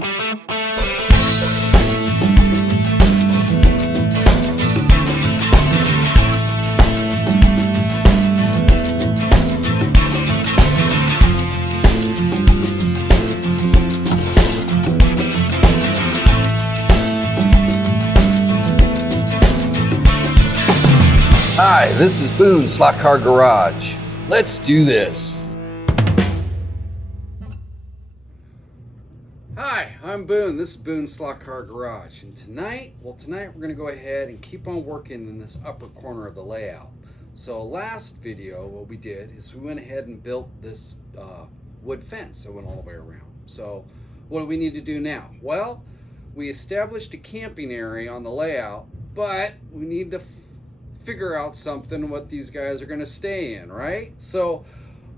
Hi, this is Boone, Slot Car Garage. Let's do this. Hi, I'm Boone. This is Boone Slot Car Garage. And tonight we're going to go ahead and keep on working in this upper corner of the layout. So last video, what we did is we went ahead and built this wood fence that went all the way around. So what do we need to do now? Well, we established a camping area on the layout, but we need to figure out something what these guys are going to stay in, right? So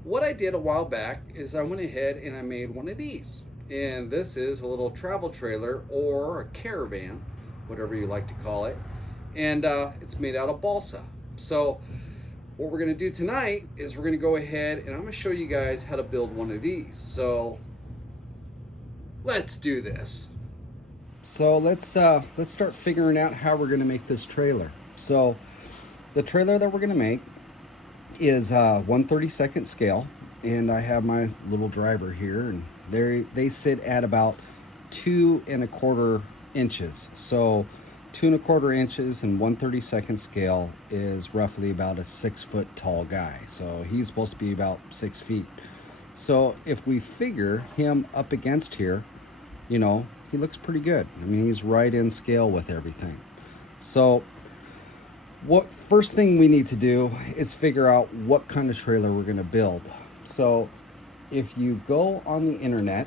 what I did a while back is I went ahead and I made one of these, and this is a little travel trailer or a caravan, whatever you like to call it, and it's made out of balsa. So what we're going to do tonight is we're going to go ahead and I'm going to show you guys how to build one of these. So let's do this. So let's start figuring out how we're going to make this trailer. So the trailer that we're going to make is 1/32 scale, and I have my little driver here, and they sit at about 2 1/4 inches. So 2 1/4 inches and 1/32 scale is roughly about a 6 foot tall guy. So he's supposed to be about 6 feet. So if we figure him up against here, you know, he looks pretty good. I mean, he's right in scale with everything. So what first thing we need to do is figure out what kind of trailer we're going to build. So if you go on the internet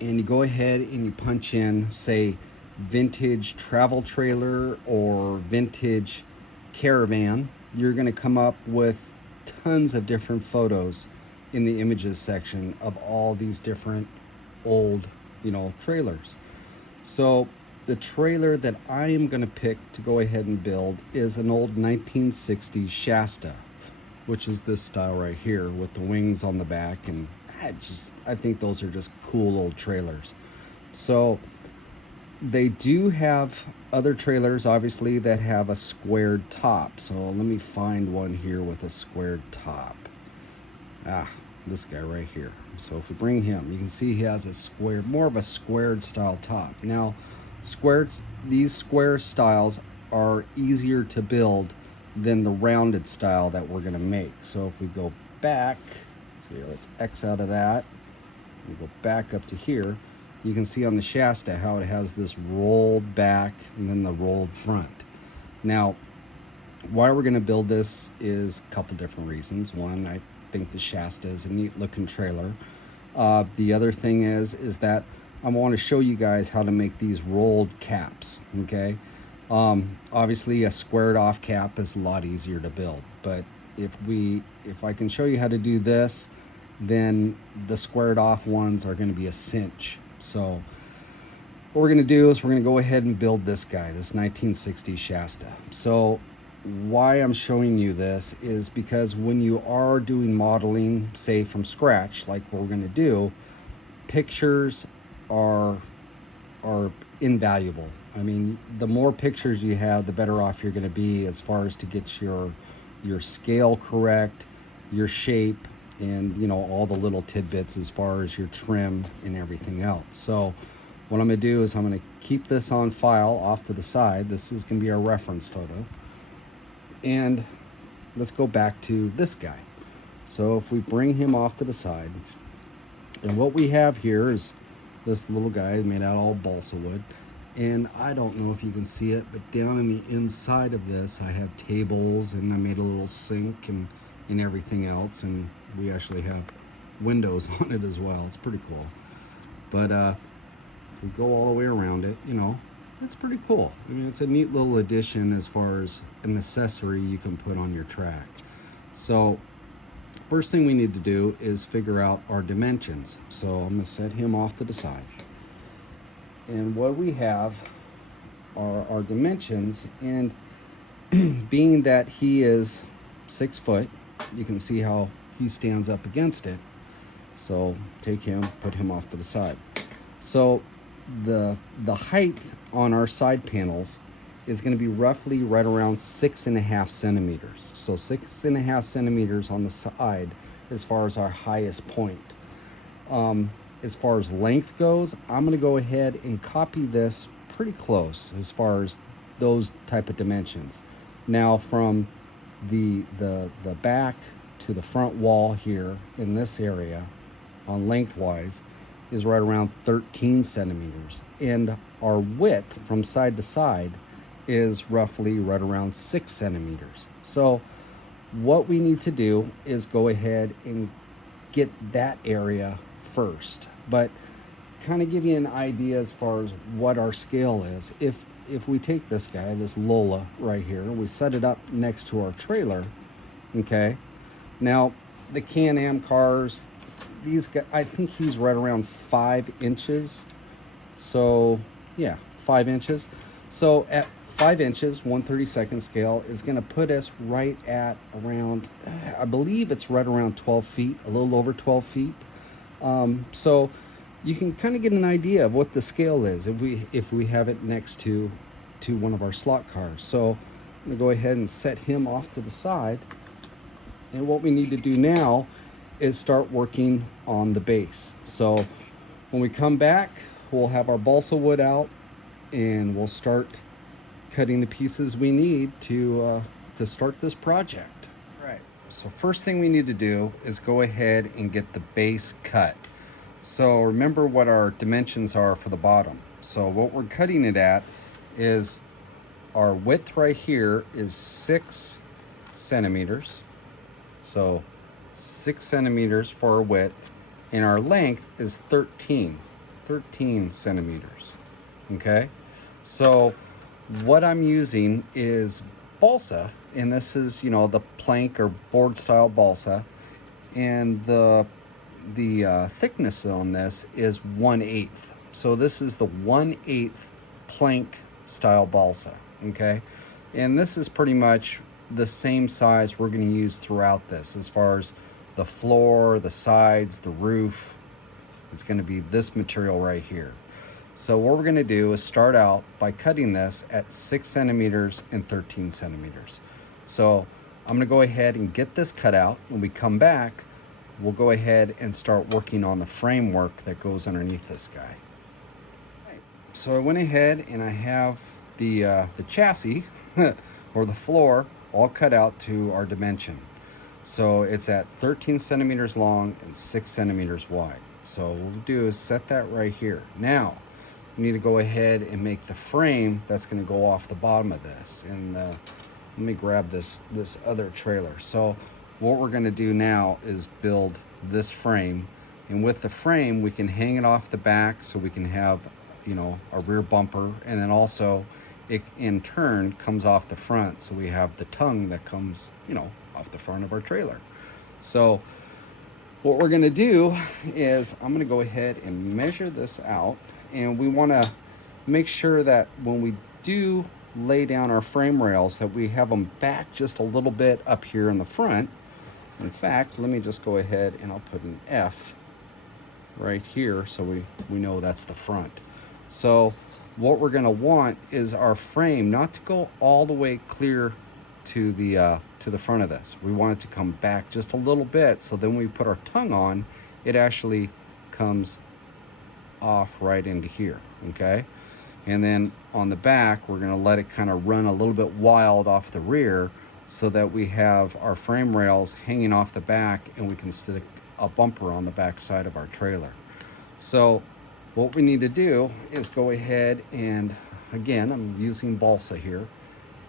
and you go ahead and you punch in, say, vintage travel trailer or vintage caravan, you're going to come up with tons of different photos in the images section of all these different old, trailers. So the trailer that I am going to pick to go ahead and build is an old 1960s Shasta, which is this style right here with the wings on the back, and I think those are just cool old trailers. So they do have other trailers, obviously, that have a squared top. So let me find one here with a squared top. This guy right here. So if we bring him, you can see he has more of a squared style top. Now, these square styles are easier to build than the rounded style that we're going to make. So if we go back, so here, let's X out of that, we go back up to here, you can see on the Shasta how it has this rolled back and then the rolled front. Now, why we're going to build this is a couple different reasons. One, I think the Shasta is a neat looking trailer. The other thing is that I want to show you guys how to make these rolled caps, okay? Obviously a squared off cap is a lot easier to build, but if I can show you how to do this, then the squared off ones are going to be a cinch. So what we're going to do is we're going to go ahead and build this guy, this 1960 Shasta. So why I'm showing you this is because when you are doing modeling, say from scratch, like what we're going to do, pictures are invaluable. I mean, the more pictures you have, the better off you're going to be as far as to get your scale correct, your shape, and all the little tidbits as far as your trim and everything else. So what I'm going to do is I'm going to keep this on file off to the side. This is going to be our reference photo. And let's go back to this guy. So if we bring him off to the side, and what we have here is this little guy made out of all balsa wood. And I don't know if you can see it, but down in the inside of this, I have tables, and I made a little sink and everything else. And we actually have windows on it as well. It's pretty cool. But if we go all the way around it, it's pretty cool. I mean, it's a neat little addition as far as an accessory you can put on your track. So first thing we need to do is figure out our dimensions. So I'm going to set him off to the side. And what we have are our dimensions. And being that he is 6 foot, you can see how he stands up against it. So take him, put him off to the side. So the height on our side panels is going to be roughly right around 6.5 centimeters. So 6.5 centimeters on the side as far as our highest point. As far as length goes, I'm going to go ahead and copy this pretty close as far as those type of dimensions. Now from the back to the front wall here in this area on lengthwise is right around 13 centimeters, and our width from side to side is roughly right around 6 centimeters. So what we need to do is go ahead and get that area first, but kind of give you an idea as far as what our scale is. If we take this guy, this Lola right here, we set it up next to our trailer, okay? Now, the Can-Am cars, these guys, I think he's right around 5 inches. So, yeah, 5 inches. So at 5 inches, 1/32 scale is going to put us right at around, I believe it's right around 12 feet, a little over 12 feet. So you can kind of get an idea of what the scale is if we have it next to one of our slot cars. So I'm going to go ahead and set him off to the side. And what we need to do now is start working on the base. So when we come back, we'll have our balsa wood out and we'll start cutting the pieces we need to start this project. Right. So first thing we need to do is go ahead and get the base cut. So remember what our dimensions are for the bottom. So what we're cutting it at is our width right here is 6 centimeters. So 6 centimeters for our width, and our length is 13 centimeters. Okay, so what I'm using is balsa, and this is, the plank or board style balsa, and the thickness on this is 1/8. So this is the 1/8 plank style balsa. Okay, and this is pretty much the same size we're going to use throughout this. As far as the floor, the sides, the roof, it's going to be this material right here. So what we're going to do is start out by cutting this at 6 centimeters and 13 centimeters. So I'm going to go ahead and get this cut out. When we come back, we'll go ahead and start working on the framework that goes underneath this guy. So I went ahead and I have the chassis or the floor all cut out to our dimension. So it's at 13 centimeters long and 6 centimeters wide. So what we'll do is set that right here. Now we need to go ahead and make the frame that's going to go off the bottom of this. And let me grab this other trailer. So what we're going to do now is build this frame, and with the frame we can hang it off the back so we can have a rear bumper, and then also it in turn comes off the front, so we have the tongue that comes off the front of our trailer. So what we're going to do is I'm going to go ahead and measure this out, and we want to make sure that when we do lay down our frame rails that we have them back just a little bit up here in the front. In fact, let me just go ahead and I'll put an F right here so we know that's the front. So what we're going to want is our frame not to go all the way clear to the front of this. We want it to come back just a little bit, so then when we put our tongue on, it actually comes off right into here. Okay, and then on the back we're going to let it kind of run a little bit wild off the rear, so that we have our frame rails hanging off the back and we can stick a bumper on the back side of our trailer. So what we need to do is go ahead and, again, I'm using balsa here,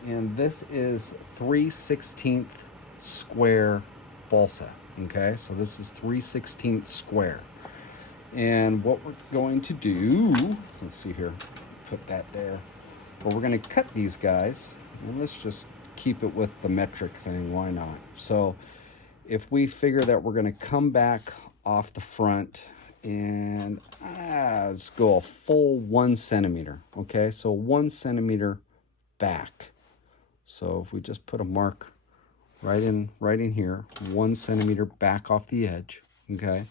and this is 3/16 square balsa. Okay, so this is 3/16 square. And what we're going to do, let's see here, put that there. But we're going to cut these guys, and let's just keep it with the metric thing, why not? So if we figure that we're going to come back off the front and let's go a full 1 centimeter. Okay, so 1 centimeter back. So if we just put a mark right in here, 1 centimeter back off the edge. Okay,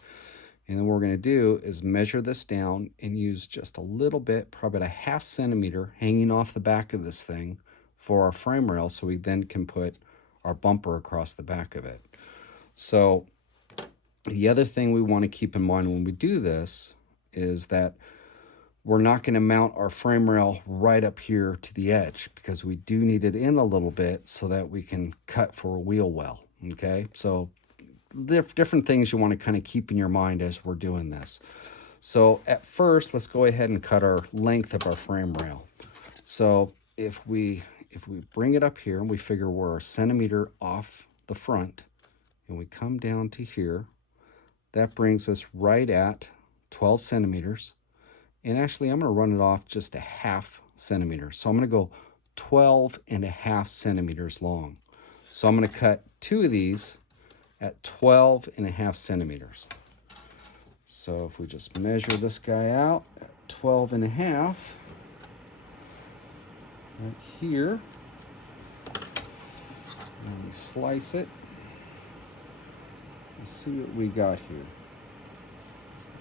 And then what we're going to do is measure this down and use just a little bit, probably about a ½ centimeter hanging off the back of this thing for our frame rail, so we then can put our bumper across the back of it. So the other thing we want to keep in mind when we do this is that we're not going to mount our frame rail right up here to the edge, because we do need it in a little bit so that we can cut for a wheel well. Okay, so different things you want to kind of keep in your mind as we're doing this. So at first, let's go ahead and cut our length of our frame rail. So if we bring it up here and we figure we're a centimeter off the front and we come down to here, that brings us right at 12 centimeters. And actually, I'm going to run it off just a ½ centimeter. So I'm going to go 12.5 centimeters long. So I'm going to cut 2 of these at 12.5 centimeters. So if we just measure this guy out at 12.5 right here, and we slice it, let's see what we got here.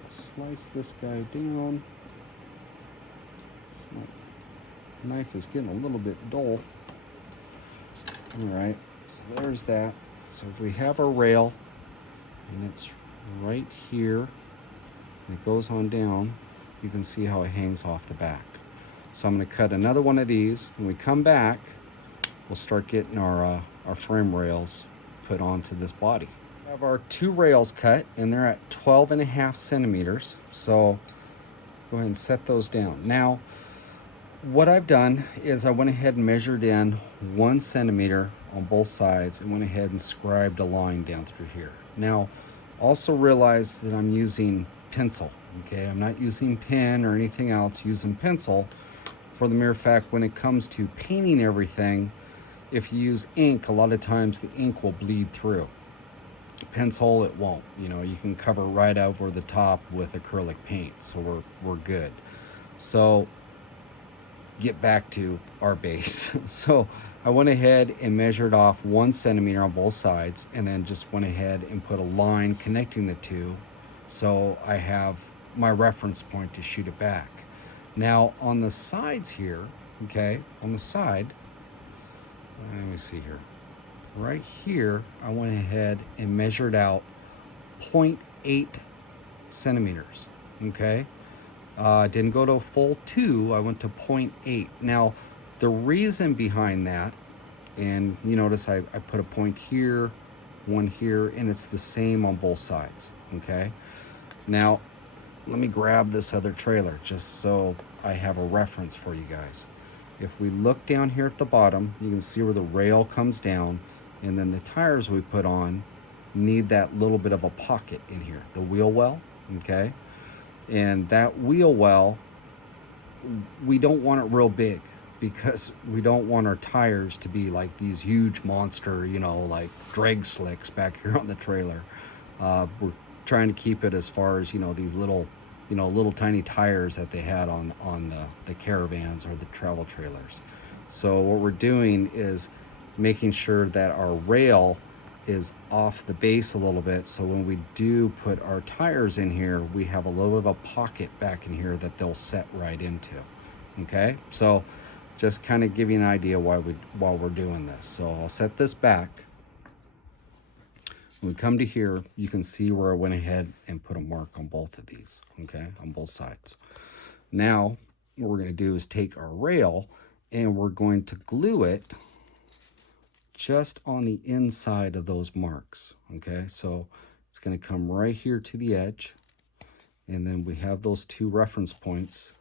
So slice this guy down. So my knife is getting a little bit dull. All right, so there's that. So if we have our rail and it's right here and it goes on down, you can see how it hangs off the back. So I'm going to cut another one of these. When we come back, we'll start getting our frame rails put onto this body. We have our 2 rails cut and they're at 12.5 centimeters. So go ahead and set those down. Now, what I've done is I went ahead and measured in 1 centimeter on both sides and went ahead and scribed a line down through here. Now, also realize that I'm using pencil, okay? I'm not using pen or anything else, using pencil for the mere fact when it comes to painting everything, if you use ink, a lot of times the ink will bleed through. Pencil, it won't. You know, you can cover right over the top with acrylic paint, so we're good. So get back to our base. So I went ahead and measured off 1 centimeter on both sides and then just went ahead and put a line connecting the two so I have my reference point to shoot it back. Now on the sides here, okay, on the side, let me see here, right here, I went ahead and measured out 0.8 centimeters, okay? Didn't go to a full 2, I went to 0.8. Now, the reason behind that, and you notice I put a point here, one here, and it's the same on both sides, okay? Now, let me grab this other trailer just so I have a reference for you guys. If we look down here at the bottom, you can see where the rail comes down, and then the tires we put on need that little bit of a pocket in here, the wheel well, okay? And that wheel well, we don't want it real big because we don't want our tires to be like these huge monster, you know, like drag slicks back here on the trailer. We're trying to keep it as far as, you know, these little, you know, little tiny tires that they had on the Caravans or the travel trailers. So what we're doing is making sure that our rail is off the base a little bit, so when we do put our tires in here, we have a little bit of a pocket back in here that they'll set right into. Okay, so just kind of give you an idea while we're doing this. So I'll set this back. When we come to here, you can see where I went ahead and put a mark on both of these, okay, on both sides. Now what we're going to do is take our rail and we're going to glue it just on the inside of those marks, okay? So it's going to come right here to the edge, and then we have those 2 reference points,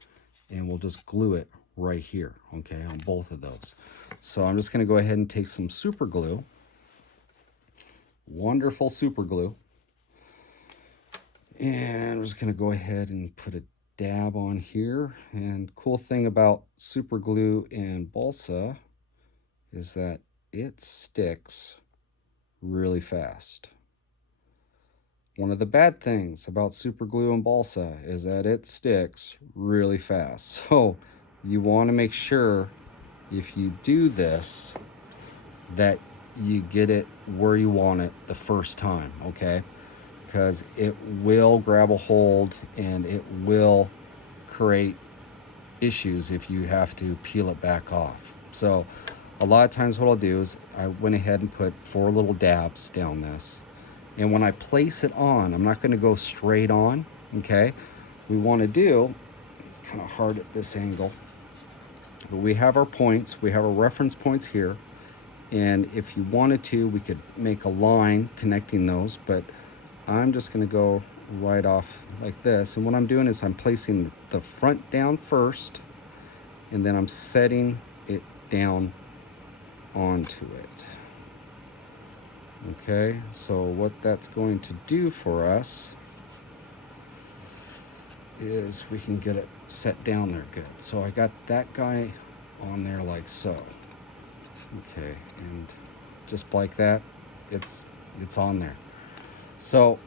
and we'll just glue it right here, okay, on both of those. So I'm just going to go ahead and take some super glue, wonderful super glue, and I'm just going to go ahead and put a dab on here. And cool thing about super glue and balsa is that it sticks really fast. One of the bad things about super glue and balsa is that it sticks really fast. So you want to make sure if you do this that you get it where you want it the first time, okay? because it will grab a hold and it will create issues if you have to peel it back off. So a lot of times what I'll do is I went ahead and put 4 little dabs down this. And when I place it on, I'm not going to go straight on, okay? We want to do, it's kind of hard at this angle, but we have our points, we have our reference points here. And if you wanted to, we could make a line connecting those, but I'm just going to go right off like this. And what I'm doing is I'm placing the front down first, and then I'm setting it down onto it. Okay, so what that's going to do for us is we can get it set down there good. So I got that guy on there like so. Okay, and just like that, it's on there. So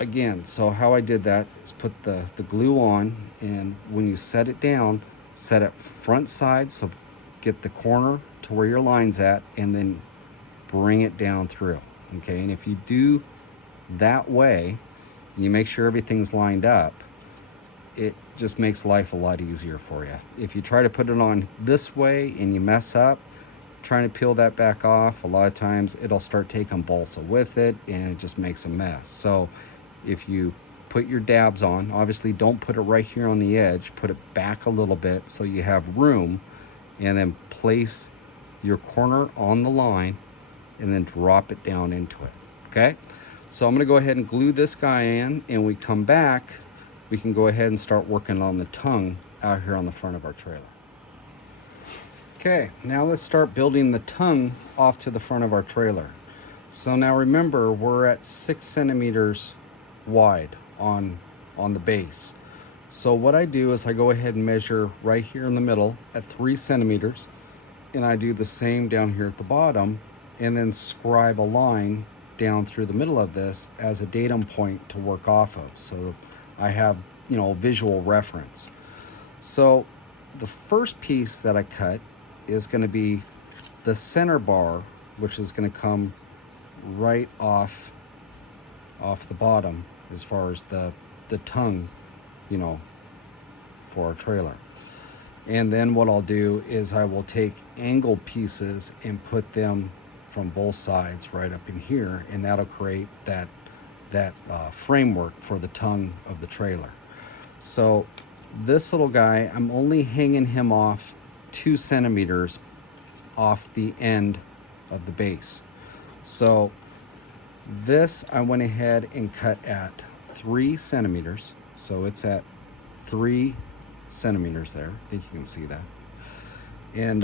again, so how I did that is put the glue on, and when you set it down, set it front side, so get the corner to where your line's at, and then bring it down through. Okay, and if you do that way, you make sure everything's lined up, it just makes life a lot easier for you. If you try to put it on this way and you mess up trying to peel that back off, a lot of times it'll start taking balsa with it and it just makes a mess. So if you put your dabs on, obviously don't put it right here on the edge, put it back a little bit so you have room, and then place your corner on the line and then drop it down into it. Okay, so I'm going to go ahead and glue this guy in, and we come back, we can go ahead and start working on the tongue out here on the front of our trailer. Okay, now let's start building the tongue off to the front of our trailer. So now remember, we're at 6 centimeters wide on the base. So what I do is I go ahead and measure right here in the middle at 3 centimeters, and I do the same down here at the bottom, and then scribe a line down through the middle of this as a datum point to work off of, so I have, you know, visual reference. So the first piece that I cut is going to be the center bar, which is going to come right off the bottom as far as the tongue, you know, for our trailer. And then what I'll do is I will take angled pieces and put them from both sides right up in here, and that'll create that framework for the tongue of the trailer. So this little guy, I'm only hanging him off 2 centimeters off the end of the base. So this I went ahead and cut at 3 centimeters. So it's at 3 centimeters there. I think you can see that. And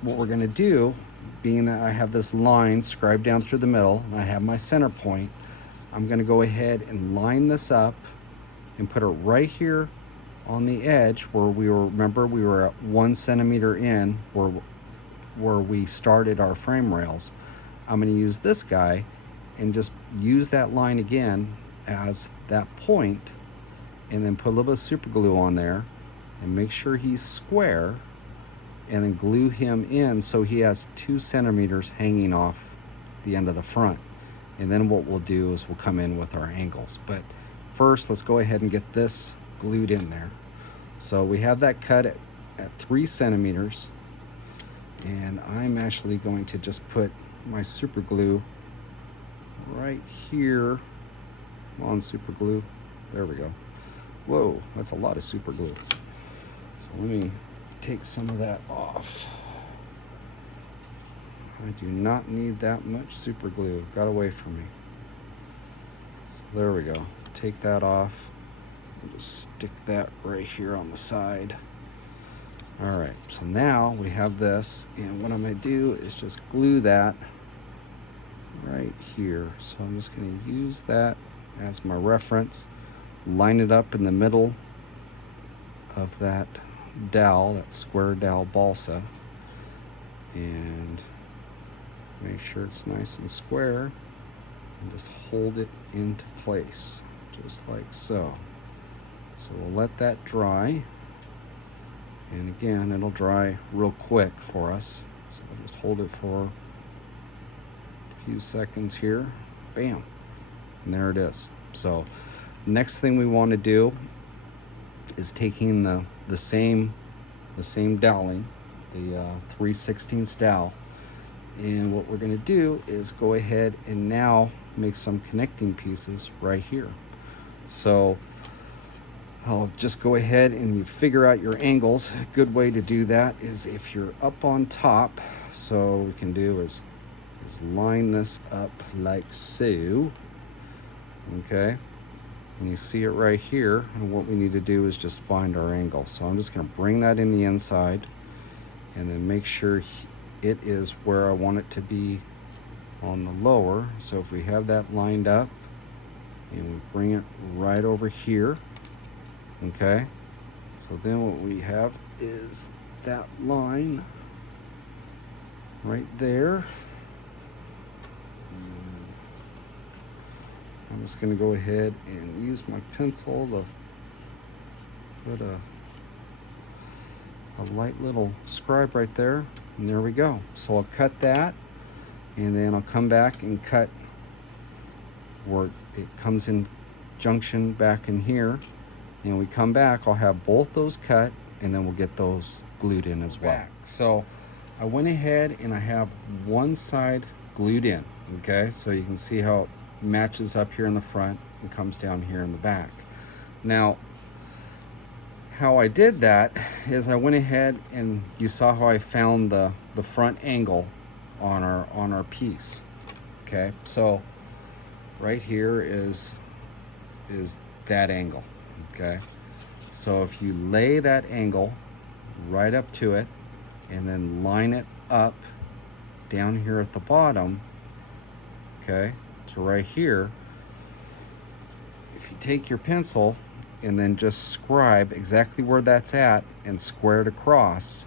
what we're going to do, being that I have this line scribed down through the middle and I have my center point, I'm going to go ahead and line this up and put it right here on the edge where we were, remember we were at 1 centimeter in where we started our frame rails. I'm going to use this guy and just use that line again as that point, and then put a little bit of super glue on there and make sure he's square, and then glue him in so he has 2 centimeters hanging off the end of the front. And then what we'll do is we'll come in with our angles. But first, let's go ahead and get this glued in there. So we have that cut at 3 centimeters. And I'm actually going to just put my super glue right here. Come on, super glue. There we go. Whoa, that's a lot of super glue. So let me take some of that off. I do not need that much super glue. It got away from me. So there we go. Take that off and just stick that right here on the side. All right, so now we have this, and what I'm going to do is just glue that right here. So I'm just going to use that as my reference, line it up in the middle of that dowel, that square dowel balsa, and make sure it's nice and square, and just hold it into place, just like so. So we'll let that dry. And again, it'll dry real quick for us. So I'll just hold it for a few seconds here. Bam. and there it is. So next thing we want to do is taking the same doweling, the 3/16 dowel, and what we're going to do is go ahead and now make some connecting pieces right here. So I'll just go ahead and you figure out your angles. A good way to do that is if you're up on top. So what we can do is line this up like so. Okay, and you see it right here, and what we need to do is just find our angle. So I'm just going to bring that in the inside and then make sure it is where I want it to be on the lower. So if we have that lined up and we bring it right over here, okay, so then what we have is that line right there. I'm just going to go ahead and use my pencil to put a light little scribe right there, and there we go. So I'll cut that, and then I'll come back and cut where it comes in junction back in here, and we come back, I'll have both those cut, and then we'll get those glued in as well. So I went ahead and I have one side glued in, okay, so you can see how it matches up here in the front and comes down here in the back. Now how I did that is I went ahead and you saw how I found the front angle on our piece. Okay, so right here is that angle. Okay, so if you lay that angle right up to it and then line it up down here at the bottom, okay, so right here, if you take your pencil and then just scribe exactly where that's at and square it across,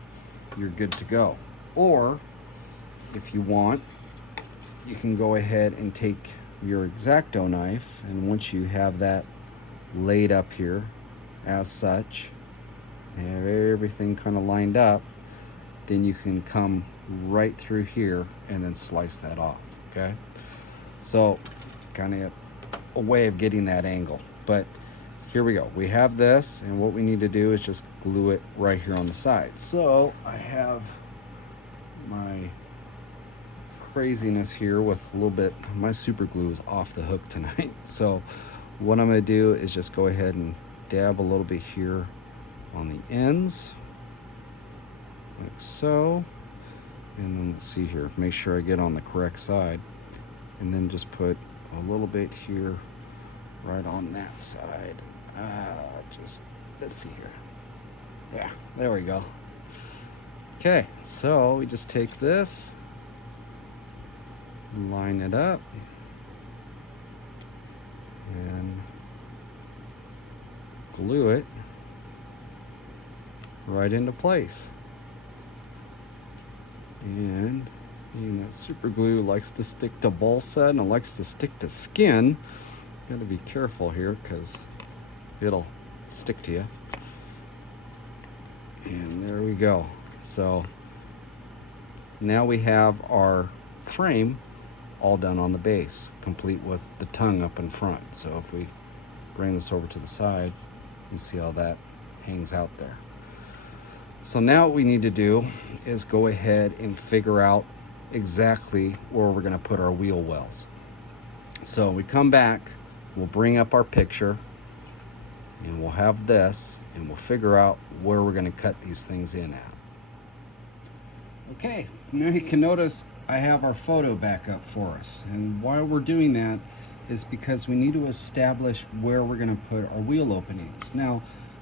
you're good to go. Or if you want, you can go ahead and take your X-Acto knife, and once you have that laid up here as such, have everything kind of lined up, then you can come right through here and then slice that off. Okay, so kind of a way of getting that angle. But here we go, we have this, and what we need to do is just glue it right here on the side. So I have my craziness here with a little bit, my super glue is off the hook tonight. So what I'm going to do is just go ahead and dab a little bit here on the ends like so, and then let's see here, make sure I get on the correct side, and then just put a little bit here right on that side. Just let's see here, yeah, there we go. Okay, so we just take this, line it up, and glue it right into place. And that super glue likes to stick to balsa and it likes to stick to skin. You gotta be careful here because it'll stick to you. And there we go. So now we have our frame all done on the base, complete with the tongue up in front. So if we bring this over to the side, you see how that hangs out there. So now what we need to do is go ahead and figure out exactly where we're going to put our wheel wells. So we come back, we'll bring up our picture, and we'll have this, and we'll figure out where we're going to cut these things in at. Okay, now you can notice I have our photo back up for us, and why we're doing that is because we need to establish where we're going to put our wheel openings. Now,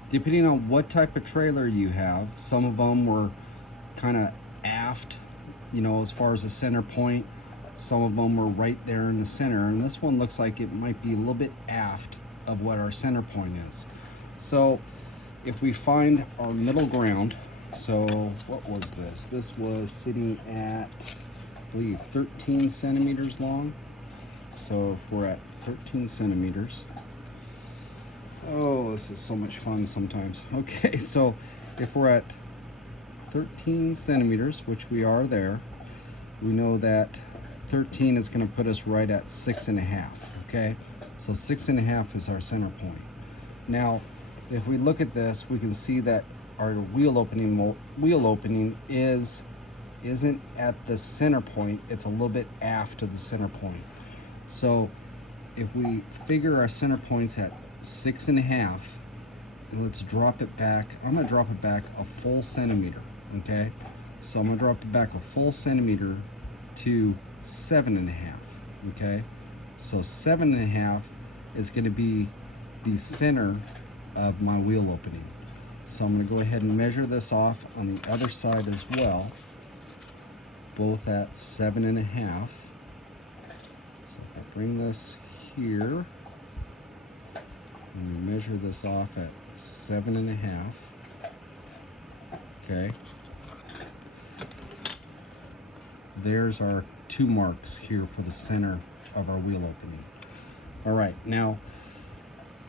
depending on what type of trailer you have, some of them were kind of aft, you know, as far as the center point. Some of them were right there in the center, and this one looks like it might be a little bit aft of what our center point is. So if we find our middle ground, so what was this? This was sitting at, I believe, 13 centimeters long. So if we're at 13 centimeters, oh, this is so much fun sometimes. Okay, so if we're at 13 centimeters, which we are there, we know that 13 is going to put us right at 6.5. Okay, So 6.5 is our center point. Now, if we look at this, we can see that our wheel opening isn't at the center point. It's a little bit aft of the center point. So if we figure our center point's at 6.5, and let's drop it back. I'm gonna drop it back a full centimeter, okay? So I'm gonna drop it back a full centimeter to 7.5, okay? So 7.5 is gonna be the center of my wheel opening. So I'm gonna go ahead and measure this off on the other side as well, both at 7.5. So if I bring this here, and we measure this off at 7.5, okay. There's our 2 marks here for the center of our wheel opening. All right, now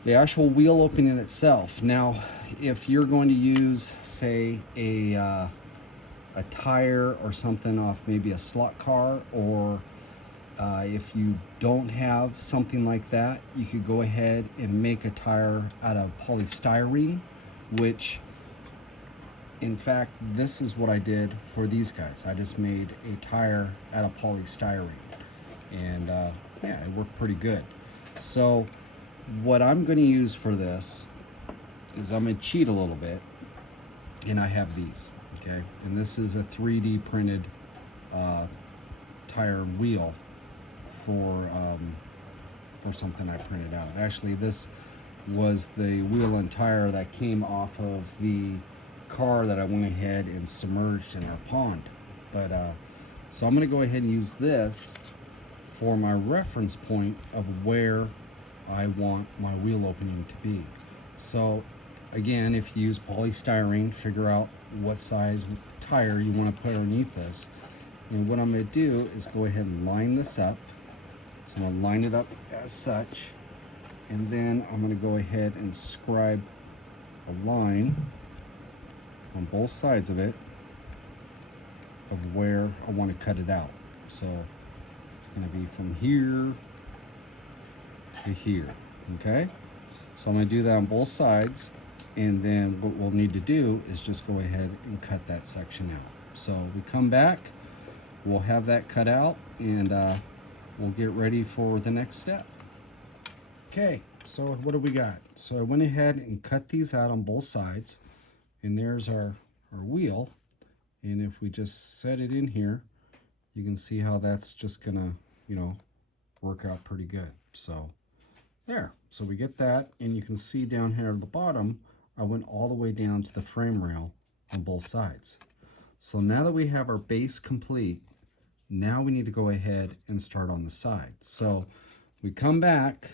the actual wheel opening itself. Now, if you're going to use, say, a tire or something off maybe a slot car, or if you don't have something like that, you could go ahead and make a tire out of polystyrene, which, in fact, this is what I did for these guys. I just made a tire out of polystyrene, and yeah, it worked pretty good. So what I'm going to use for this is I'm going to cheat a little bit, and I have these, okay? And this is a 3D printed tire and wheel for something I printed out. Actually, this was the wheel and tire that came off of the car that I went ahead and submerged in our pond. But so I'm going to go ahead and use this for my reference point of where I want my wheel opening to be. So again, if you use polystyrene, figure out what size tire you want to put underneath this. And what I'm going to do is go ahead and line this up. So I'm going to line it up as such, and then I'm going to go ahead and scribe a line on both sides of it of where I want to cut it out. So it's going to be from here to here, okay? So I'm going to do that on both sides, and then what we'll need to do is just go ahead and cut that section out. So we come back, we'll have that cut out, and we'll get ready for the next step. Okay, so what do we got? So I went ahead and cut these out on both sides, and there's our wheel. And if we just set it in here, you can see how that's just gonna, work out pretty good. So there, so we get that, and you can see down here at the bottom, I went all the way down to the frame rail on both sides. So now that we have our base complete, now we need to go ahead and start on the sides. So we come back,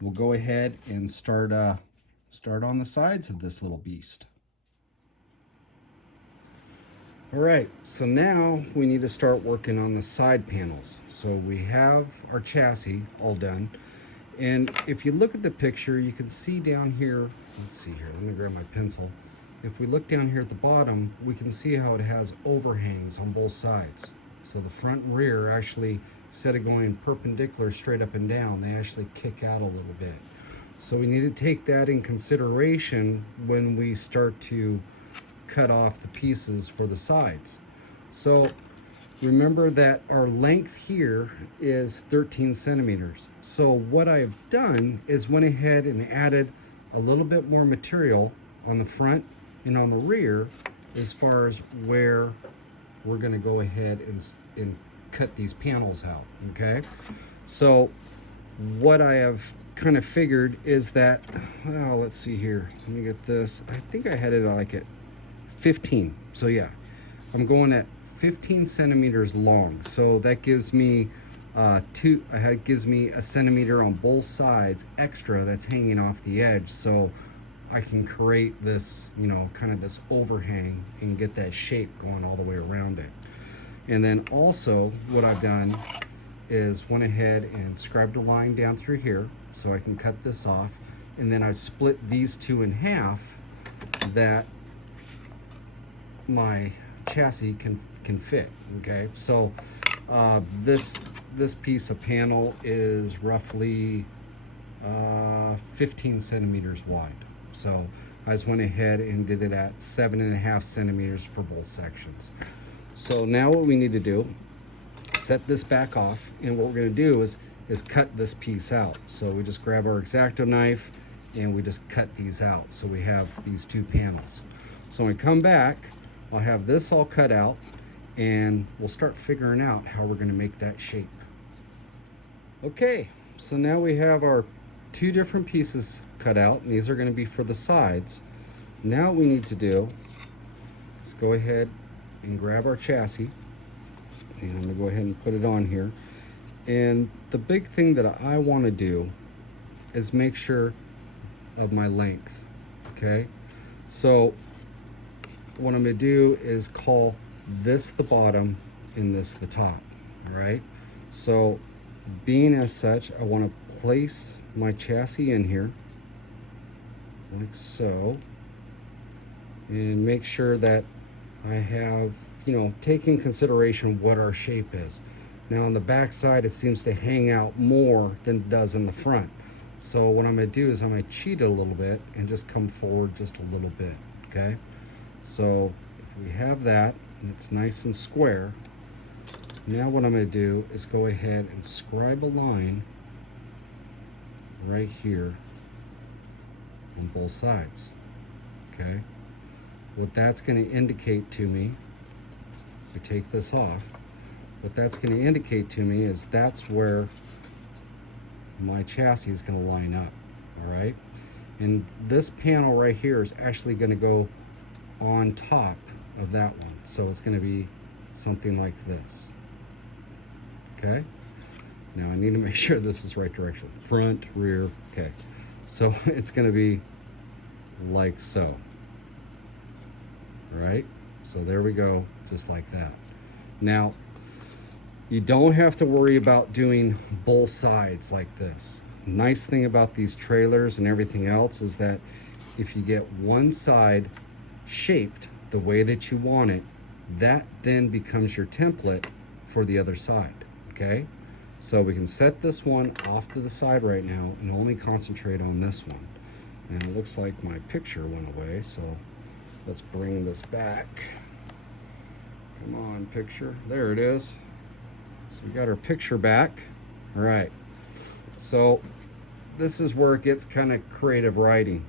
we'll go ahead and start on the sides of this little beast. All right, so now we need to start working on the side panels. So we have our chassis all done. And if you look at the picture, you can see down here, let's see here, let me grab my pencil. If we look down here at the bottom, we can see how it has overhangs on both sides. So the front and rear actually, instead of going perpendicular straight up and down, they actually kick out a little bit. So we need to take that in consideration when we start to cut off the pieces for the sides. So remember that our length here is 13 centimeters. So what I've done is went ahead and added a little bit more material on the front and on the rear as far as where we're going to go ahead and cut these panels out, okay? So what I have kind of figured is that, well, let's see here. Let me get this. I think I had it like at 15. So yeah, I'm going at 15 centimeters long. So that gives me gives me a centimeter on both sides extra that's hanging off the edge. So I can create this, kind of this overhang and get that shape going all the way around it. And then also what I've done is went ahead and scribed a line down through here so I can cut this off. And then I split these two in half that my chassis can fit, okay? So this piece of panel is roughly 15 centimeters wide. So I just went ahead and did it at 7.5 centimeters for both sections. So now what we need to do, set this back off, and what we're going to do is cut this piece out. So we just grab our X-Acto knife and we just cut these out. So we have these two panels. So when we come back, I'll have this all cut out and we'll start figuring out how we're going to make that shape. Okay, so now we have our two different pieces cut out, and these are going to be for the sides. Now what we need to do is go ahead and grab our chassis, and I'm going to go ahead and put it on here. And the big thing that I want to do is make sure of my length. Okay, so what I'm going to do is call this the bottom and this the top. All right, so being as such, I want to place my chassis in here like so, and make sure that I have, take in consideration what our shape is. Now on the back side, it seems to hang out more than it does in the front. So what I'm going to do is I'm going to cheat it a little bit and just come forward just a little bit. Okay, so if we have that and it's nice and square, now what I'm going to do is go ahead and scribe a line right here on both sides. Okay, what that's going to indicate to me, if we take this off, what that's going to indicate to me is that's where my chassis is going to line up. All right, and this panel right here is actually going to go on top of that one, so it's going to be something like this. Okay, now I need to make sure this is right direction, front, rear. Okay, so it's going to be like so. All right, so there we go, just like that. Now you don't have to worry about doing both sides like this. Nice thing about these trailers and everything else is that if you get one side shaped the way that you want it, that then becomes your template for the other side. Okay, so we can set this one off to the side right now and only concentrate on this one. And it looks like my picture went away, so let's bring this back. Come on, picture. There it is. So we got our picture back. All right, so this is where it gets kind of creative writing.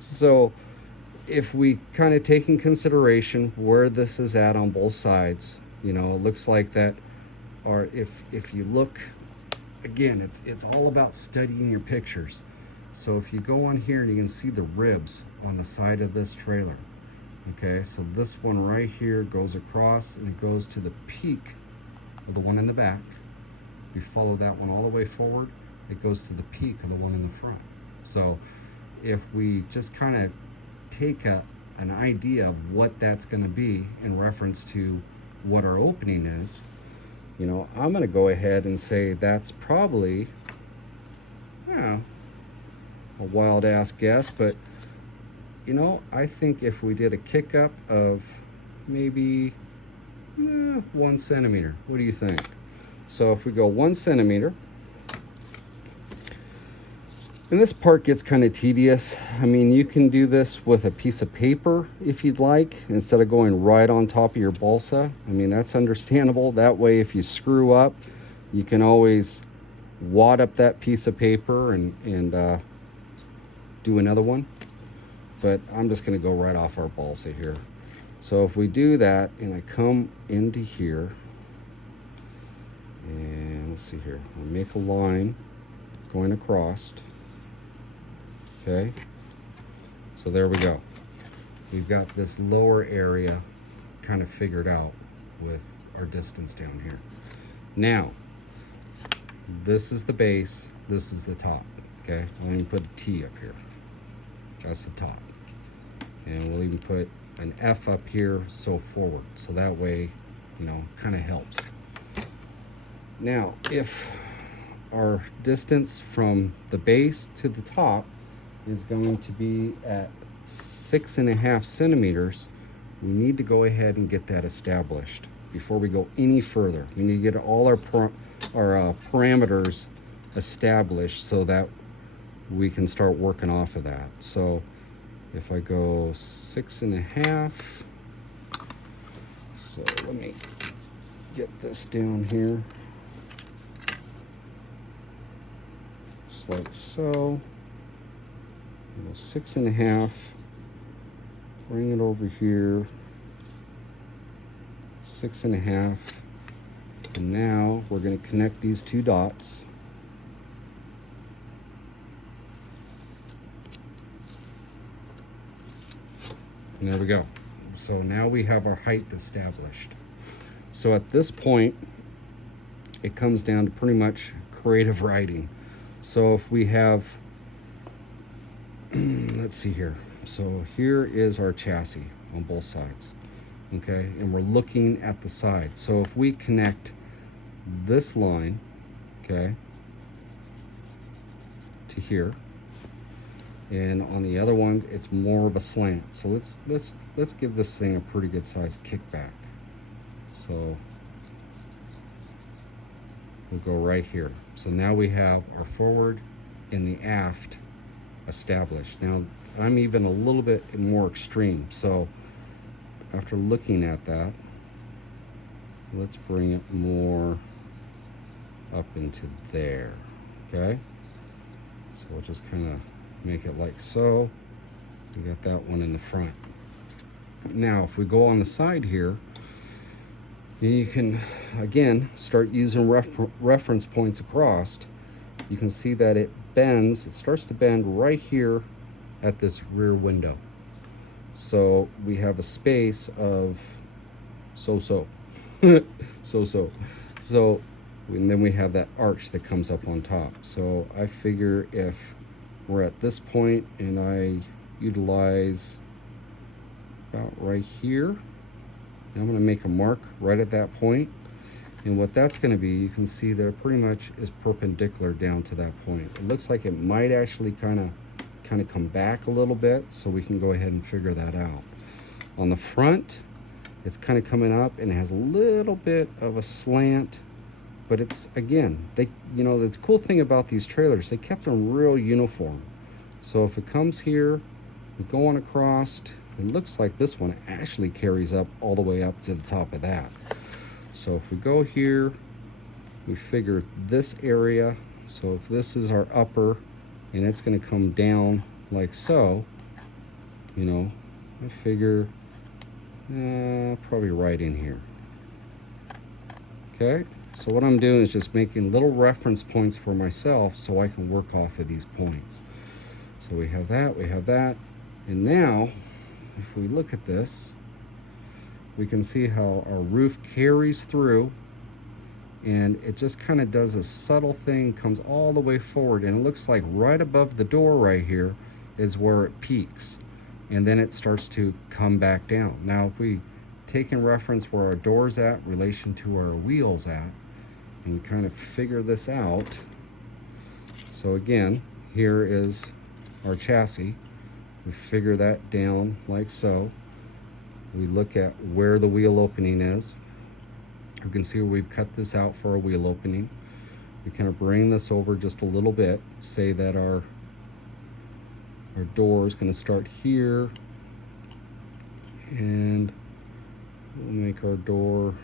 So if we kind of take in consideration where this is at on both sides, it looks like that. Or if you look, again, it's all about studying your pictures. So if you go on here and you can see the ribs on the side of this trailer. Okay, so this one right here goes across and it goes to the peak of the one in the back. We follow that one all the way forward, it goes to the peak of the one in the front. So if we just kind of take an idea of what that's going to be in reference to what our opening is, I'm going to go ahead and say that's probably a wild ass guess, but I think if we did a kick up of maybe 1 centimeter, what do you think? So if we go 1 centimeter, and this part gets kind of tedious. I mean, you can do this with a piece of paper if you'd like, instead of going right on top of your balsa. I mean, that's understandable. That way, if you screw up, you can always wad up that piece of paper and do another one. But I'm just going to go right off our balsa here. So if we do that, and I come into here, and let's see here, I'll make a line going across. Okay, so there we go. We've got this lower area kind of figured out with our distance down here. Now, this is the base, this is the top. Okay, I'll even put a T up here. That's the top. And we'll even put an F up here, so forward. So that way, kind of helps. Now, if our distance from the base to the top is going to be at 6.5 centimeters, we need to go ahead and get that established before we go any further. We need to get all our parameters established so that we can start working off of that. So if I go 6.5, so let me get this down here, just like so. 6.5, bring it over here, 6.5, and now we're going to connect these two dots. And there we go. So now we have our height established. So at this point, it comes down to pretty much creative writing. So if we have, let's see here. So here is our chassis on both sides, okay? And we're looking at the side. So if we connect this line, okay, to here, and on the other ones it's more of a slant. So let's give this thing a pretty good size kickback. So we'll go right here. So now we have our forward and the aft established. Now I'm even a little bit more extreme. So after looking at that, let's bring it more up into there, okay? So we'll just kind of make it like so. We got that one in the front. Now if we go on the side here, you can again start using reference points across. You can see that it bends, it starts to bend right here at this rear window. So we have a space of so and then we have that arch that comes up on top. So I figure if we're at this point and I utilize about right here, I'm going to make a mark right at that point. And what that's going to be, you can see that it pretty much is perpendicular down to that point. It looks like it might actually kind of come back a little bit, so we can go ahead and figure that out. On the front, it's kind of coming up and it has a little bit of a slant, but it's, again, they, you know, the cool thing about these trailers, they kept them real uniform. So if it comes here, we go on across, it looks like this one actually carries up all the way up to the top of that. So if we go here, we figure this area, so if this is our upper and it's going to come down like so, you know, I figure probably right in here. Okay, so what I'm doing is just making little reference points for myself so I can work off of these points. So we have that, and now if we look at this, we can see how our roof carries through, and it just kind of does a subtle thing, comes all the way forward, and it looks like right above the door right here is where it peaks, and then it starts to come back down. Now if we take in reference where our door's at relation to our wheels at, and we kind of figure this out. So again, here is our chassis. We figure that down like so. We look at where the wheel opening is. You can see where we've cut this out for a wheel opening. We kind of bring this over just a little bit, say that our door is going to start here, and we'll make our door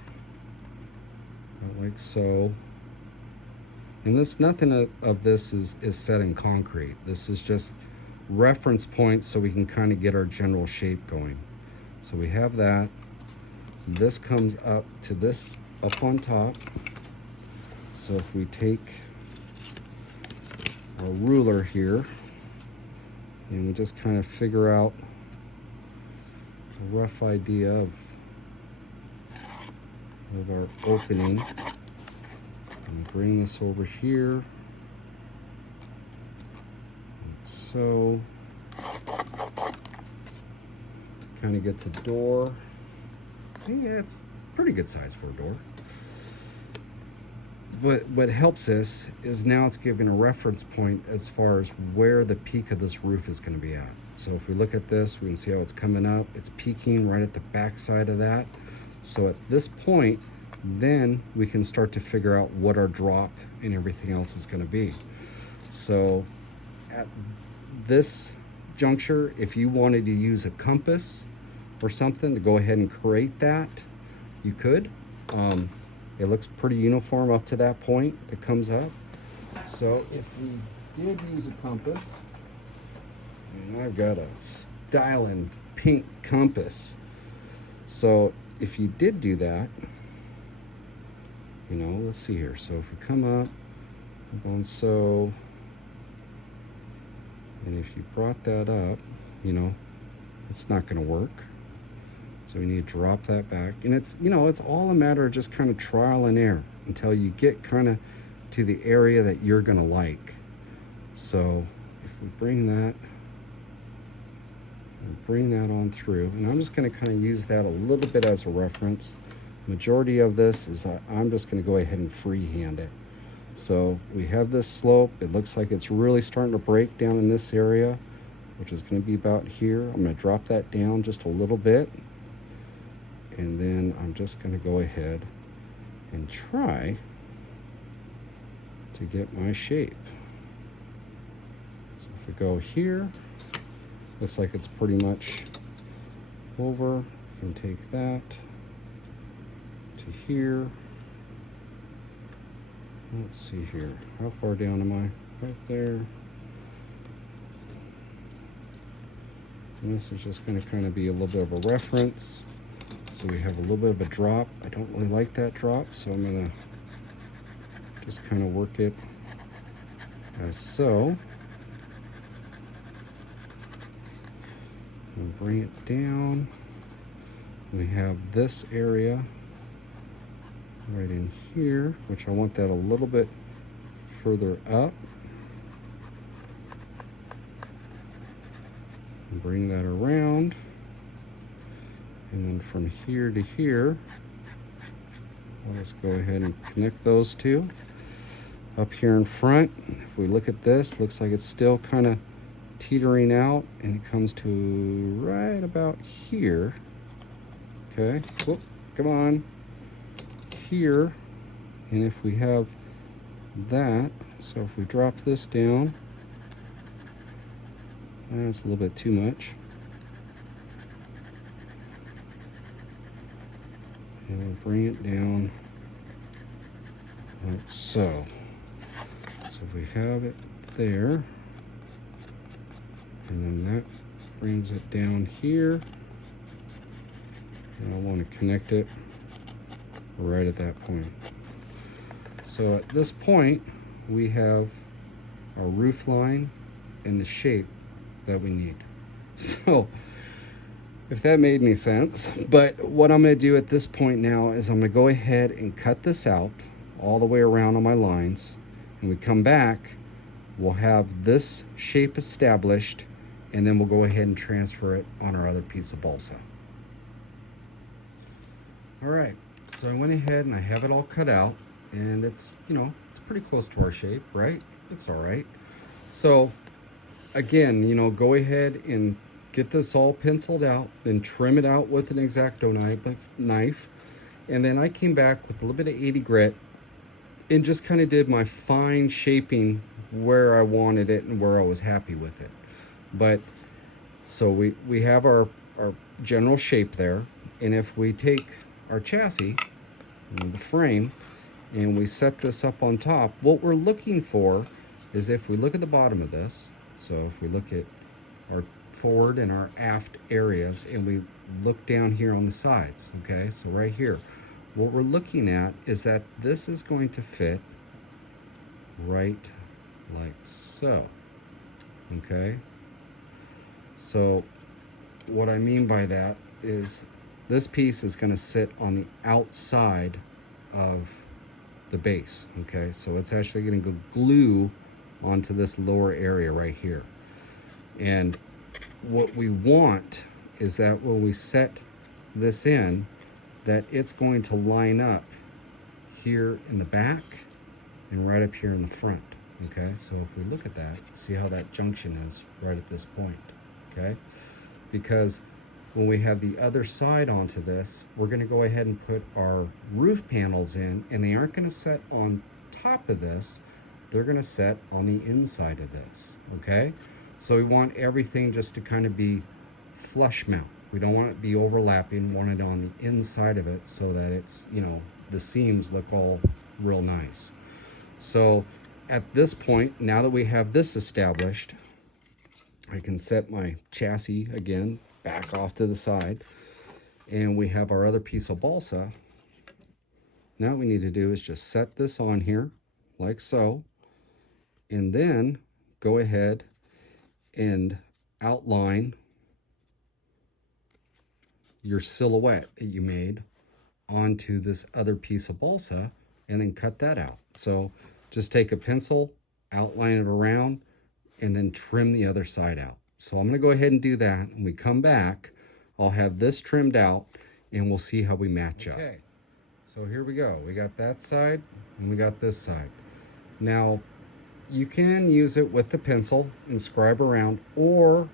like so. And this, nothing of this is set in concrete. This is just reference points so we can kind of get our general shape going. So we have that. This comes up to this up on top. So if we take our ruler here and we just kind of figure out a rough idea of our opening, and bring this over here like so. Kind of gets a door. Yeah, it's pretty good size for a door. But what helps us is now it's giving a reference point as far as where the peak of this roof is going to be at. So if we look at this, we can see how it's coming up. It's peaking right at the back side of that. So at this point, then we can start to figure out what our drop and everything else is going to be. So at this juncture, if you wanted to use a compass or something to go ahead and create that, you could. It looks pretty uniform up to that point that comes up. So if we did use a compass, and I've got a styling pink compass. So if you did do that, let's see here. So if we come up on so, and if you brought that up, it's not going to work. So we need to drop that back. And it's, it's all a matter of just kind of trial and error until you get kind of to the area that you're going to like. So if we bring that on through, and I'm just going to kind of use that a little bit as a reference. Majority of this is I'm just going to go ahead and freehand it. So we have this slope. It looks like it's really starting to break down in this area, which is going to be about here. I'm going to drop that down just a little bit. And then I'm just going to go ahead and try to get my shape. So if we go here, looks like it's pretty much over. You can take that to here. Let's see here. How far down am I? Right there. And this is just going to kind of be a little bit of a reference. So we have a little bit of a drop. I don't really like that drop, so I'm going to just kind of work it as so. And bring it down. We have this area right in here, which I want that a little bit further up. And bring that around. And then from here to here, let's go ahead and connect those two. Up here in front, if we look at this, looks like it's still kind of teetering out, and it comes to right about here. Okay, whoop, come on. Here, and if we have that, so if we drop this down, that's a little bit too much. And we'll bring it down like so. So we have it there, and then that brings it down here, and I want to connect it right at that point. So at this point, we have our roof line and the shape that we need. So if that made any sense. But what I'm going to do at this point now is I'm going to go ahead and cut this out all the way around on my lines. And we come back, we'll have this shape established, and then we'll go ahead and transfer it on our other piece of balsa. All right, so I went ahead and I have it all cut out, and it's, it's pretty close to our shape, right? Looks all right. So again, go ahead and get this all penciled out, then trim it out with an X-Acto knife. And then I came back with a little bit of 80 grit and just kind of did my fine shaping where I wanted it and where I was happy with it. But so we have our general shape there. And if we take our chassis, the frame, and we set this up on top, what we're looking for is, if we look at the bottom of this, so if we look at our forward and our aft areas, and we look down here on the sides, okay, so right here, what we're looking at is that this is going to fit right like so, okay? So what I mean by that is this piece is going to sit on the outside of the base, okay? So it's actually going to go glue onto this lower area right here. And what we want is that when we set this in, that it's going to line up here in the back and right up here in the front, okay? So if we look at that, see how that junction is right at this point, okay? Because when we have the other side onto this, we're going to go ahead and put our roof panels in, and they aren't going to set on top of this. they're going to set on the inside of this, okay? So we want everything just to kind of be flush mount. We don't want it to be overlapping, we want it on the inside of it so that it's, you know, the seams look all real nice. So at this point, now that we have this established, I can set my chassis again back off to the side, and we have our other piece of balsa. Now what we need to do is just set this on here like so, and then go ahead and outline your silhouette that you made onto this other piece of balsa, and then cut that out. So just take a pencil, outline it around, and then trim the other side out. So I'm going to go ahead and do that. When we come back, I'll have this trimmed out and we'll see how we match up. Okay, so here we go. We got that side and we got this side. Now, you can use it with the pencil and scribe around, or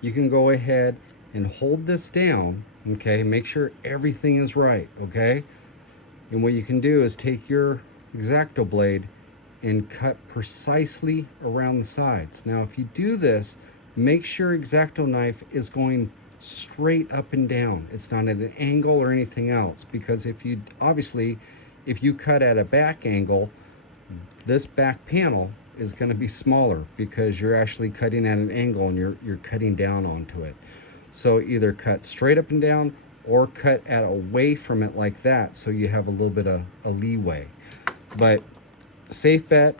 you can go ahead and hold this down, okay? Make sure everything is right, okay? And what you can do is take your X-Acto blade and cut precisely around the sides. Now, if you do this, make sure X-Acto knife is going straight up and down. It's not at an angle or anything else, because if you, obviously, if you cut at a back angle, this back panel is going to be smaller because you're actually cutting at an angle and you're cutting down onto it. So either cut straight up and down or cut at away from it like that, so you have a little bit of a leeway. But safe bet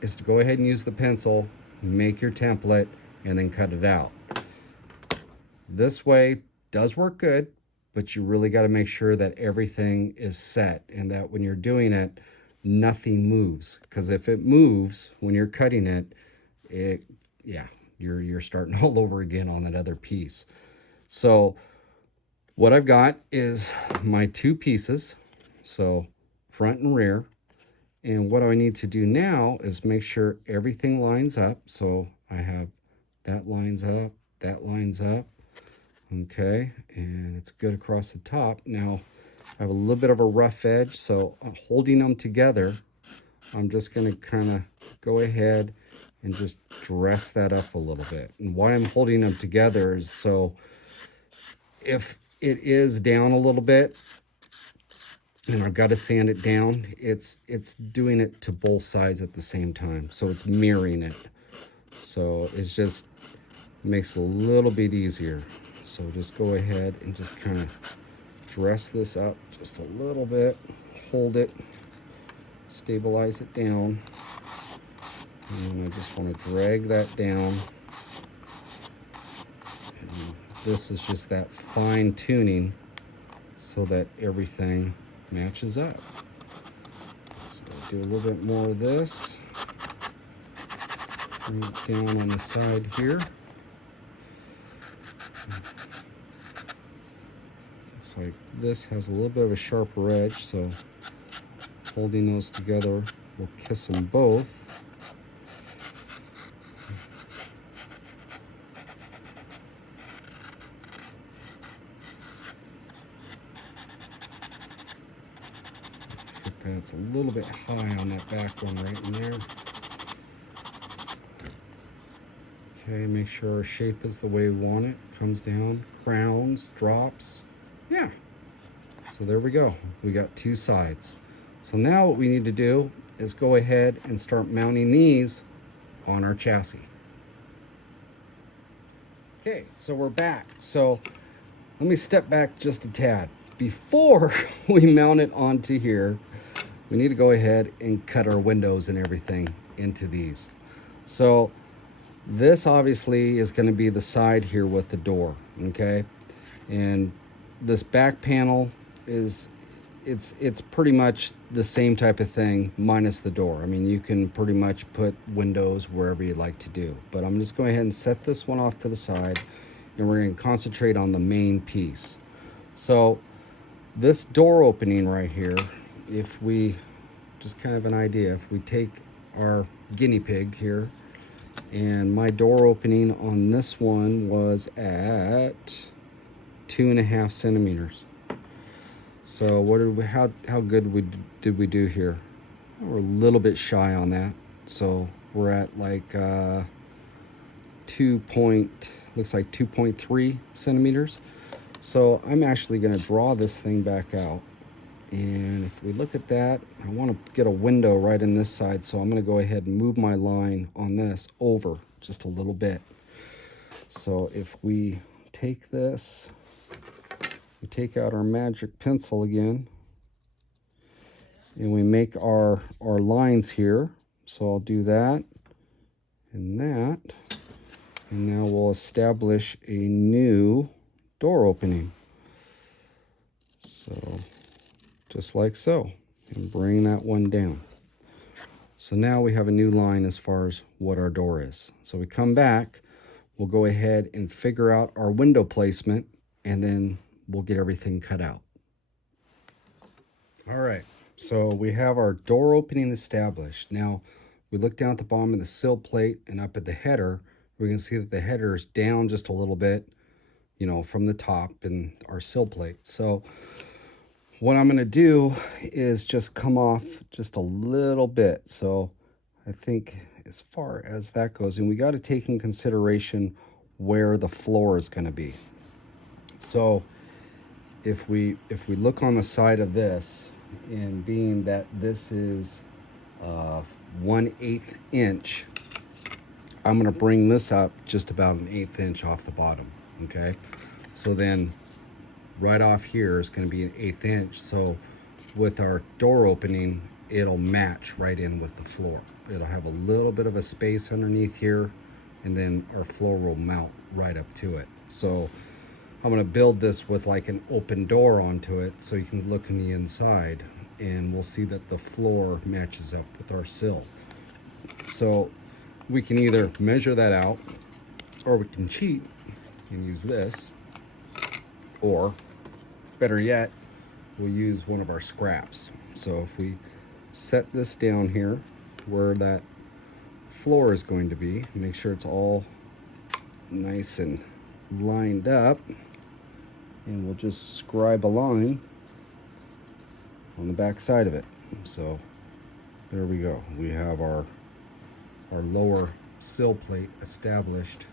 is to go ahead and use the pencil, make your template, and then cut it out. This way does work good, but you really got to make sure that everything is set and that when you're doing it, nothing moves. Because if it moves when you're cutting it, you're starting all over again on that other piece. So what I've got is my two pieces, so front and rear. And what I need to do now is make sure everything lines up. So I have that lines up, that lines up. Okay, and it's good across the top. Now, I have a little bit of a rough edge, so holding them together, I'm just going to kind of go ahead and just dress that up a little bit. And why I'm holding them together is so if it is down a little bit, and I've got to sand it down, it's doing it to both sides at the same time. So it's mirroring it. So it's just makes it a little bit easier. So just go ahead and just kind of dress this up just a little bit, hold it, stabilize it down. And I just want to drag that down. And this is just that fine tuning so that everything matches up. So I'll do a little bit more of this. Bring it down on the side here. Looks like this has a little bit of a sharper edge, so holding those together will kiss them both. It's a little bit high on that back one right in there. Okay, make sure our shape is the way we want it. Comes down, crowns, drops. Yeah. So there we go. We got two sides. So now what we need to do is go ahead and start mounting these on our chassis. Okay, so we're back. So let me step back just a tad. Before we mount it onto here, we need to go ahead and cut our windows and everything into these. So this obviously is going to be the side here with the door, okay? And this back panel is, it's pretty much the same type of thing minus the door. I mean, you can pretty much put windows wherever you'd like to do. But I'm just going ahead and set this one off to the side, and we're going to concentrate on the main piece. So this door opening right here, if we, just kind of an idea, if we take our guinea pig here, and my door opening on this one was at 2.5 centimeters. So what did we, how good did we do here? We're a little bit shy on that. So we're at like 2.3 centimeters. So I'm actually going to draw this thing back out. And if we look at that, I want to get a window right in this side. So I'm going to go ahead and move my line on this over just a little bit. So if we take this, we take out our magic pencil again, and we make our lines here. So I'll do that and that. And now we'll establish a new door opening. So just like so, and bring that one down. So now we have a new line as far as what our door is. So we come back, we'll go ahead and figure out our window placement, and then we'll get everything cut out. All right, so we have our door opening established. Now we look down at the bottom of the sill plate and up at the header. We can see that the header is down just a little bit, you know, from the top in our sill plate. So what I'm going to do is just come off just a little bit. So I think as far as that goes, and we got to take in consideration where the floor is going to be. So if we look on the side of this, and being that this is 1/8 inch, I'm going to bring this up just about 1/8 inch off the bottom. Okay, so then right off here is going to be 1/8 inch. So with our door opening, it'll match right in with the floor. It'll have a little bit of a space underneath here, and then our floor will mount right up to it. So I'm going to build this with like an open door onto it, so you can look in the inside, and we'll see that the floor matches up with our sill. So we can either measure that out, or we can cheat and use this, or better yet, we'll use one of our scraps. So if we set this down here where that floor is going to be, make sure it's all nice and lined up, and we'll just scribe a line on the back side of it. So there we go. We have our lower sill plate established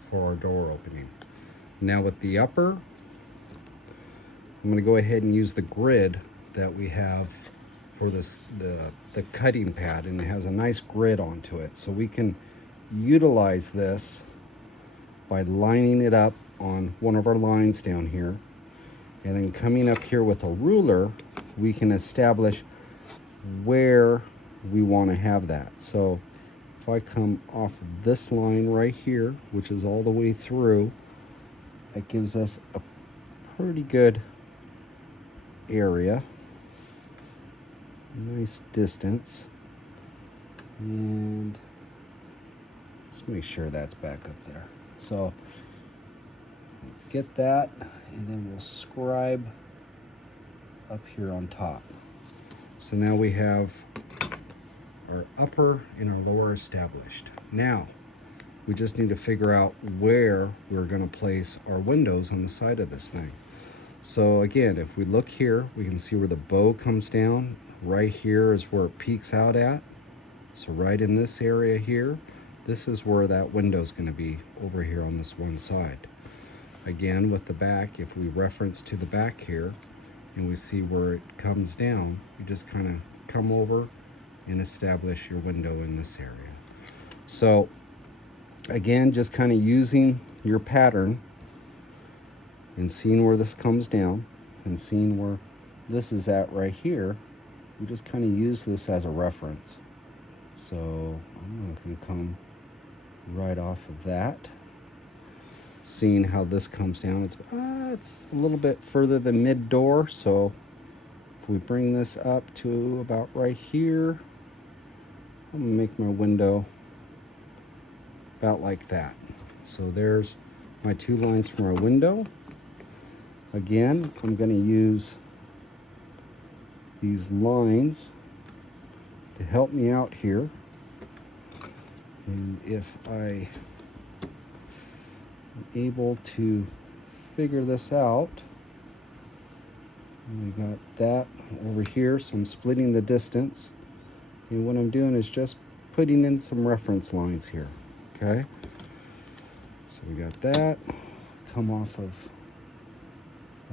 for our door opening. Now with the upper, I'm going to go ahead and use the grid that we have for this the cutting pad, and it has a nice grid onto it. So we can utilize this by lining it up on one of our lines down here, and then coming up here with a ruler, we can establish where we want to have that. So if I come off of this line right here, which is all the way through, that gives us a pretty good area, nice distance, and let's make sure that's back up there. So get that, and then we'll scribe up here on top. So now we have our upper and our lower established. Now we just need to figure out where we're going to place our windows on the side of this thing. So again, if we look here, we can see where the bow comes down. Right here is where it peaks out at. So right in this area here, this is where that window is going to be, over here on this one side. Again, with the back, if we reference to the back here and we see where it comes down, you just kind of come over and establish your window in this area. So again, just kind of using your pattern and seeing where this comes down and seeing where this is at right here, we just kind of use this as a reference. So I'm going to come right off of that. Seeing how this comes down, it's a little bit further than mid door. So if we bring this up to about right here, I'm gonna make my window about like that. So there's my two lines for my window. Again, I'm gonna use these lines to help me out here. And if I able to figure this out, we got that over here, so I'm splitting the distance, and what I'm doing is just putting in some reference lines here, okay? So we got that. Come off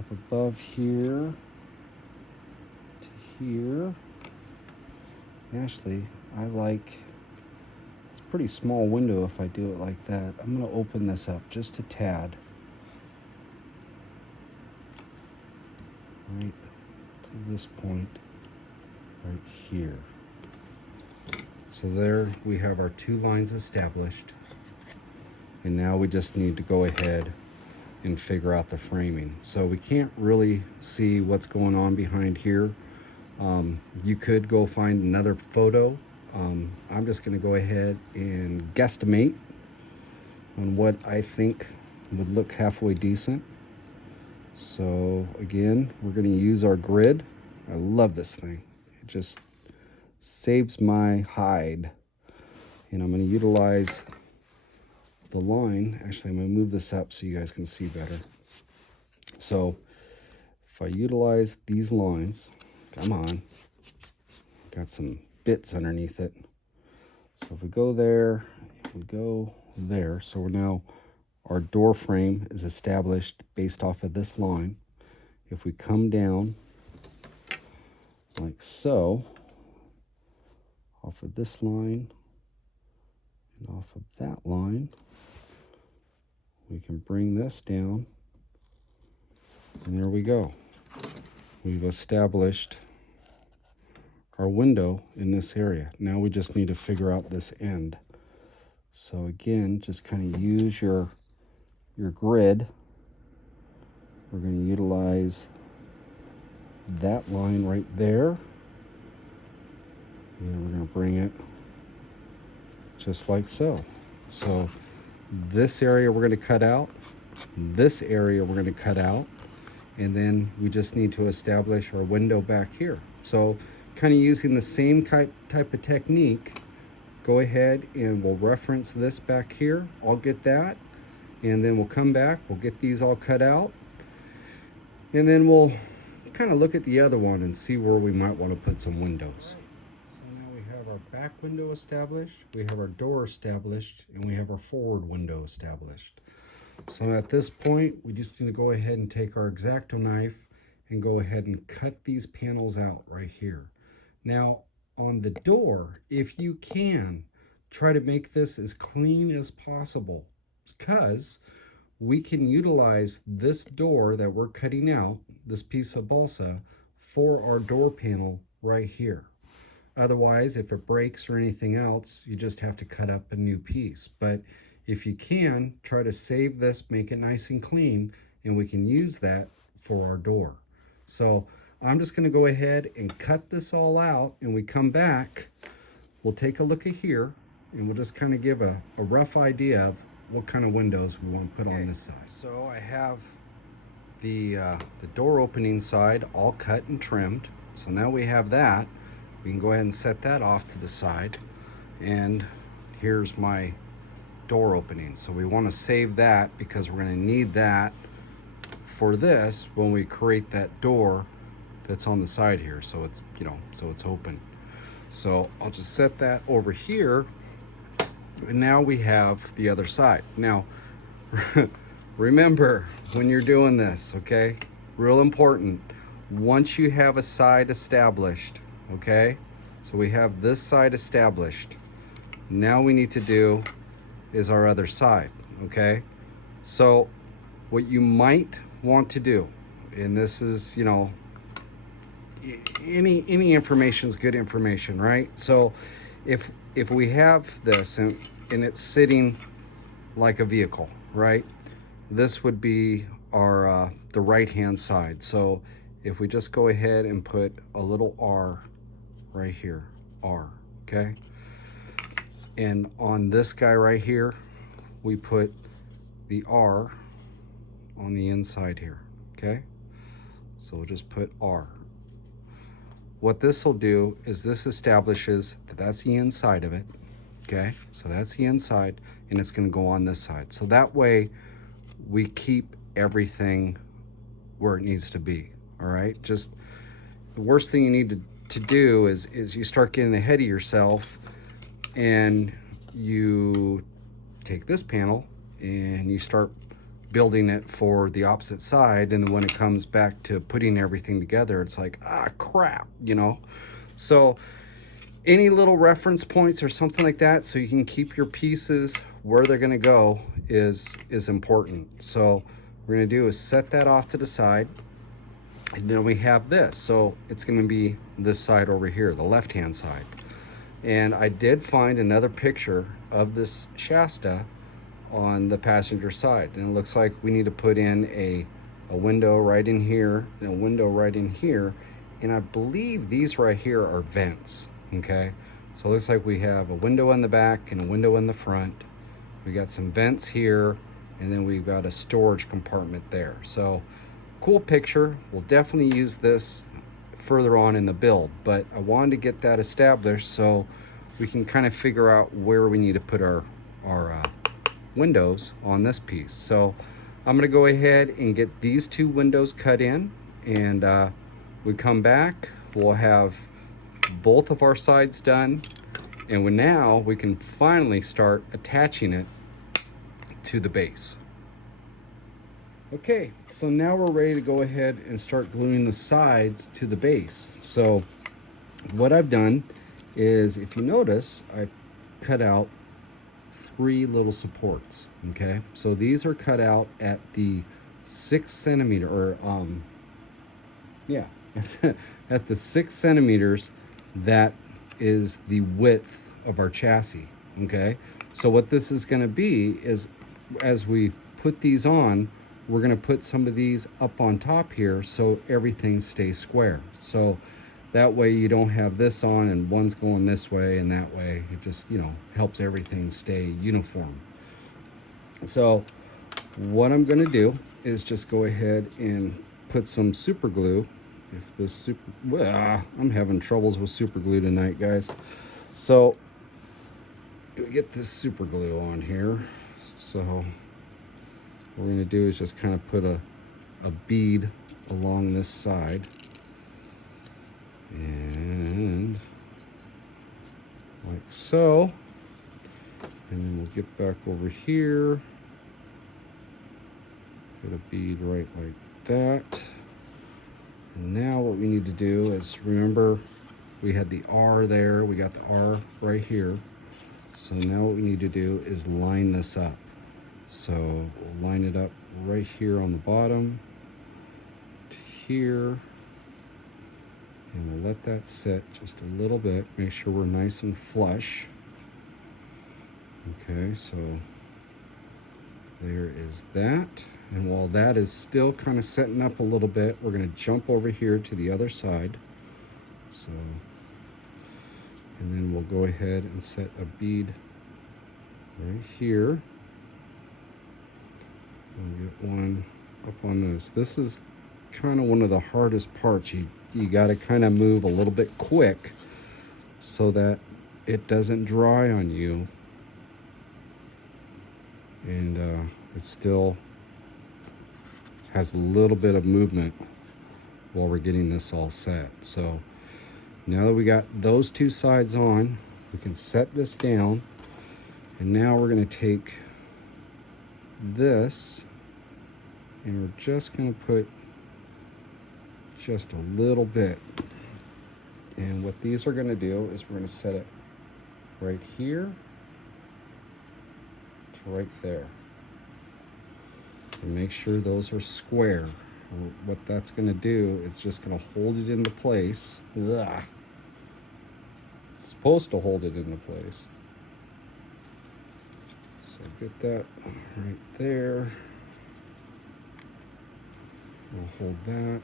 above here to here. Actually, I like, it's a pretty small window if I do it like that. I'm going to open this up just a tad. Right to this point right here. So there we have our 2 lines established. And now we just need to go ahead and figure out the framing. So we can't really see what's going on behind here. You could go find another photo. I'm just going to go ahead and guesstimate on what I think would look halfway decent. So again, we're going to use our grid. I love this thing. It just saves my hide. And I'm going to utilize the line. Actually, I'm going to move this up so you guys can see better. So if I utilize these lines, come on, got some bits underneath it. So if we go there, we go there. So we're now, our door frame is established based off of this line. If we come down like so, off of this line and off of that line, we can bring this down, and there we go. We've established our window in this area. Now we just need to figure out this end. So again, just kind of use your grid. We're going to utilize that line right there. And we're going to bring it just like so. So this area we're going to cut out. This area we're going to cut out. And then we just need to establish our window back here. So kind of using the same type of technique, go ahead and we'll reference this back here. I'll get that. And then we'll come back, we'll get these all cut out. And then we'll kind of look at the other one and see where we might want to put some windows. So now we have our back window established, we have our door established, and we have our forward window established. So at this point, we just need to go ahead and take our X-Acto knife and go ahead and cut these panels out right here. Now, on the door, if you can, try to make this as clean as possible, because we can utilize this door that we're cutting out, this piece of balsa, for our door panel right here. Otherwise, if it breaks or anything else, you just have to cut up a new piece. But if you can, try to save this, make it nice and clean, and we can use that for our door. So I'm just going to go ahead and cut this all out, and we come back, we'll take a look at here, and we'll just kind of give a rough idea of what kind of windows we want to put on this side. So I have the door opening side all cut and trimmed. So now we have that. We can go ahead and set that off to the side. And here's my door opening. So we want to save that because we're going to need that for this when we create that door that's on the side here. So it's, so it's open. So I'll just set that over here. And now we have the other side. Now, remember when you're doing this, okay? Real important. Once you have a side established, okay? So we have this side established. Now we need to do is our other side, okay? So what you might want to do, and this is, any information is good information, right? So if we have this and it's sitting like a vehicle, right? This would be our the right-hand side. So if we just go ahead and put a little R right here, R, okay? And on this guy right here, we put the R on the inside here, okay? So we'll just put R. What this will do is this establishes that that's the inside of it, okay? So that's the inside, and it's gonna go on this side. So that way, we keep everything where it needs to be, all right? Just the worst thing you need to do is you start getting ahead of yourself and you take this panel and you start building it for the opposite side, and then when it comes back to putting everything together, it's like, ah, crap, you know. So any little reference points or something like that so you can keep your pieces where they're going to go is important. So what we're going to do is set that off to the side, and then we have this. So it's going to be this side over here, the left hand side. And I did find another picture of this Shasta on the passenger side, and it looks like we need to put in a window right in here and a window right in here, and I believe these right here are vents. Okay, so it looks like we have a window in the back and a window in the front. We got some vents here, and then we've got a storage compartment there. So cool picture. We'll definitely use this further on in the build, but I wanted to get that established so we can kind of figure out where we need to put our windows on this piece. So I'm going to go ahead and get these two windows cut in, and we come back, we'll have both of our sides done, and now we can finally start attaching it to the base. Okay, so now we're ready to go ahead and start gluing the sides to the base. So what I've done is, if you notice, I cut out 3 little supports. Okay, so these are cut out at the 6 centimeter, or at the 6 centimeters that is the width of our chassis. Okay, so what this is going to be is, as we put these on, we're going to put some of these up on top here so everything stays square. So that way you don't have this on and one's going this way and that way. It just, you know, helps everything stay uniform. So what I'm going to do is just go ahead and put some super glue. If this I'm having troubles with super glue tonight, guys. So we get this super glue on here. So what we're going to do is just kind of put a bead along this side, and like so, and then we'll get back over here, put a bead right like that. And now what we need to do is, remember we had the R there, we got the R right here. So now what we need to do is line this up. So we'll line it up right here on the bottom to here, and we'll let that sit just a little bit, make sure we're nice and flush. Okay, so there is that. And while that is still kind of setting up a little bit, we're going to jump over here to the other side. So, and then we'll go ahead and set a bead right here. We'll get one up on this. This is kind of one of the hardest parts. You got to kind of move a little bit quick so that it doesn't dry on you, and it still has a little bit of movement while we're getting this all set. So now that we got those two sides on, we can set this down, and now we're going to take this and we're just going to put just a little bit, and what these are going to do is we're going to set it right here to right there, and make sure those are square. What that's going to do is just going to hold it into place. Ugh. It's supposed to hold it into place. So get that right there. We'll hold that.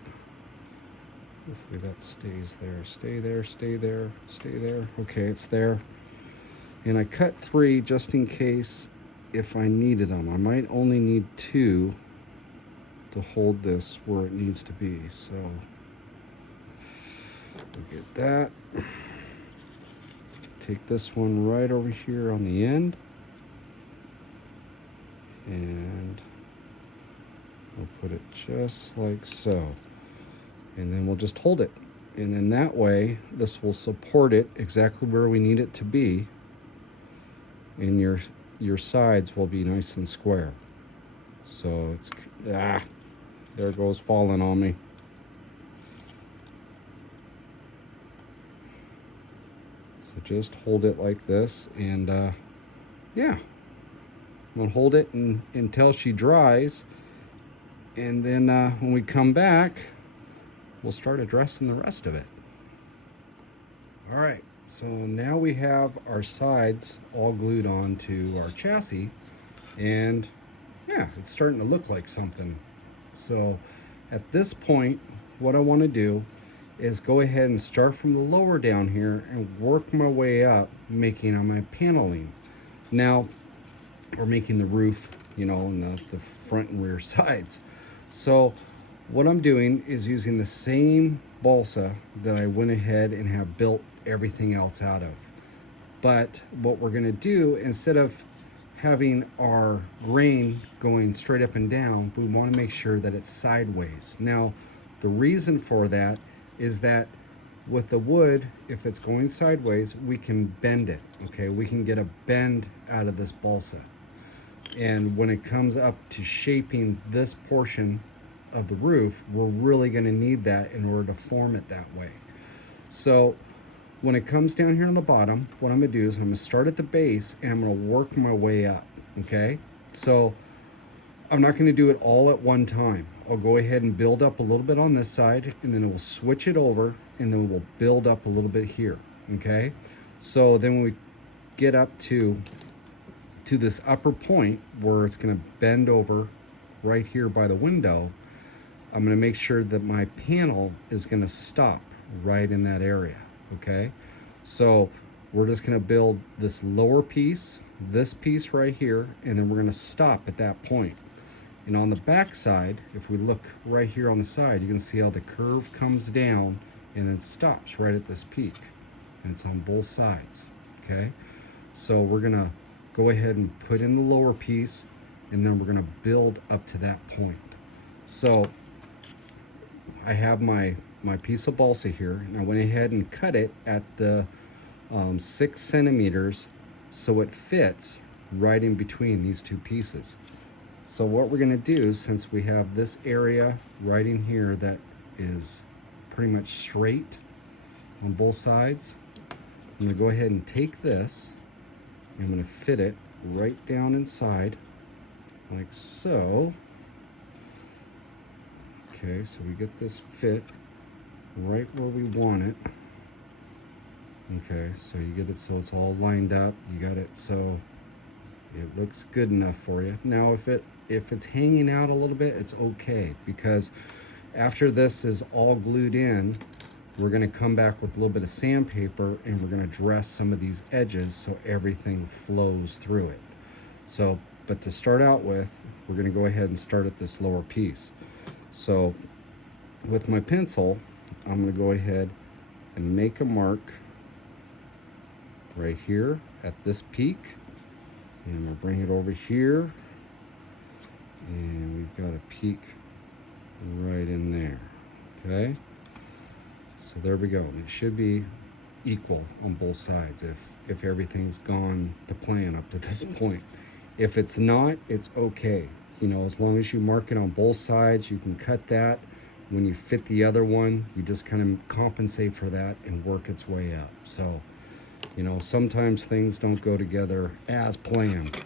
Hopefully that stays there. Stay there, stay there, stay there. Okay, it's there. And I cut 3 just in case if I needed them. I might only need 2 to hold this where it needs to be. So we'll get that. Take this one right over here on the end, and we'll put it just like so. And then we'll just hold it. And then that way, this will support it exactly where we need it to be. and your sides will be nice and square. So it's, there it goes falling on me. So just hold it like this, and yeah, I'm gonna hold it until she dries, and then when we come back, we'll start addressing the rest of it. All right, so now we have our sides all glued onto our chassis, and yeah, it's starting to look like something. So at this point, what I want to do is go ahead and start from the lower down here and work my way up, making on my paneling. Now, we're making the roof, you know, and the front and rear sides. So what I'm doing is using the same balsa that I went ahead and have built everything else out of. But what we're gonna do, instead of having our grain going straight up and down, we wanna make sure that it's sideways. Now, the reason for that is that with the wood, if it's going sideways, we can bend it, okay? We can get a bend out of this balsa. And when it comes up to shaping this portion of the roof, we're really gonna need that in order to form it that way. So when it comes down here on the bottom, what I'm gonna do is I'm gonna start at the base and I'm gonna work my way up, okay? So I'm not gonna do it all at one time. I'll go ahead and build up a little bit on this side, and then we'll switch it over, and then we'll build up a little bit here, okay? So then when we get up to this upper point where it's gonna bend over right here by the window, I'm gonna make sure that my panel is gonna stop right in that area, okay? So we're just gonna build this lower piece, this piece right here, and then we're gonna stop at that point. And on the back side, if we look right here on the side, you can see how the curve comes down and then stops right at this peak. And it's on both sides, okay? So we're gonna go ahead and put in the lower piece, and then we're gonna build up to that point. So I have my piece of balsa here, and I went ahead and cut it at the 6 centimeters so it fits right in between these two pieces. So what we're gonna do, since we have this area right in here that is pretty much straight on both sides, I'm gonna go ahead and take this, and I'm gonna fit it right down inside, like so. Okay, so we get this fit right where we want it. Okay, so you get it so it's all lined up. You got it so it looks good enough for you. Now if it's hanging out a little bit, it's okay, because after this is all glued in, we're gonna come back with a little bit of sandpaper, and we're gonna dress some of these edges so everything flows through it. So, but to start out with, we're gonna go ahead and start at this lower piece. So with my pencil, I'm gonna go ahead and make a mark right here at this peak, and we'll bring it over here, and we've got a peak right in there, okay? So there we go. It should be equal on both sides if everything's gone to plan up to this point. If it's not, it's okay. You know, as long as you mark it on both sides, you can cut that. When you fit the other one, you just kind of compensate for that and work its way up. So, you know, sometimes things don't go together as planned.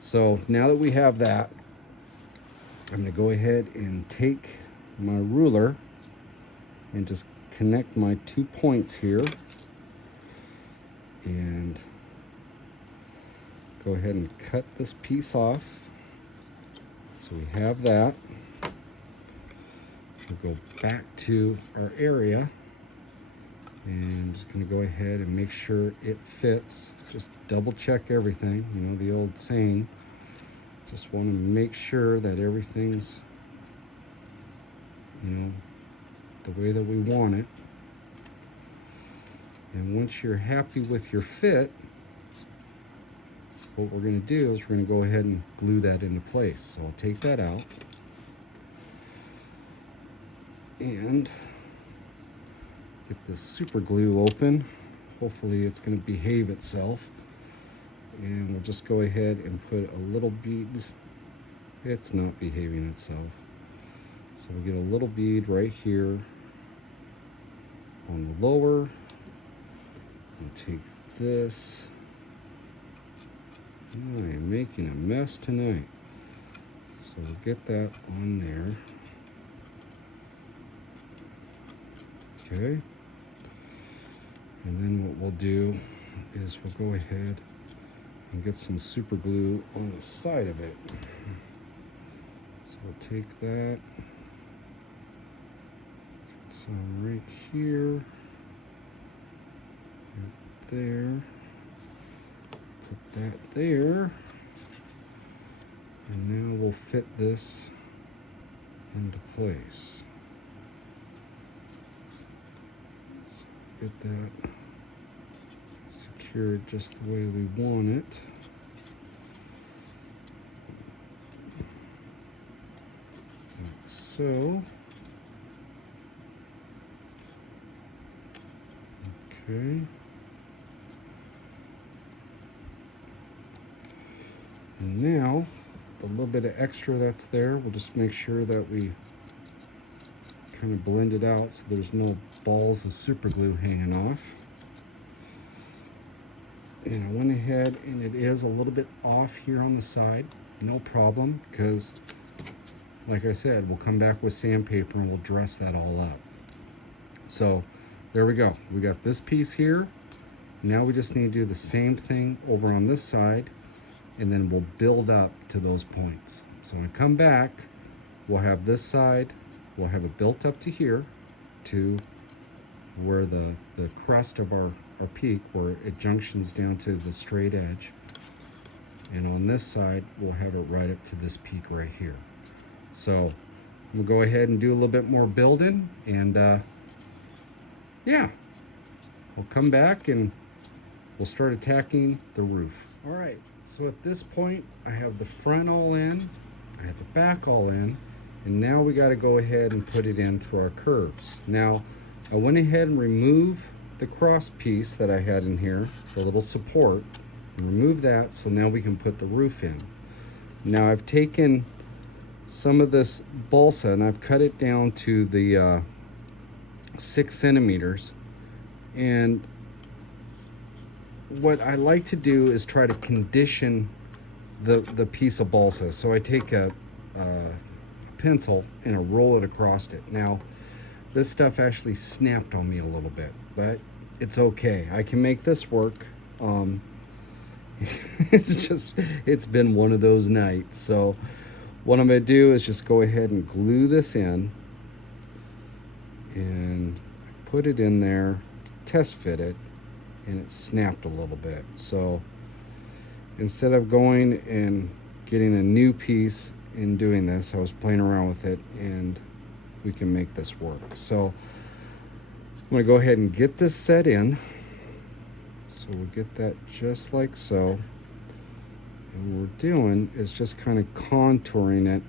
So now that we have that, I'm gonna go ahead and take my ruler and just connect my 2 points here, and go ahead and cut this piece off. So we have that. We'll go back to our area, and I'm just gonna go ahead and make sure it fits. Just double check everything, you know, the old saying. Just wanna make sure that everything's, you know, the way that we want it. And once you're happy with your fit, what we're going to do is we're going to go ahead and glue that into place. So I'll take that out, and get this super glue open. Hopefully it's going to behave itself. And we'll just go ahead and put a little bead. It's not behaving itself. So we'll get a little bead right here on the lower. And take this. I am making a mess tonight. So we'll get that on there. Okay. And then what we'll do is we'll go ahead and get some super glue on the side of it. So we'll take that, get some right here, right there, put that there, and now we'll fit this into place. So get that secured just the way we want it. Like so. Okay. And now, the little bit of extra that's there, we'll just make sure that we kind of blend it out so there's no balls of super glue hanging off. And I went ahead, and it is a little bit off here on the side. No problem, because like I said, we'll come back with sandpaper and we'll dress that all up. So there we go. We got this piece here. Now we just need to do the same thing over on this side, and then we'll build up to those points. So when I come back, we'll have this side, we'll have it built up to here, to where the crest of our peak, where it junctions down to the straight edge. And on this side, we'll have it right up to this peak right here. So we'll go ahead and do a little bit more building, and yeah, we'll come back and we'll start attacking the roof. All right, so at this point, I have the front all in, I have the back all in, and now we got to go ahead and put it in through our curves. Now, I went ahead and removed the cross piece that I had in here, the little support, and remove that, so now we can put the roof in. Now I've taken some of this balsa and I've cut it down to the 6 centimeters, and what I like to do is try to condition the piece of balsa. So I take a pencil and I roll it across it. Now this stuff actually snapped on me a little bit, but it's okay. I can make this work. It's been one of those nights. So what I'm gonna do is just go ahead and glue this in and put it in there, test fit it, and it snapped a little bit. So instead of going and getting a new piece and doing this, I was playing around with it, and we can make this work. So I'm going to go ahead and get this set in. So we'll get that just like so. And what we're doing is just kind of contouring it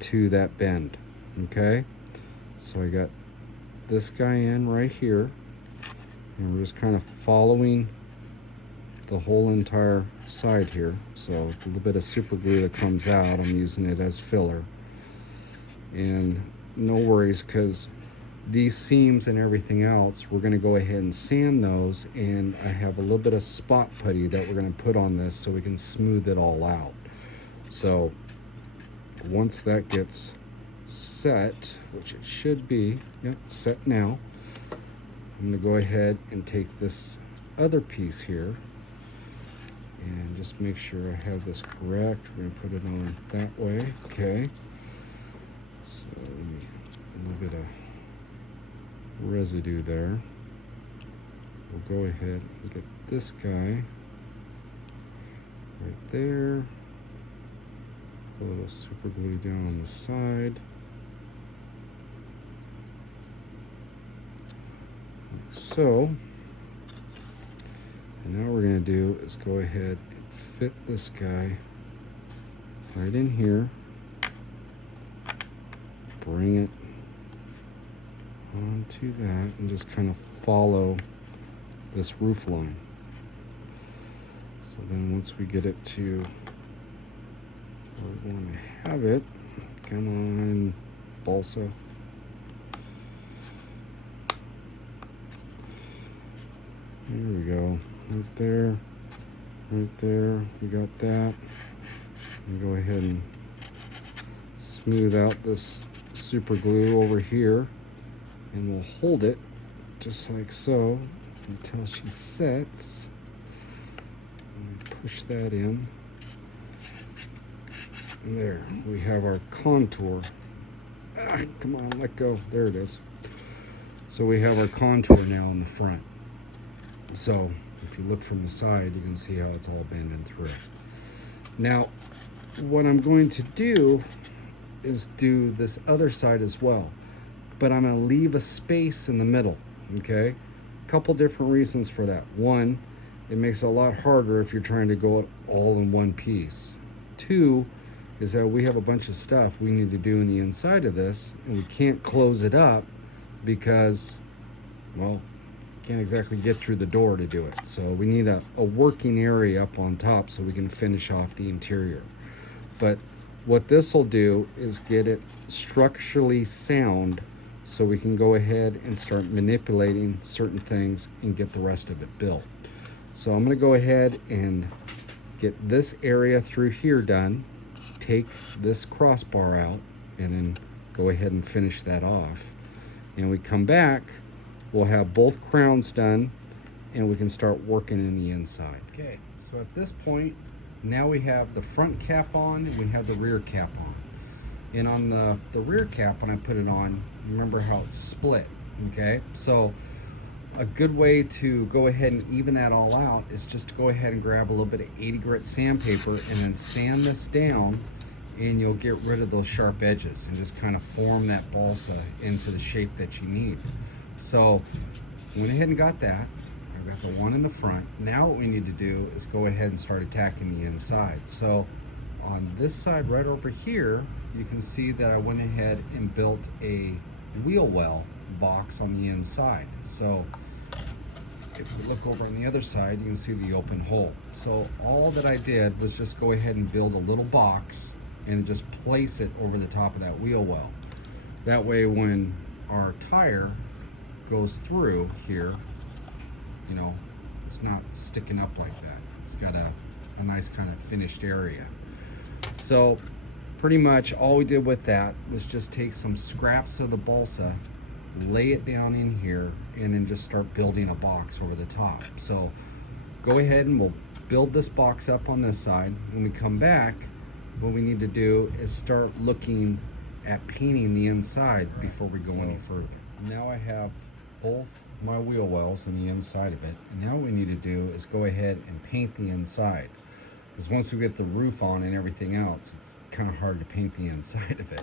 to that bend. Okay? So I got this guy in right here. And we're just kind of following the whole entire side here. So a little bit of super glue that comes out, I'm using it as filler. And no worries, because these seams and everything else, we're going to go ahead and sand those, and I have a little bit of spot putty that we're going to put on this so we can smooth it all out. So once that gets set, which it should be, yep, set now, I'm going to go ahead and take this other piece here and just make sure I have this correct. We're going to put it on that way. Okay. So a little bit of residue there. We'll go ahead and get this guy right there. A little super glue down on the side. Like so. And now what we're going to do is go ahead and fit this guy right in here. Bring it onto that and just kind of follow this roof line. So then once we get it to where we want to have it, come on, balsa. There we go, right there, right there, we got that. And go ahead and smooth out this super glue over here, and we'll hold it just like so until she sets. Push that in. And there, we have our contour. Come on, let go. There it is. So we have our contour now in the front. So if you look from the side, you can see how it's all bending through. Now, what I'm going to do is do this other side as well, but I'm going to leave a space in the middle, okay? A couple different reasons for that. One, it makes it a lot harder if you're trying to go all in one piece. Two, is that we have a bunch of stuff we need to do in the inside of this, and we can't close it up because, well, can't exactly get through the door to do it. So we need a working area up on top so we can finish off the interior. But what this will do is get it structurally sound so we can go ahead and start manipulating certain things and get the rest of it built. So I'm going to go ahead and get this area through here done, take this crossbar out, and then go ahead and finish that off. And we come back, we'll have both crowns done, and we can start working in the inside. Okay, so at this point, now we have the front cap on and we have the rear cap on. And on the rear cap, when I put it on, remember how it's split, okay? So a good way to go ahead and even that all out is just to go ahead and grab a little bit of 80 grit sandpaper and then sand this down, and you'll get rid of those sharp edges and just kind of form that balsa into the shape that you need. So went ahead and got that. I've got the one in the front. Now what we need to do is go ahead and start attacking the inside. So on this side right over here, you can see that I went ahead and built a wheel well box on the inside. So if we look over on the other side, you can see the open hole. So all that I did was just go ahead and build a little box and just place it over the top of that wheel well. That way when our tire goes through here, you know, it's not sticking up like that. It's got a nice kind of finished area. So pretty much all we did with that was just take some scraps of the balsa, lay it down in here, and then just start building a box over the top. So go ahead and we'll build this box up on this side. When we come back, what we need to do is start looking at painting the inside before we go any further. Now I have both my wheel wells on the inside of it, and now what we need to do is go ahead and paint the inside, because once we get the roof on and everything else, it's kind of hard to paint the inside of it.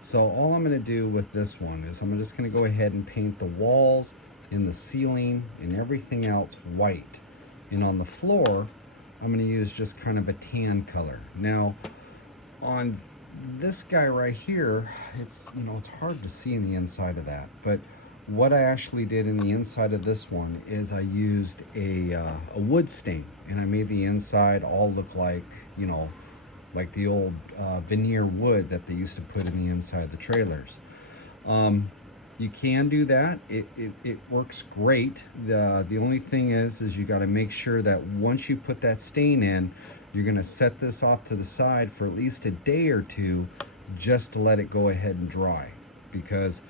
So all I'm going to do with this one is I'm just going to go ahead and paint the walls and the ceiling and everything else white, and on the floor I'm going to use just kind of a tan color. Now on this guy right here, it's, you know, it's hard to see in the inside of that, but what I actually did in the inside of this one is I used a wood stain, and I made the inside all look like, you know, like the old veneer wood that they used to put in the inside of the trailers. You can do that. It works great. The only thing is you got to make sure that once you put that stain in, you're going to set this off to the side for at least a day or two just to let it go ahead and dry, because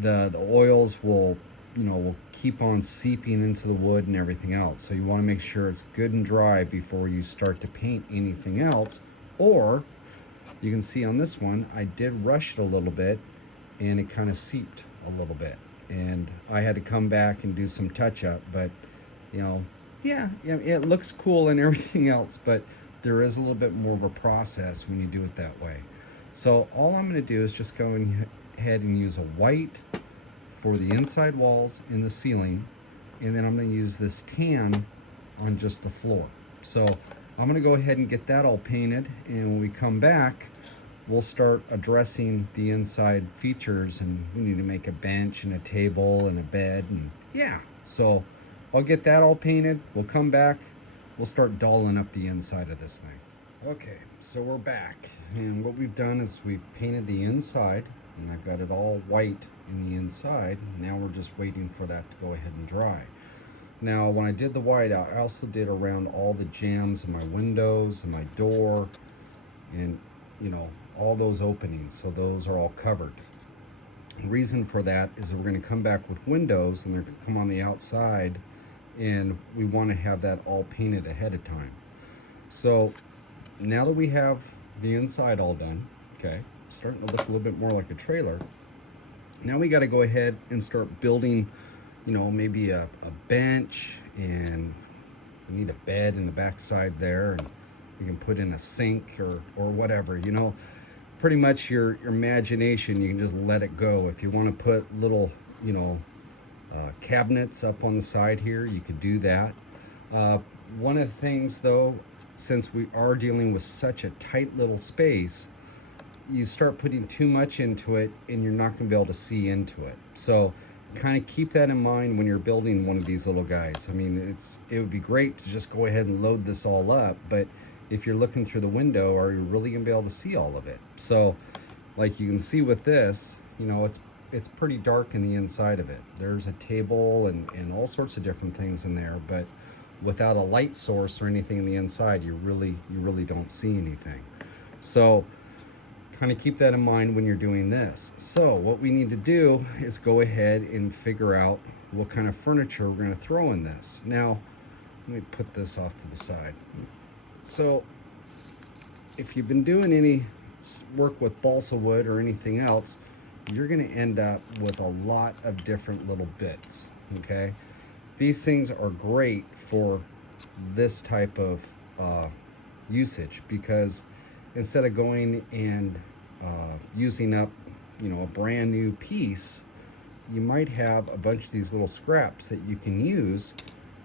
the oils will, you know, will keep on seeping into the wood and everything else. So you want to make sure it's good and dry before you start to paint anything else. Or you can see on this one, I did rush it a little bit and it kind of seeped a little bit, and I had to come back and do some touch up. But you know, yeah, it looks cool and everything else, but there is a little bit more of a process when you do it that way. So all I'm going to do is just go ahead and use a white for the inside walls and the ceiling, and then I'm going to use this tan on just the floor. So I'm going to go ahead and get that all painted, and when we come back, we'll start addressing the inside features, and we need to make a bench and a table and a bed, and yeah. So I'll get that all painted. We'll come back, we'll start dolling up the inside of this thing. Okay, so we're back, and what we've done is we've painted the inside, and I've got it all white in the inside. Now we're just waiting for that to go ahead and dry. Now when I did the white, I also did around all the jambs in my windows and my door, and you know, all those openings, so those are all covered. The reason for that is that we're going to come back with windows, and they're going to come on the outside, and we want to have that all painted ahead of time. So now that we have the inside all done, okay, starting to look a little bit more like a trailer, now we got to go ahead and start building, you know, maybe a bench, and we need a bed in the back side there, and you can put in a sink or whatever, you know. Pretty much your imagination, you can just let it go. If you want to put little, you know, cabinets up on the side here, you could do that. One of the things though, since we are dealing with such a tight little space, you start putting too much into it and you're not going to be able to see into it. So kind of keep that in mind when you're building one of these little guys. I mean, it would be great to just go ahead and load this all up, but if you're looking through the window, are you really going to be able to see all of it? So like you can see with this, you know, it's pretty dark in the inside of it. There's a table and all sorts of different things in there, but without a light source or anything in the inside, you really don't see anything. So kind of keep that in mind when you're doing this. So what we need to do is go ahead and figure out what kind of furniture we're going to throw in this. Now, let me put this off to the side. So if you've been doing any work with balsa wood or anything else, you're going to end up with a lot of different little bits, okay? These things are great for this type of usage, because instead of going and using up, you know, a brand new piece, you might have a bunch of these little scraps that you can use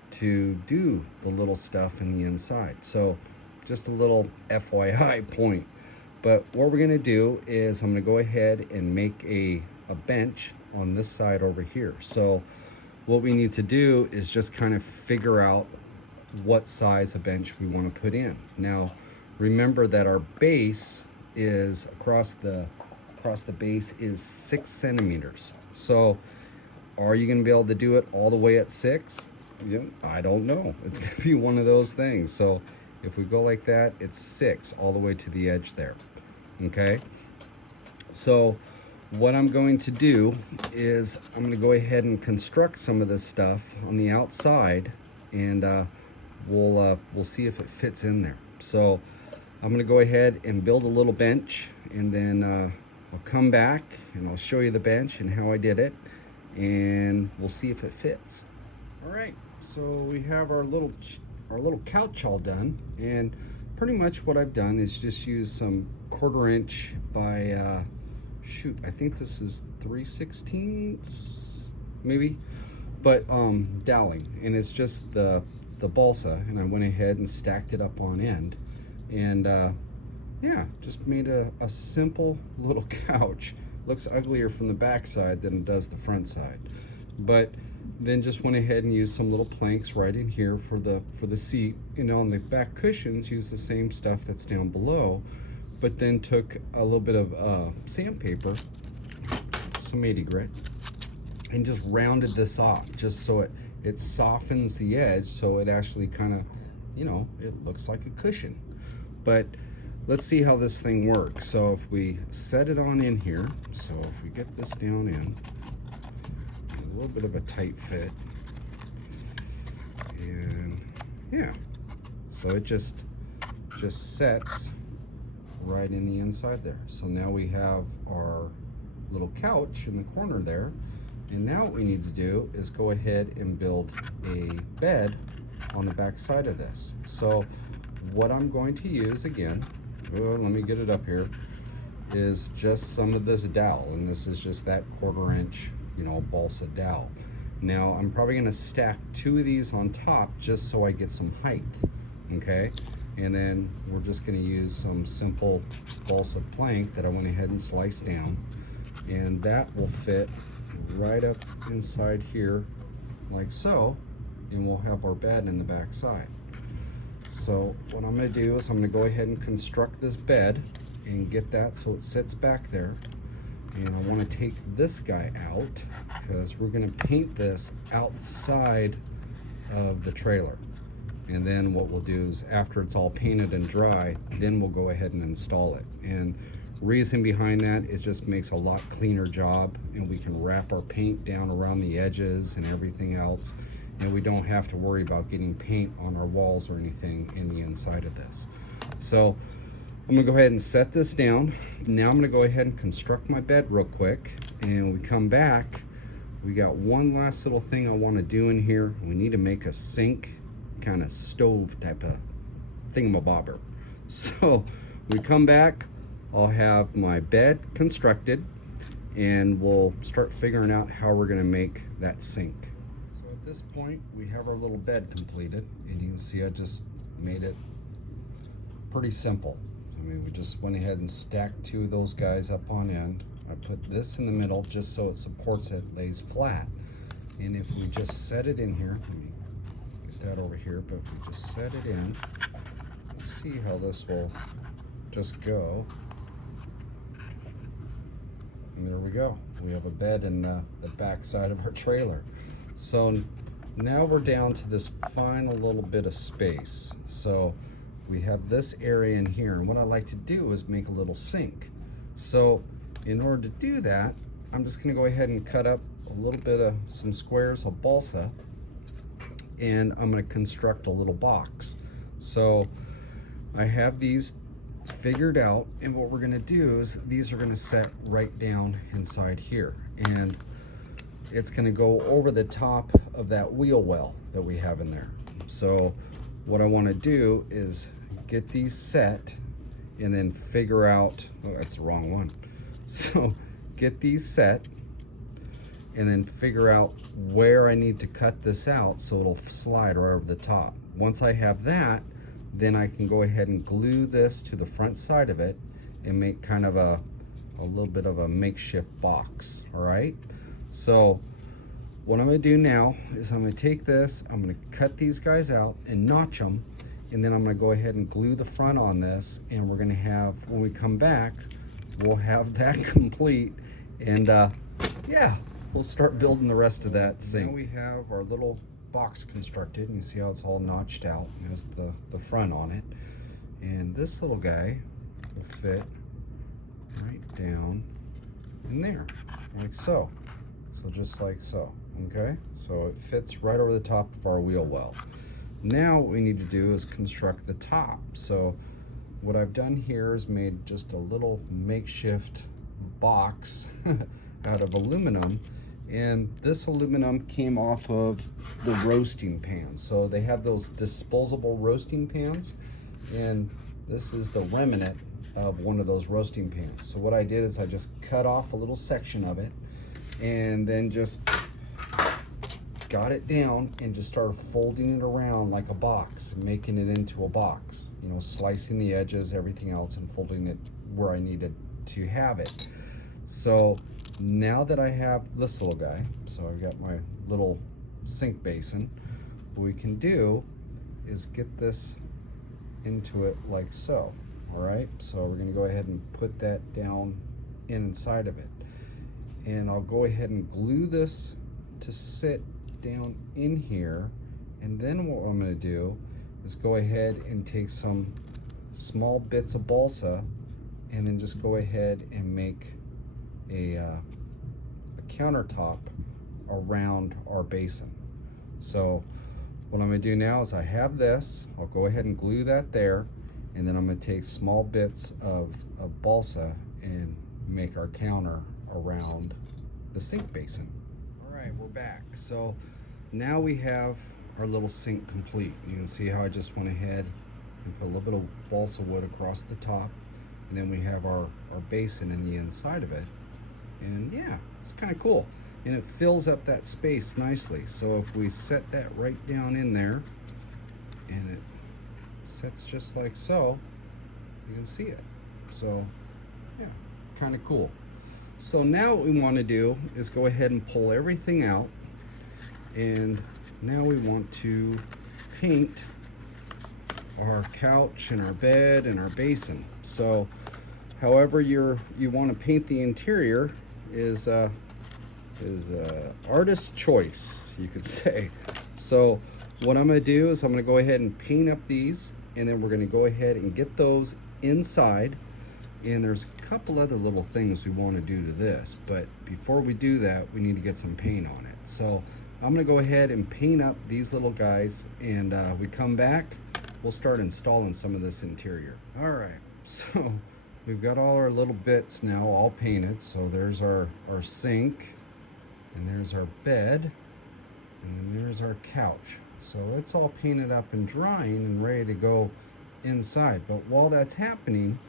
to do the little stuff in the inside. So just a little FYI point. But what we're going to do is I'm going to go ahead and make a bench on this side over here. So what we need to do is just kind of figure out what size of bench we want to put in. Now remember that our base is across the base is 6 centimeters. So are you going to be able to do it all the way at 6? Yeah, I don't know. It's going to be one of those things. So if we go like that, it's 6 all the way to the edge there. Okay. So what I'm going to do is I'm going to go ahead and construct some of this stuff on the outside, and we'll see if it fits in there. So I'm going to go ahead and build a little bench, and then I'll come back and I'll show you the bench and how I did it, and we'll see if it fits. All right. So we have our little couch all done, and pretty much what I've done is just use some 1/4 inch by shoot, I think this is 3/16 maybe, but doweling, and it's just the balsa, and I went ahead and stacked it up on end, and yeah, just made a simple little couch. Looks uglier from the back side than it does the front side, but then just went ahead and used some little planks right in here for the seat. You know, on the back cushions, use the same stuff that's down below, but then took a little bit of sandpaper, some 80 grit, and just rounded this off just so it softens the edge, so it actually kind of, you know, it looks like a cushion. But let's see how this thing works. So if we set it on in here, so if we get this down in, a little bit of a tight fit, and yeah, so it just sets right in the inside there. So now we have our little couch in the corner there, and now what we need to do is go ahead and build a bed on the back side of this. So what I'm going to use again, let me get it up here, is just some of this dowel, and this is just that 1/4 inch, you know, balsa dowel. Now I'm probably going to stack 2 of these on top just so I get some height, okay? And then we're just going to use some simple balsa plank that I went ahead and sliced down, and that will fit right up inside here like so, and we'll have our bed in the back side. So what I'm going to do is I'm going to go ahead and construct this bed and get that so it sits back there. And I want to take this guy out because we're going to paint this outside of the trailer. And then what we'll do is after it's all painted and dry, then we'll go ahead and install it. And reason behind that is just makes a lot cleaner job, and we can wrap our paint down around the edges and everything else, and we don't have to worry about getting paint on our walls or anything in the inside of this. So I'm gonna go ahead and set this down. Now I'm gonna go ahead and construct my bed real quick, and when we come back, we got one last little thing I want to do in here. We need to make a sink kind of stove type of thingamabobber. So we come back, I'll have my bed constructed, and we'll start figuring out how we're going to make that sink. So at this point we have our little bed completed, and you can see I just made it pretty simple. I mean, we just went ahead and stacked two of those guys up on end. I put this in the middle just so it supports it, lays flat. And if we just set it in here, let me get that over here, but if we just set it in, we'll see how this will just go. And there we go. We have a bed in the back side of our trailer. So now we're down to this final little bit of space. So we have this area in here, and what I like to do is make a little sink. So in order to do that, I'm just going to go ahead and cut up a little bit of some squares of balsa, and I'm going to construct a little box. So I have these figured out, and what we're going to do is these are going to set right down inside here, and it's going to go over the top of that wheel well that we have in there. So what I want to do is get these set and then figure out, oh, that's the wrong one. So get these set and then figure out where I need to cut this out so it'll slide right over the top. Once I have that, then I can go ahead and glue this to the front side of it and make kind of a little bit of a makeshift box. All right, so what I'm going to do now is I'm going to take this, I'm going to cut these guys out and notch them, and then I'm going to go ahead and glue the front on this, and we're going to have, when we come back, we'll have that complete, and yeah, we'll start building the rest of that sink. Now we have our little box constructed, and you see how it's all notched out. There's the front on it, and this little guy will fit right down in there, like so. So just like so, okay? So it fits right over the top of our wheel well. Now what we need to do is construct the top. So what I've done here is made just a little makeshift box out of aluminum, and this aluminum came off of the roasting pans. So they have those disposable roasting pans, and this is the remnant of one of those roasting pans. So what I did is I just cut off a little section of it and then just got it down and just started folding it around like a box and making it into a box, you know, slicing the edges, everything else, and folding it where I needed to have it. So now that I have this little guy, so I've got my little sink basin, what we can do is get this into it like so. All right, so we're going to go ahead and put that down inside of it, and I'll go ahead and glue this to sit down in here. And then what I'm going to do is go ahead and take some small bits of balsa and then just go ahead and make a countertop around our basin. So what I'm going to do now is I have this, I'll go ahead and glue that there, and then I'm going to take small bits of balsa and make our counter around the sink basin. All right, we're back. So now we have our little sink complete. You can see how I just went ahead and put a little bit of balsa wood across the top, and then we have our basin in the inside of it. And yeah, it's kind of cool, and it fills up that space nicely. So if we set that right down in there, and it sets just like so, you can see it. So yeah, kind of cool. So now what we want to do is go ahead and pull everything out, and now we want to paint our couch and our bed and our basin. So however you want to paint the interior is artist's choice, you could say. So what I'm going to do is I'm going to go ahead and paint up these, and then we're going to go ahead and get those inside. And there's a couple other little things we want to do to this, but before we do that, we need to get some paint on it. So I'm going to go ahead and paint up these little guys, and we come back, we'll start installing some of this interior. All right, so we've got all our little bits now all painted. So there's our sink, and there's our bed, and there's our couch. So it's all painted up and drying and ready to go inside. But while that's happening,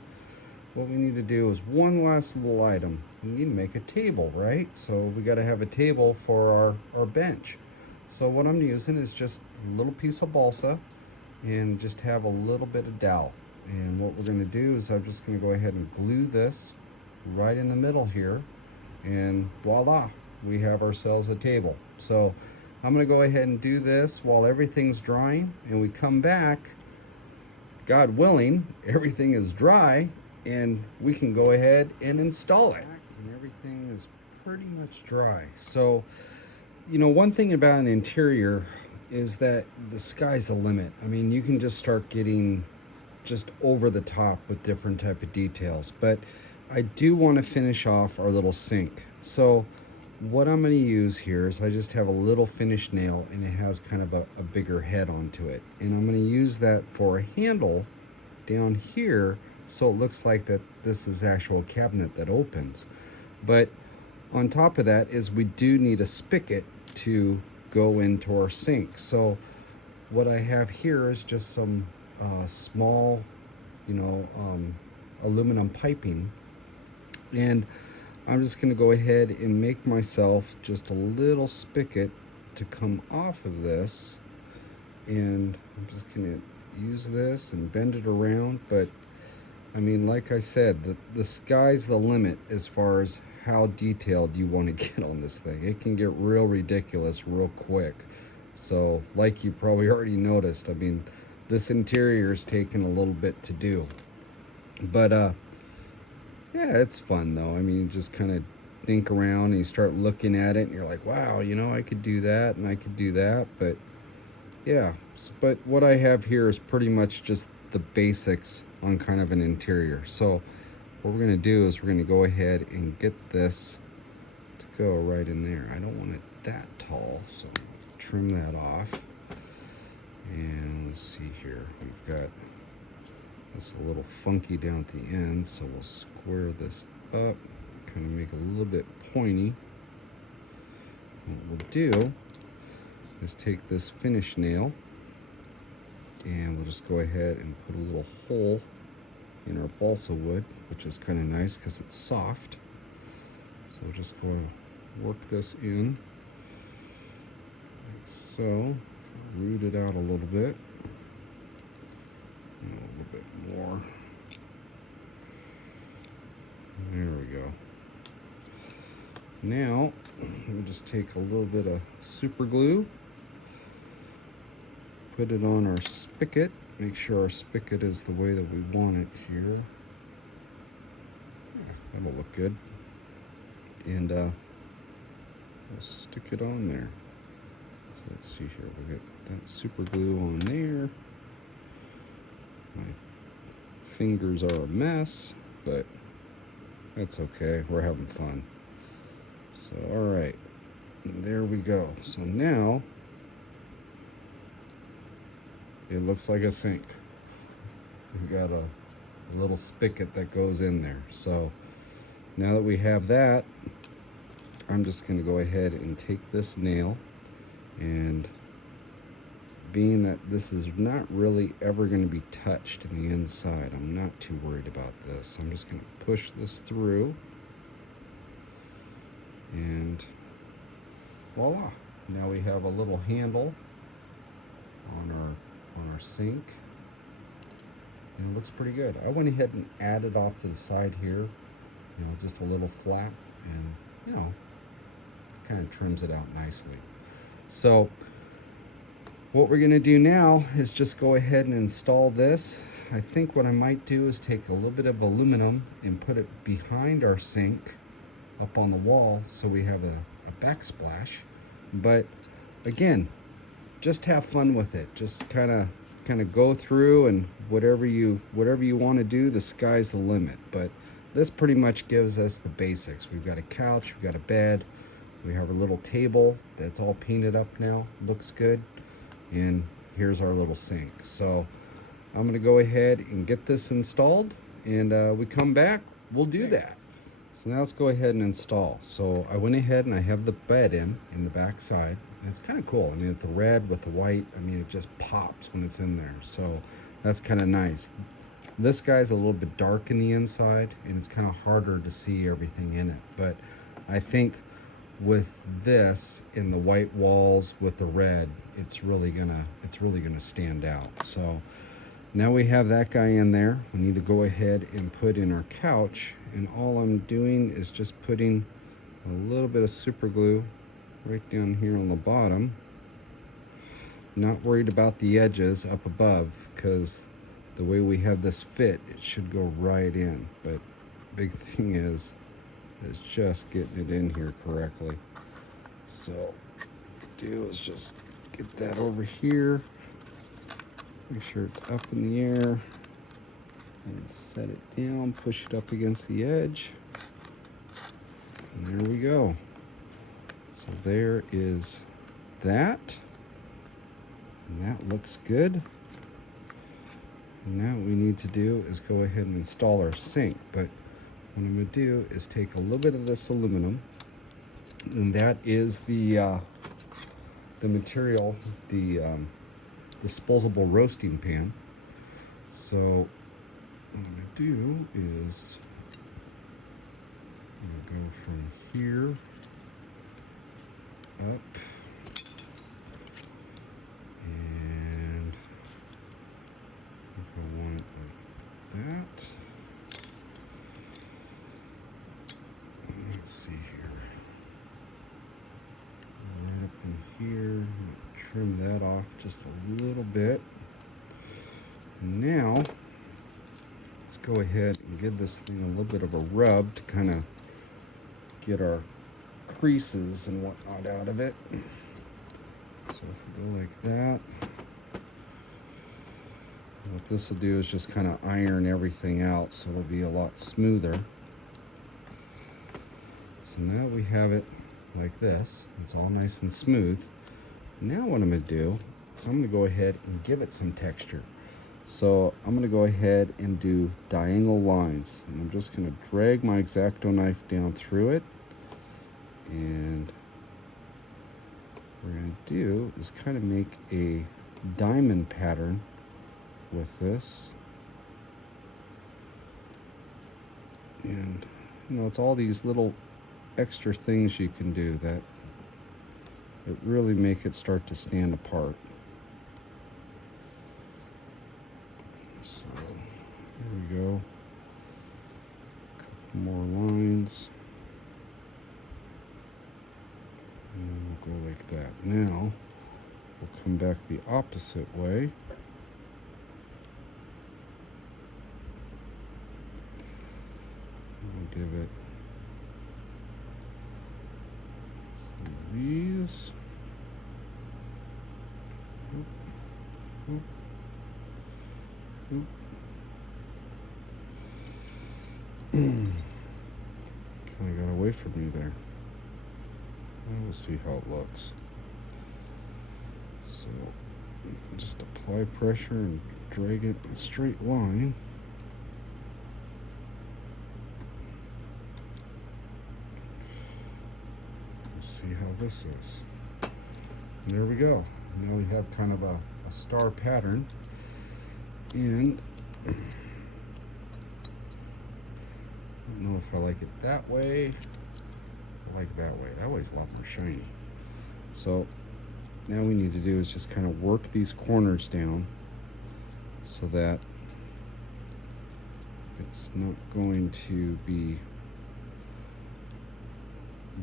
what we need to do is one last little item. We need to make a table, right? So we got to have a table for our bench. So what I'm using is just a little piece of balsa and just have a little bit of dowel. And what we're going to do is I'm just going to go ahead and glue this right in the middle here, and voila, we have ourselves a table. So I'm going to go ahead and do this while everything's drying, and we come back, God willing, everything is dry, and we can go ahead and install it. And everything is pretty much dry. So, you know, one thing about an interior is that the sky's the limit. I mean, you can just start getting just over the top with different type of details. But I do want to finish off our little sink. So what I'm going to use here is I just have a little finish nail, and it has kind of a bigger head onto it. And I'm going to use that for a handle down here, so it looks like that this is actual cabinet that opens. But on top of that is we do need a spigot to go into our sink. So what I have here is just some small, aluminum piping, and I'm just going to go ahead and make myself just a little spigot to come off of this, and I'm just going to use this and bend it around. But I mean, like I said, the sky's the limit as far as how detailed you want to get on this thing. It can get real ridiculous real quick. So like you probably already noticed, I mean, this interior is taking a little bit to do. But yeah, it's fun though. I mean, you just kind of think around and you start looking at it and you're like, wow, you know, I could do that and I could do that. But yeah, but what I have here is pretty much just the basics on kind of an interior. So what we're going to do is we're going to go ahead and get this to go right in there. I don't want it that tall, so trim that off. And let's see here, we've got this a little funky down at the end, so we'll square this up, kind of make it a little bit pointy. What we'll do is take this finish nail, and we'll just go ahead and put a little hole in our balsa wood, which is kind of nice because it's soft. So we'll just go and work this in like so, root it out a little bit, and a little bit more. There we go. Now we'll just take a little bit of super glue, put it on our spigot. Make sure our spigot is the way that we want it here. Yeah, that'll look good. And we'll stick it on there. So let's see here. We'll get that super glue on there. My fingers are a mess, but that's okay. We're having fun. So, all right. There we go. So now it looks like a sink. We've got a little spigot that goes in there. So now that we have that, I'm just going to go ahead and take this nail, and being that this is not really ever going to be touched in the inside, I'm not too worried about this. I'm just going to push this through, and voila. Now we have a little handle on our sink, and it looks pretty good. I went ahead and added off to the side here, just a little flap, and kind of trims it out nicely. So what we're gonna do now is just go ahead and install this. I think what I might do is take a little bit of aluminum and put it behind our sink up on the wall so we have a backsplash. But again, just have fun with it. Just kind of go through, and whatever you want to do, the sky's the limit. But this pretty much gives us the basics. We've got a couch, we've got a bed, we have a little table that's all painted up now, looks good, and here's our little sink. So I'm gonna go ahead and get this installed, and we come back, we'll do that. So now let's go ahead and install. So I went ahead and I have the bed in the back side. And it's kind of cool. I mean, the red with the white, I mean, it just pops when it's in there. So that's kind of nice. This guy's a little bit dark in the inside, and it's kind of harder to see everything in it. But I think with this in the white walls with the red, it's really gonna stand out. So now we have that guy in there. We need to go ahead and put in our couch, and all I'm doing is just putting a little bit of super glue right down here on the bottom. Not worried about the edges up above, because the way we have this fit, it should go right in. But big thing is just getting it in here correctly. So do is just get that over here, make sure it's up in the air, and set it down, push it up against the edge, and there we go. So there is that, and that looks good. And now what we need to do is go ahead and install our sink. But what I'm going to do is take a little bit of this aluminum, and that is the material, the disposable roasting pan. So what I'm going to do is I'm going to go from here up, and if I want it like that, let's see here, right up in here, trim that off just a little bit. And now let's go ahead and give this thing a little bit of a rub to kind of get our creases and whatnot out of it. So if we go like that, what this will do is just kind of iron everything out, so it'll be a lot smoother. So now we have it like this. It's all nice and smooth. Now what I'm going to do is I'm going to go ahead and give it some texture. So I'm going to go ahead and do diagonal lines, and I'm just going to drag my X-Acto knife down through it. And what we're going to do is kind of make a diamond pattern with this. And it's all these little extra things you can do that really make it start to stand apart. So here we go. A couple more lines. And we'll go like that. Now we'll come back the opposite way. We'll give it some of these. Oop, oop, oop. Kind of got away from me there. We'll see how it looks. So just apply pressure and drag it in a straight line. We'll see how this is. And there we go. Now we have kind of a star pattern. And I don't know if I like it that way. I like that way. That way's a lot more shiny. So now we need to do is just kind of work these corners down so that it's not going to be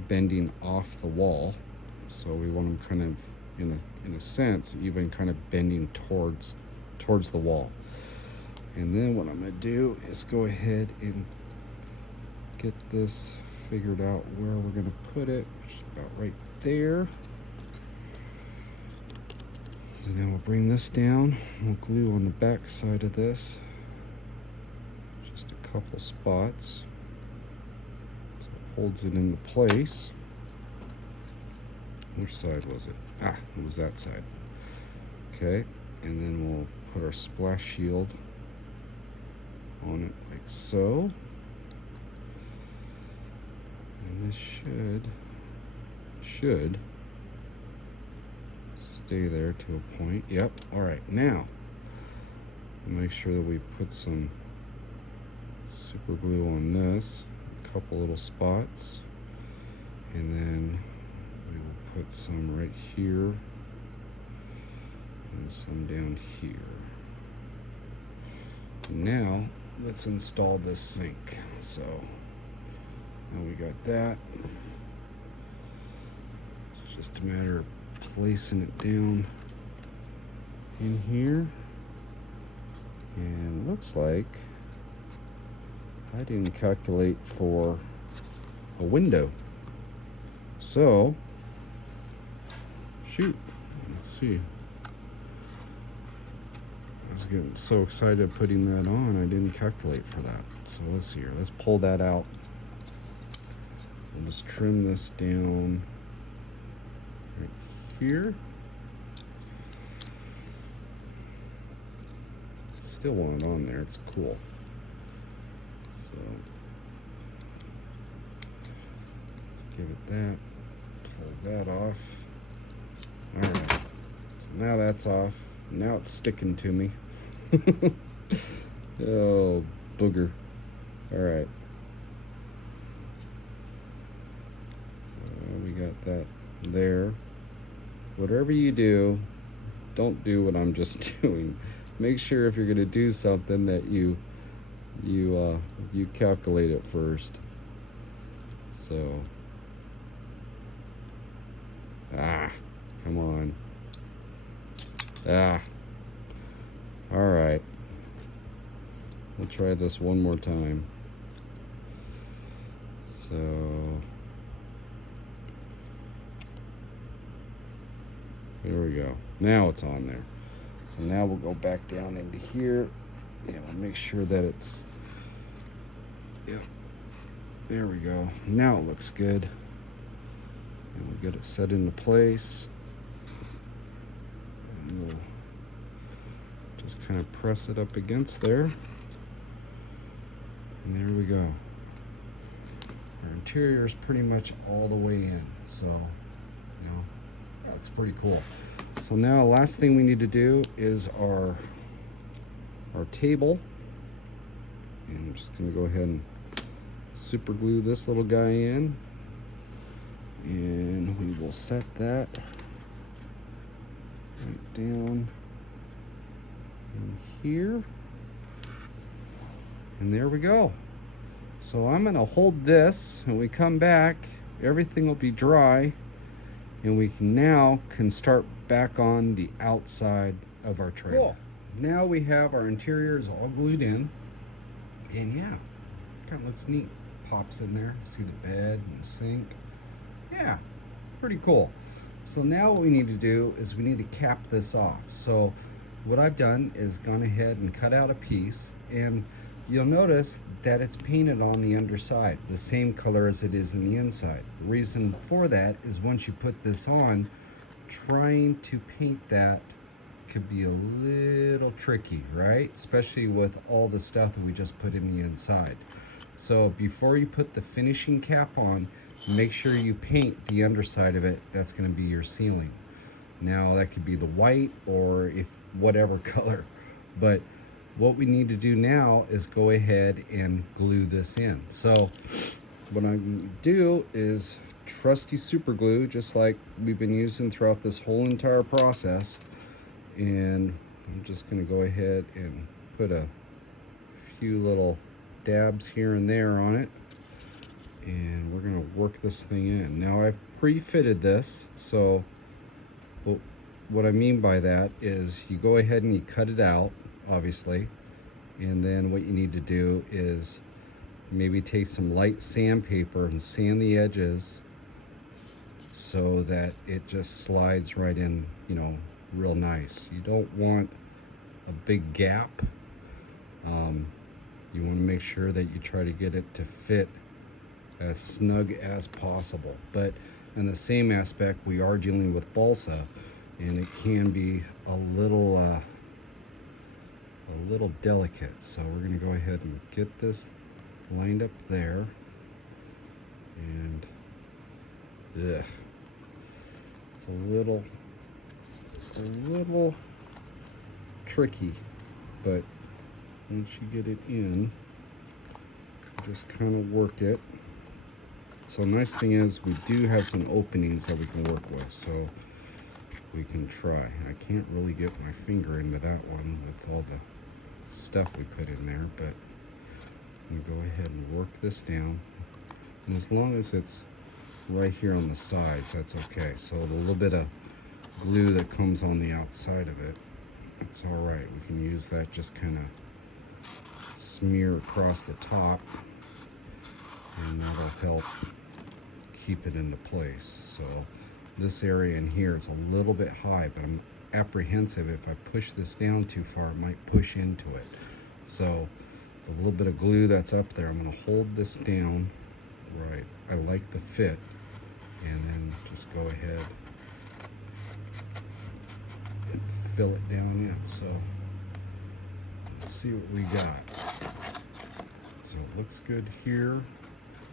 bending off the wall. So we want them kind of in a sense, even kind of bending towards the wall. And then what I'm going to do is go ahead and get this figured out where we're going to put it, which is about right there. And then we'll bring this down. We'll glue on the back side of this. Just a couple spots. So it holds it into place. Which side was it? Ah, it was that side. Okay, and then we'll put our splash shield on it like so. And this should stay there to a point. Yep. All right. Now, make sure that we put some super glue on this, a couple little spots, and then we will put some right here and some down here. Now, let's install this sink. So, now we got that. It's just a matter of placing it down in here. And it looks like I didn't calculate for a window. So, shoot, let's see. I was getting so excited putting that on, I didn't calculate for that. So let's see here, let's pull that out. We'll just trim this down right here. Still want it on there, it's cool. So let's give it that, pull that off. All right, so now that's off. Now it's sticking to me. Oh, booger. All right. So we got that there. Whatever you do, don't do what I'm just doing. Make sure if you're going to do something that you calculate it first. So, come on. All right. We'll try this one more time. So, there we go. Now it's on there. So now we'll go back down into here and we'll make sure that it's, yeah, there we go. Now it looks good. And we'll get it set into place. And we'll just kind of press it up against there. And there we go. Our interior is pretty much all the way in. So, you know, that's pretty cool. So now last thing we need to do is our table. And I'm just going to go ahead and super glue this little guy in. And we will set that right down in here. And there we go. So I'm going to hold this, and we come back, everything will be dry, and we can start back on the outside of our trailer. Cool. Now we have our interiors all glued in, and yeah, kind of looks neat. Pops in there, see the bed and the sink. Yeah, pretty cool. So now what we need to do is we need to cap this off. So what I've done is gone ahead and cut out a piece, and you'll notice that it's painted on the underside, the same color as it is in the inside. The reason for that is once you put this on, trying to paint that could be a little tricky, right? Especially with all the stuff that we just put in the inside. So before you put the finishing cap on, make sure you paint the underside of it. That's going to be your ceiling. Now that could be the white or if whatever color, but what we need to do now is go ahead and glue this in. So what I'm going to do is trusty super glue, just like we've been using throughout this whole entire process. And I'm just going to go ahead and put a few little dabs here and there on it. And we're going to work this thing in. Now I've pre-fitted this, so Well, what I mean by that is you go ahead and you cut it out, obviously, and then what you need to do is maybe take some light sandpaper and sand the edges so that it just slides right in, you know, real nice. You don't want a big gap. You want to make sure that you try to get it to fit as snug as possible. But in the same aspect, we are dealing with balsa, and it can be a little delicate. So we're going to go ahead and get this lined up there, and it's a little tricky, but once you get it in, just kind of work it. So nice thing is we do have some openings that we can work with, so we can try. I can't really get my finger into that one with all the stuff we put in there, but I'm gonna go ahead and work this down. And as long as it's right here on the sides, that's okay. So the little bit of glue that comes on the outside of it, it's all right. We can use that, just kind of smear across the top, and that'll help keep it into place. So this area in here is a little bit high, but I'm apprehensive if I push this down too far, it might push into it. So the little bit of glue that's up there, I'm going to hold this down right. I like the fit, and then just go ahead and fill it down in. So let's see what we got. So it looks good here.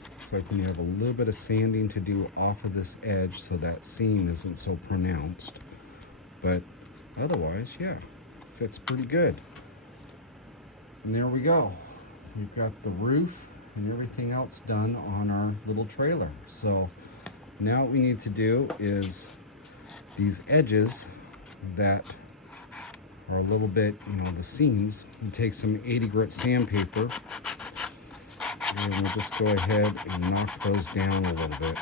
Looks like we have a little bit of sanding to do off of this edge so that seam isn't so pronounced. But otherwise, yeah, fits pretty good. And there we go. We've got the roof and everything else done on our little trailer. So now what we need to do is these edges that are a little bit, you know, the seams, and take some 80 grit sandpaper, and we'll just go ahead and knock those down a little bit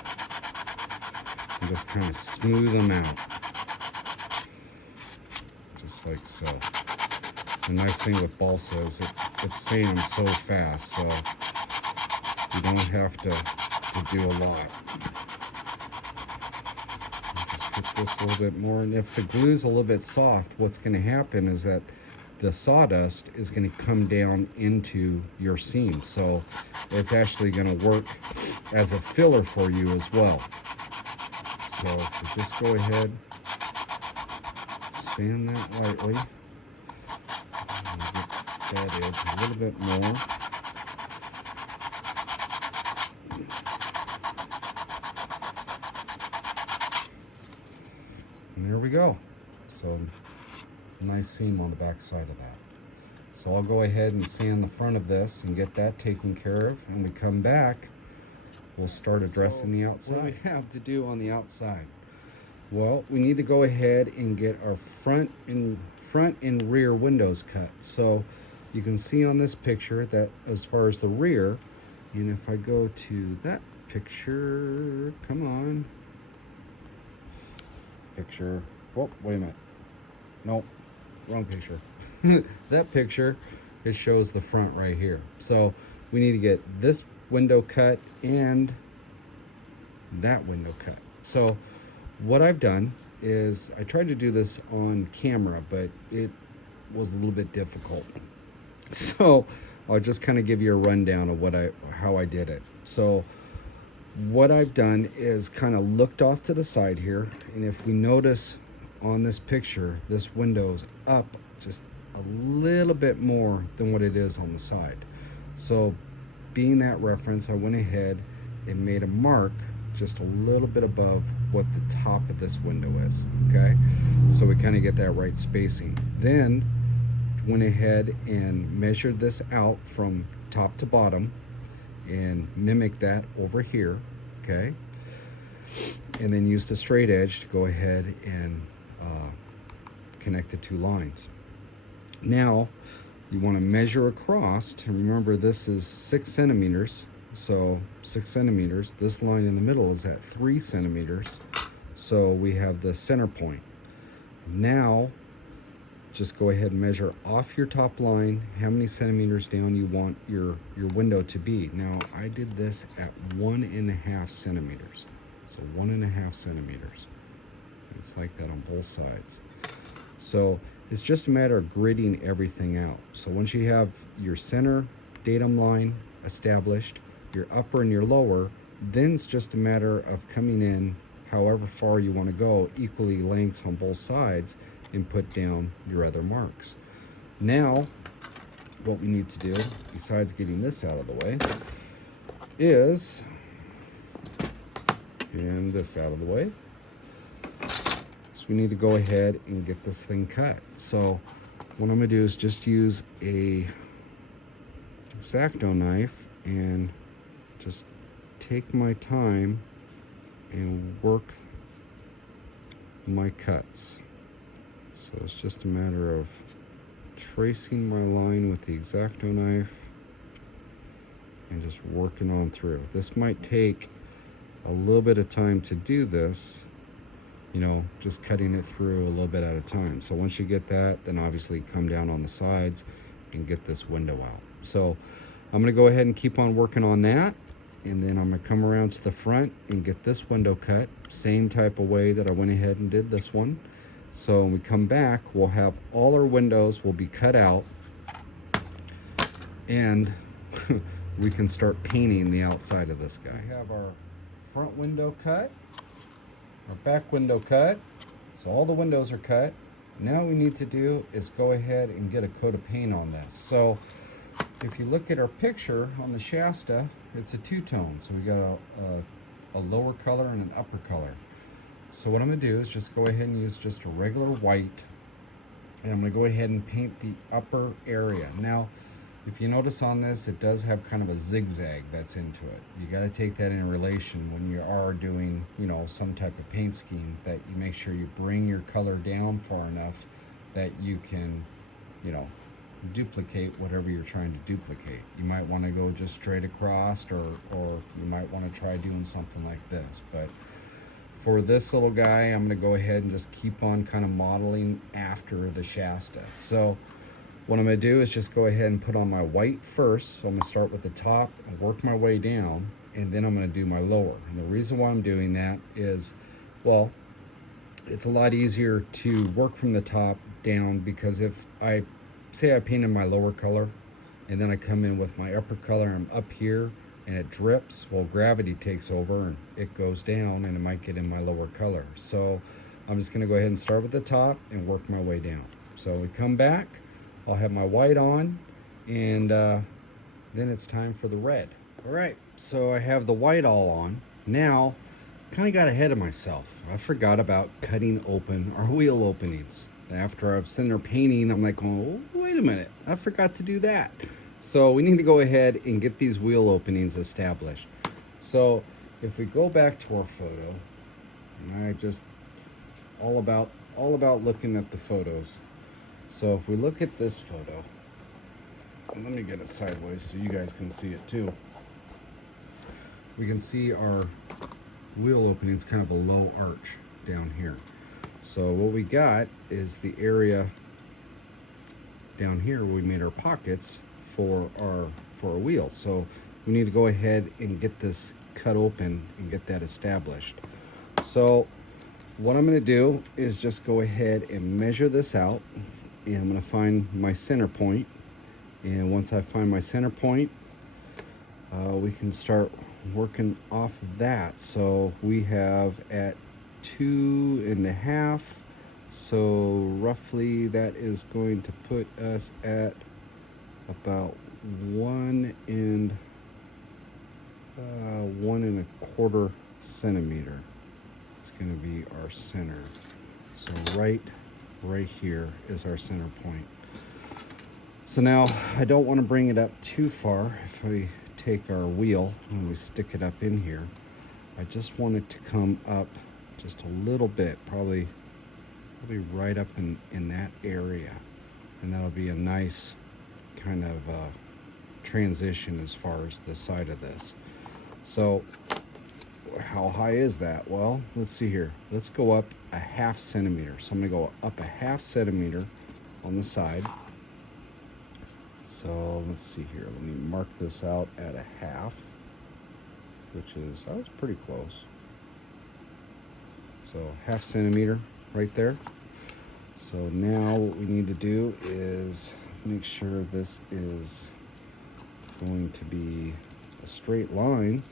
and just kind of smooth them out, just like so. The nice thing with balsa is it sands so fast, so you don't have to do a lot. Just get this a little bit more, and if the glue's a little bit soft, what's going to happen is that the sawdust is going to come down into your seam, so it's actually going to work as a filler for you as well. So just go ahead, sand that lightly, and get that edge a little bit more. And there we go. So nice seam on the back side of that. So I'll go ahead and sand the front of this and get that taken care of, and we come back, we'll start addressing the outside. What do we have to do on the outside? Well, we need to go ahead and get our front and rear windows cut. So you can see on this picture that as far as the rear, and if I go to that picture, come on, picture, oh, wait a minute, nope, wrong picture. That picture, it shows the front right here. So we need to get this window cut and that window cut. So what I've done is I tried to do this on camera, but it was a little bit difficult. So I'll just kind of give you a rundown of how I did it. So what I've done is kind of looked off to the side here, and if we notice on this picture, this window's up just a little bit more than what it is on the side. So being that reference, I went ahead and made a mark just a little bit above what the top of this window is, okay? So we kind of get that right spacing. Then went ahead and measured this out from top to bottom and mimic that over here, okay? And then used a straight edge to go ahead and connect the two lines. Now you want to measure across, and remember this is 6 centimeters, so 6 centimeters. This line in the middle is at 3 centimeters, so we have the center point, Now, just go ahead and measure off your top line how many centimeters down you want your window to be. Now, I did this at 1.5 centimeters. So 1.5 centimeters. It's like that on both sides. So it's just a matter of gridding everything out. So once you have your center datum line established, your upper and your lower, then it's just a matter of coming in however far you want to go, equally lengths on both sides, and put down your other marks. Now, what we need to do, besides getting this out of the way, is, and this out of the way, so we need to go ahead and get this thing cut. So what I'm gonna do is just use a X-Acto knife and just take my time and work my cuts. So it's just a matter of tracing my line with the X-Acto knife and just working on through. This might take a little bit of time to do this, you know, just cutting it through a little bit at a time. So once you get that, then obviously come down on the sides and get this window out. So I'm gonna go ahead and keep on working on that, and then I'm gonna come around to the front and get this window cut, same type of way that I went ahead and did this one. So when we come back, we'll have all our windows will be cut out, and we can start painting the outside of this guy. We have our front window cut, our back window cut, so all the windows are cut. Now we need to do is go ahead and get a coat of paint on this. So if you look at our picture on the Shasta, it's a two-tone. So we got a lower color and an upper color. So what I'm gonna do is just go ahead and use just a regular white, and I'm gonna go ahead and paint the upper area. Now, if you notice on this, it does have kind of a zigzag that's into it. You gotta take that in relation when you are doing, you know, some type of paint scheme, that you make sure you bring your color down far enough that you can, you know, duplicate whatever you're trying to duplicate. You might wanna go just straight across, or you might wanna try doing something like this. But for this little guy, I'm gonna go ahead and just keep on kind of modeling after the Shasta. So what I'm gonna do is just go ahead and put on my white first. So I'm gonna start with the top and work my way down, and then I'm gonna do my lower. And the reason why I'm doing that is, well, it's a lot easier to work from the top down, because if I say I painted my lower color and then I come in with my upper color, I'm up here and it drips, well, gravity takes over and it goes down, and it might get in my lower color. So I'm just gonna go ahead and start with the top and work my way down. So we come back, I'll have my white on, and then it's time for the red. All right, so I have the white all on. Now, kind of got ahead of myself. I forgot about cutting open our wheel openings. After I'm sitting there painting, I'm like, oh, wait a minute, I forgot to do that. So we need to go ahead and get these wheel openings established. So if we go back to our photo, and I just all about looking at the photos. So if we look at this photo, and let me get it sideways so you guys can see it too. We can see our wheel opening is kind of a low arch down here. So what we got is the area down here where we made our pockets for our wheel. So we need to go ahead and get this cut open and get that established. So what I'm going to do is just go ahead and measure this out, and I'm going to find my center point. And once I find my center point, we can start working off of that. So we have at 2.5, so roughly that is going to put us at about 1.25 centimeter. It's going to be our center. So right here is our center point. So now I don't want to bring it up too far. If we take our wheel and we stick it up in here, I just want it to come up just a little bit, probably right up in that area, and that'll be a nice kind of transition as far as the side of this. So how high is that? Well, let's see here. Let's go up a 1/2 centimeter. So I'm gonna go up a 1/2 centimeter on the side. So let's see here. Let me mark this out at a 1/2, which is, I was pretty close. So 1/2 centimeter right there. So now what we need to do is make sure this is going to be a straight line.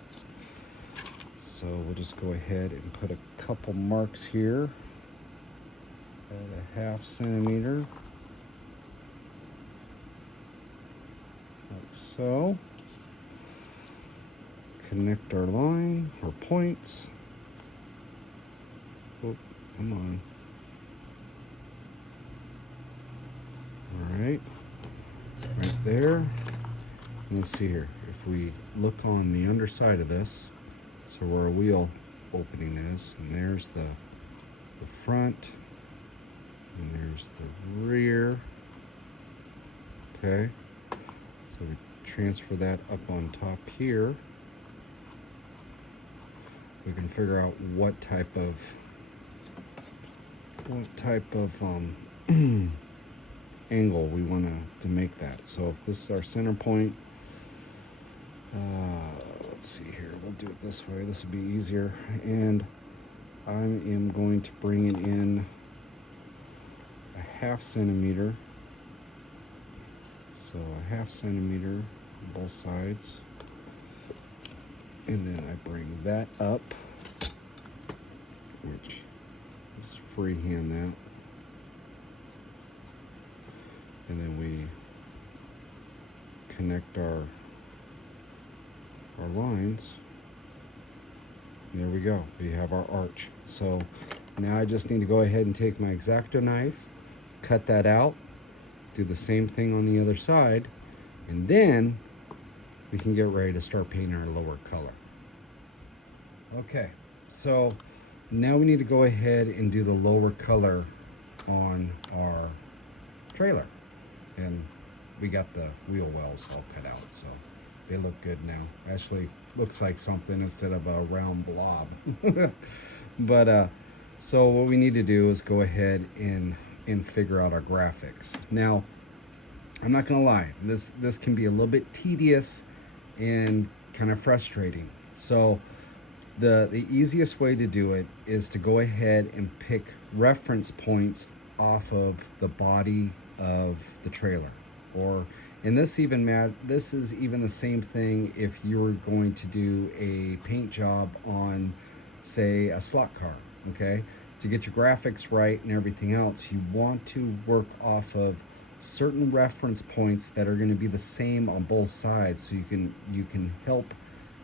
So we'll just go ahead and put a couple marks here at a 1/2 centimeter, like so. Connect our line, our points. Oh, come on. All right, right there. And let's see here. If we look on the underside of this, so where our wheel opening is, and there's the front, and there's the rear. Okay, so we transfer that up on top here. We can figure out what type of angle we want to make that. So if this is our center point, let's see here, we'll do it this way. This would be easier. And I am going to bring it in a 1/2 centimeter. So a 1/2 centimeter on both sides. And then I bring that up, which is freehand that. And then we connect our lines. There we go. We have our arch. So now I just need to go ahead and take my X-Acto knife, cut that out, do the same thing on the other side, and then we can get ready to start painting our lower color. Okay, so now we need to go ahead and do the lower color on our trailer. And we got the wheel wells all cut out, so they look good now. Actually looks like something instead of a round blob. But so what we need to do is go ahead and figure out our graphics. Now, I'm not gonna lie, this can be a little bit tedious and kind of frustrating. So the easiest way to do it is to go ahead and pick reference points off of the body of the trailer. And this is even the same thing if you were going to do a paint job on, say, a slot car. Okay, to get your graphics right and everything else, you want to work off of certain reference points that are going to be the same on both sides, so you can help,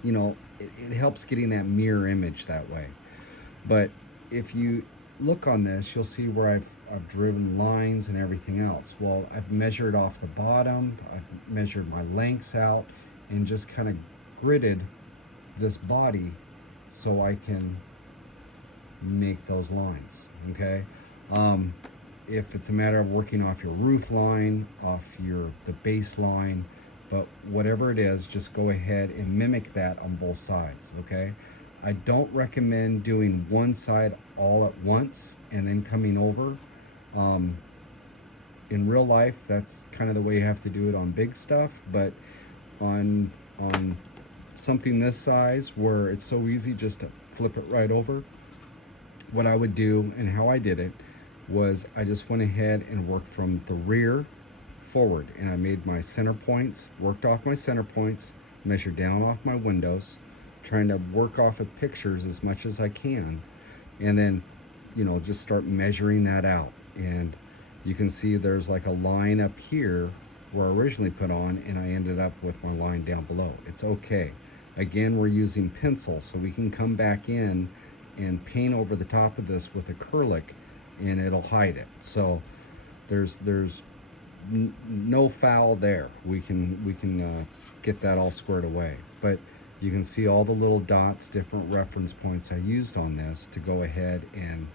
you know, it helps getting that mirror image that way. But if you look on this, you'll see where I've driven lines and everything else. Well, I've measured off the bottom, I've measured my lengths out, and just kind of gridded this body so I can make those lines. Okay, if it's a matter of working off your roof line, off the base line, but whatever it is, just go ahead and mimic that on both sides. Okay, I don't recommend doing one side all at once and then coming over. In real life, that's kind of the way you have to do it on big stuff, but on something this size where it's so easy just to flip it right over, what I would do and how I did it was I just went ahead and worked from the rear forward, and I made my center points, worked off my center points, measured down off my windows, trying to work off of pictures as much as I can, and then, you know, just start measuring that out. And you can see there's like a line up here where I originally put on, and I ended up with my line down below. It's okay. Again, we're using pencil, so we can come back in and paint over the top of this with acrylic, and it'll hide it. So there's no foul there. We can get that all squared away. But you can see all the little dots, different reference points I used on this to go ahead and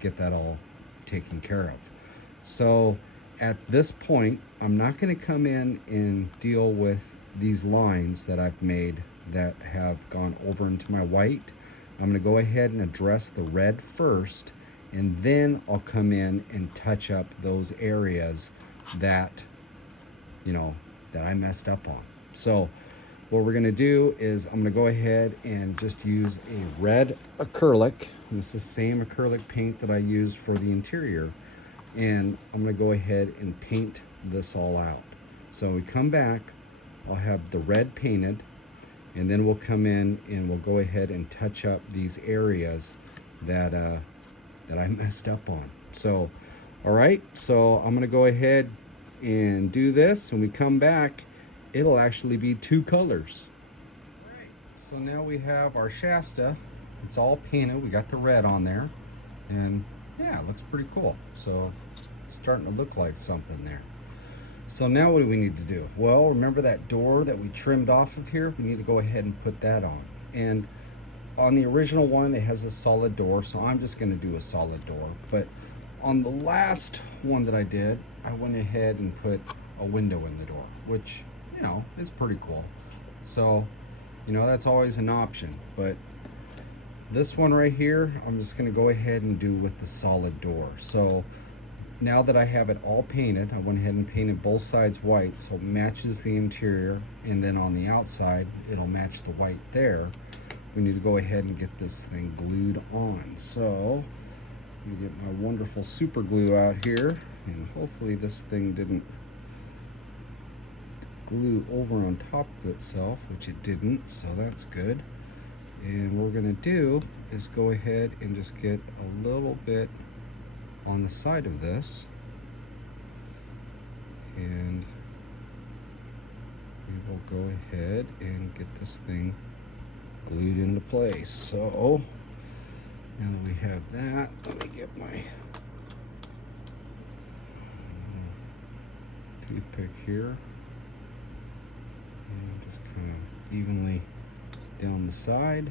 get that all taken care of. So at this point, I'm not going to come in and deal with these lines that I've made that have gone over into my white. I'm gonna go ahead and address the red first, and then I'll come in and touch up those areas that, that I messed up on. So what we're gonna do is I'm gonna go ahead and just use a red acrylic. And this is the same acrylic paint that I used for the interior. And I'm gonna go ahead and paint this all out. So we come back, I'll have the red painted, and then we'll come in and we'll go ahead and touch up these areas that I messed up on. So, all right, so I'm gonna go ahead and do this. When we come back, it'll actually be two colors. All right, so now we have our Shasta. It's all painted, we got the red on there, and yeah, it looks pretty cool. So it's starting to look like something there. So now what do we need to do? Well, remember that door that we trimmed off of here? We need to go ahead and put that on. And on the original one, it has a solid door, so I'm just gonna do a solid door. But on the last one that I did, I went ahead and put a window in the door, which, is pretty cool. So, that's always an option. But this one right here, I'm just gonna go ahead and do with the solid door. So now that I have it all painted, I went ahead and painted both sides white so it matches the interior, and then on the outside it'll match the white there. We need to go ahead and get this thing glued on. So let me get my wonderful super glue out here, and hopefully this thing didn't glue over on top of itself, which it didn't, so that's good. And what we're gonna do is go ahead and just get a little bit on the side of this, and we will go ahead and get this thing glued into place. So now that we have that, let me get my toothpick here and just kind of evenly down the side.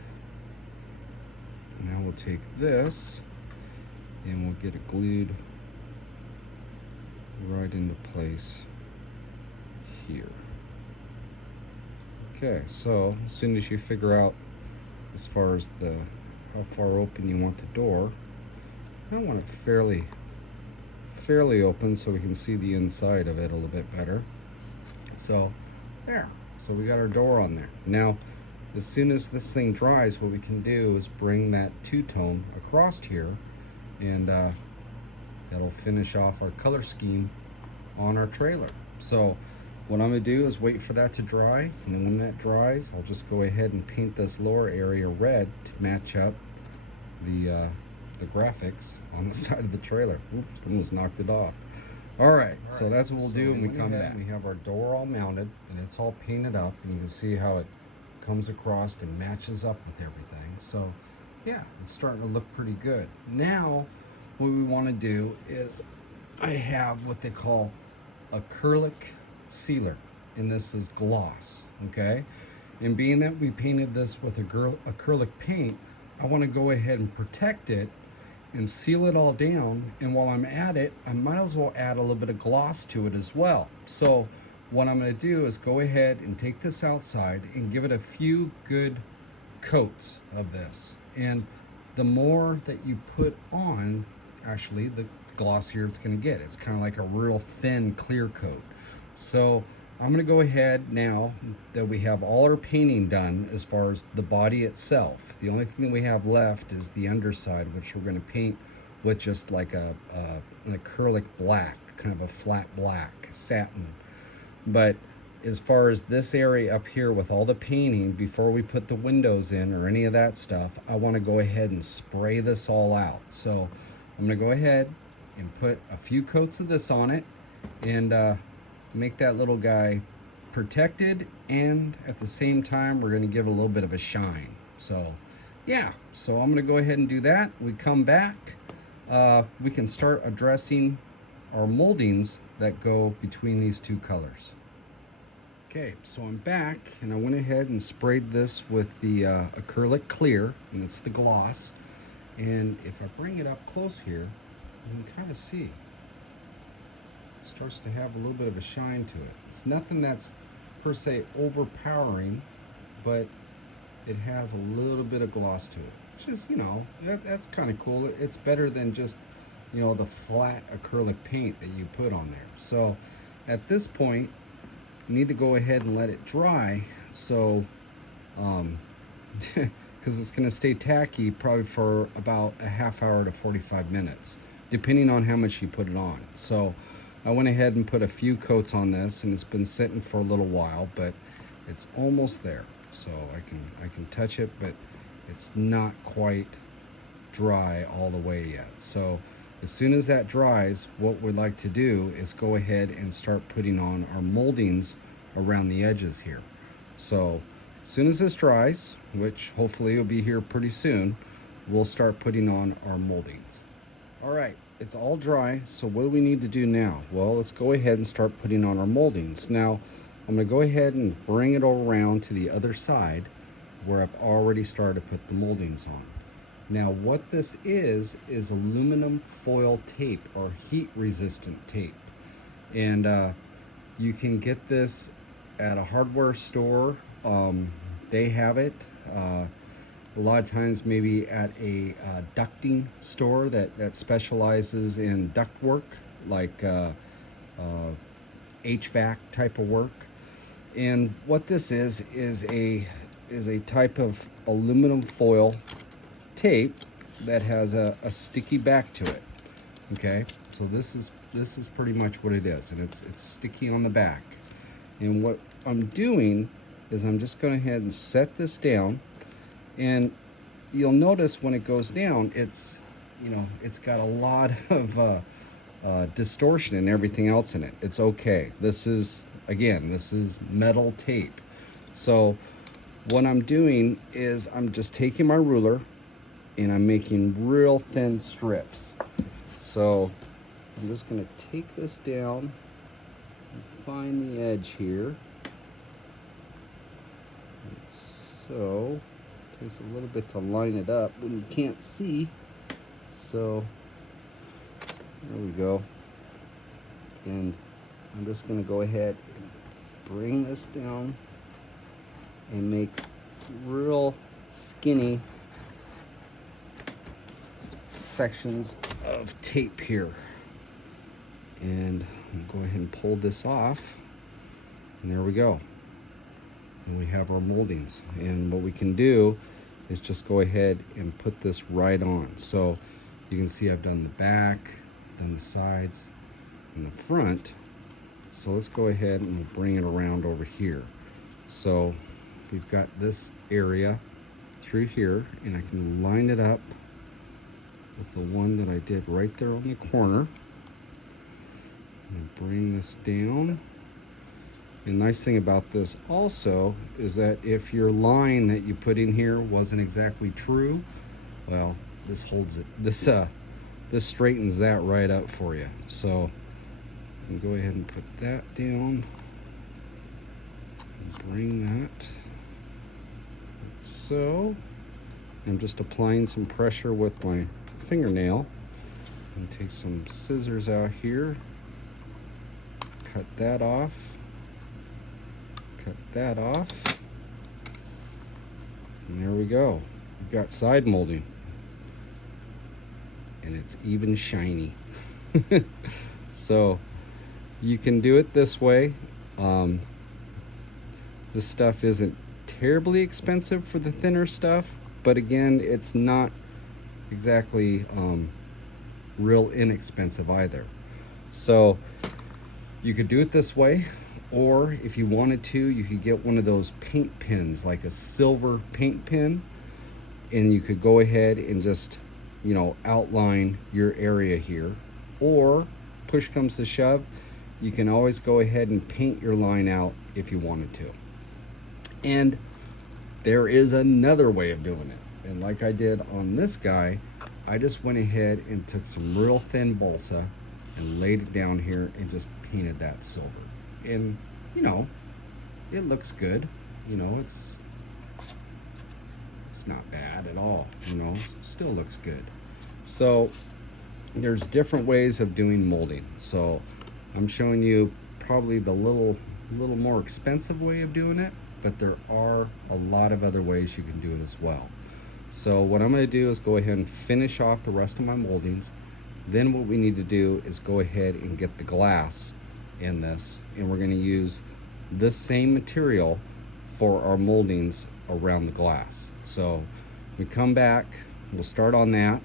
Now we'll take this and we'll get it glued right into place here. Okay, so as soon as you figure out as far as how far open you want the door, I want it fairly open so we can see the inside of it a little bit better. So there, so we got our door on there. Now as soon as this thing dries, what we can do is bring that two-tone across here, and that'll finish off our color scheme on our trailer. So what I'm gonna do is wait for that to dry, and then when that dries, I'll just go ahead and paint this lower area red to match up the graphics on the side of the trailer. Oops, almost knocked it off. All right, so that's what we'll do when we come back. We have our door all mounted, and it's all painted up, and you can see how it comes across and matches up with everything. So yeah, it's starting to look pretty good. Now what we want to do is, I have what they call acrylic sealer, and this is gloss, okay? And being that we painted this with acrylic paint, I want to go ahead and protect it and seal it all down. And while I'm at it, I might as well add a little bit of gloss to it as well. So what I'm going to do is go ahead and take this outside and give it a few good coats of this. And the more that you put on, actually, the glossier it's going to get. It's kind of like a real thin clear coat. So I'm going to go ahead, now that we have all our painting done as far as the body itself, the only thing we have left is the underside, which we're going to paint with just like an acrylic black, kind of a flat black satin. But as far as this area up here with all the painting, before we put the windows in or any of that stuff, I want to go ahead and spray this all out. So I'm going to go ahead and put a few coats of this on it, and make that little guy protected, and at the same time we're going to give it a little bit of a shine. So yeah, so I'm going to go ahead and do that. We come back, we can start addressing our moldings that go between these two colors. Okay, so I'm back, and I went ahead and sprayed this with the acrylic clear, and it's the gloss. And if I bring it up close here, you can kind of see it starts to have a little bit of a shine to it. It's nothing that's per se overpowering, but it has a little bit of gloss to it. which is, you know, that's kind of cool. It's better than just, you know, the flat acrylic paint that you put on there. So at this point, you need to go ahead and let it dry. So, because it's going to stay tacky probably for about a half hour to 45 minutes, depending on how much you put it on. So I went ahead and put a few coats on this, and it's been sitting for a little while, but it's almost there. So I can touch it, but it's not quite dry all the way yet. So as soon as that dries, what we'd like to do is go ahead and start putting on our moldings around the edges here. So as soon as this dries, which hopefully will be here pretty soon, we'll start putting on our moldings. All right, it's all dry, so what do we need to do now? Well, let's go ahead and start putting on our moldings. Now, I'm gonna go ahead and bring it around to the other side where I've already started to put the moldings on. Now, what this is aluminum foil tape or heat resistant tape. And you can get this at a hardware store. They have it. A lot of times maybe at a ducting store that specializes in duct work, like HVAC type of work. And what this is a type of aluminum foil tape that has a sticky back to it. Okay, so this is pretty much what it is, and it's sticky on the back. And what I'm doing is I'm just going ahead and set this down, and you'll notice when it goes down, it's, you know, it's got a lot of distortion and everything else in it. It's okay. This is, again, this is metal tape. So what I'm doing is I'm just taking my ruler and I'm making real thin strips. So I'm just going to take this down and find the edge here. So it takes a little bit to line it up when you can't see. So there we go. And I'm just going to go ahead and bring this down and make real skinny sections of tape here. And I'm going to go ahead and pull this off. And there we go. And we have our moldings. And what we can do is just go ahead and put this right on. So you can see I've done the back, done the sides, and the front. So let's go ahead and we'll bring it around over here. So we've got this area through here, and I can line it up with the one that I did right there on the corner. And bring this down. And the nice thing about this also is that if your line that you put in here wasn't exactly true, well, this holds it. This straightens that right up for you. So you can go ahead and put that down. And bring that. So I'm just applying some pressure with my fingernail. And take some scissors out here. Cut that off. Cut that off. And there we go. We've got side molding. And it's even shiny. So you can do it this way. This stuff isn't terribly expensive for the thinner stuff, but again, it's not exactly real inexpensive either. So you could do it this way, or if you wanted to, you could get one of those paint pins, like a silver paint pen, and you could go ahead and just, you know, outline your area here. Or push comes to shove, you can always go ahead and paint your line out if you wanted to. And there is another way of doing it. And like I did on this guy, I just went ahead and took some real thin balsa and laid it down here and just painted that silver. And, you know, it looks good. You know, it's not bad at all, you know, still looks good. So there's different ways of doing molding. So I'm showing you probably the little more expensive way of doing it, but there are a lot of other ways you can do it as well. So what I'm going to do is go ahead and finish off the rest of my moldings. Then what we need to do is go ahead and get the glass in this, and we're going to use this same material for our moldings around the glass. So we come back, we'll start on that.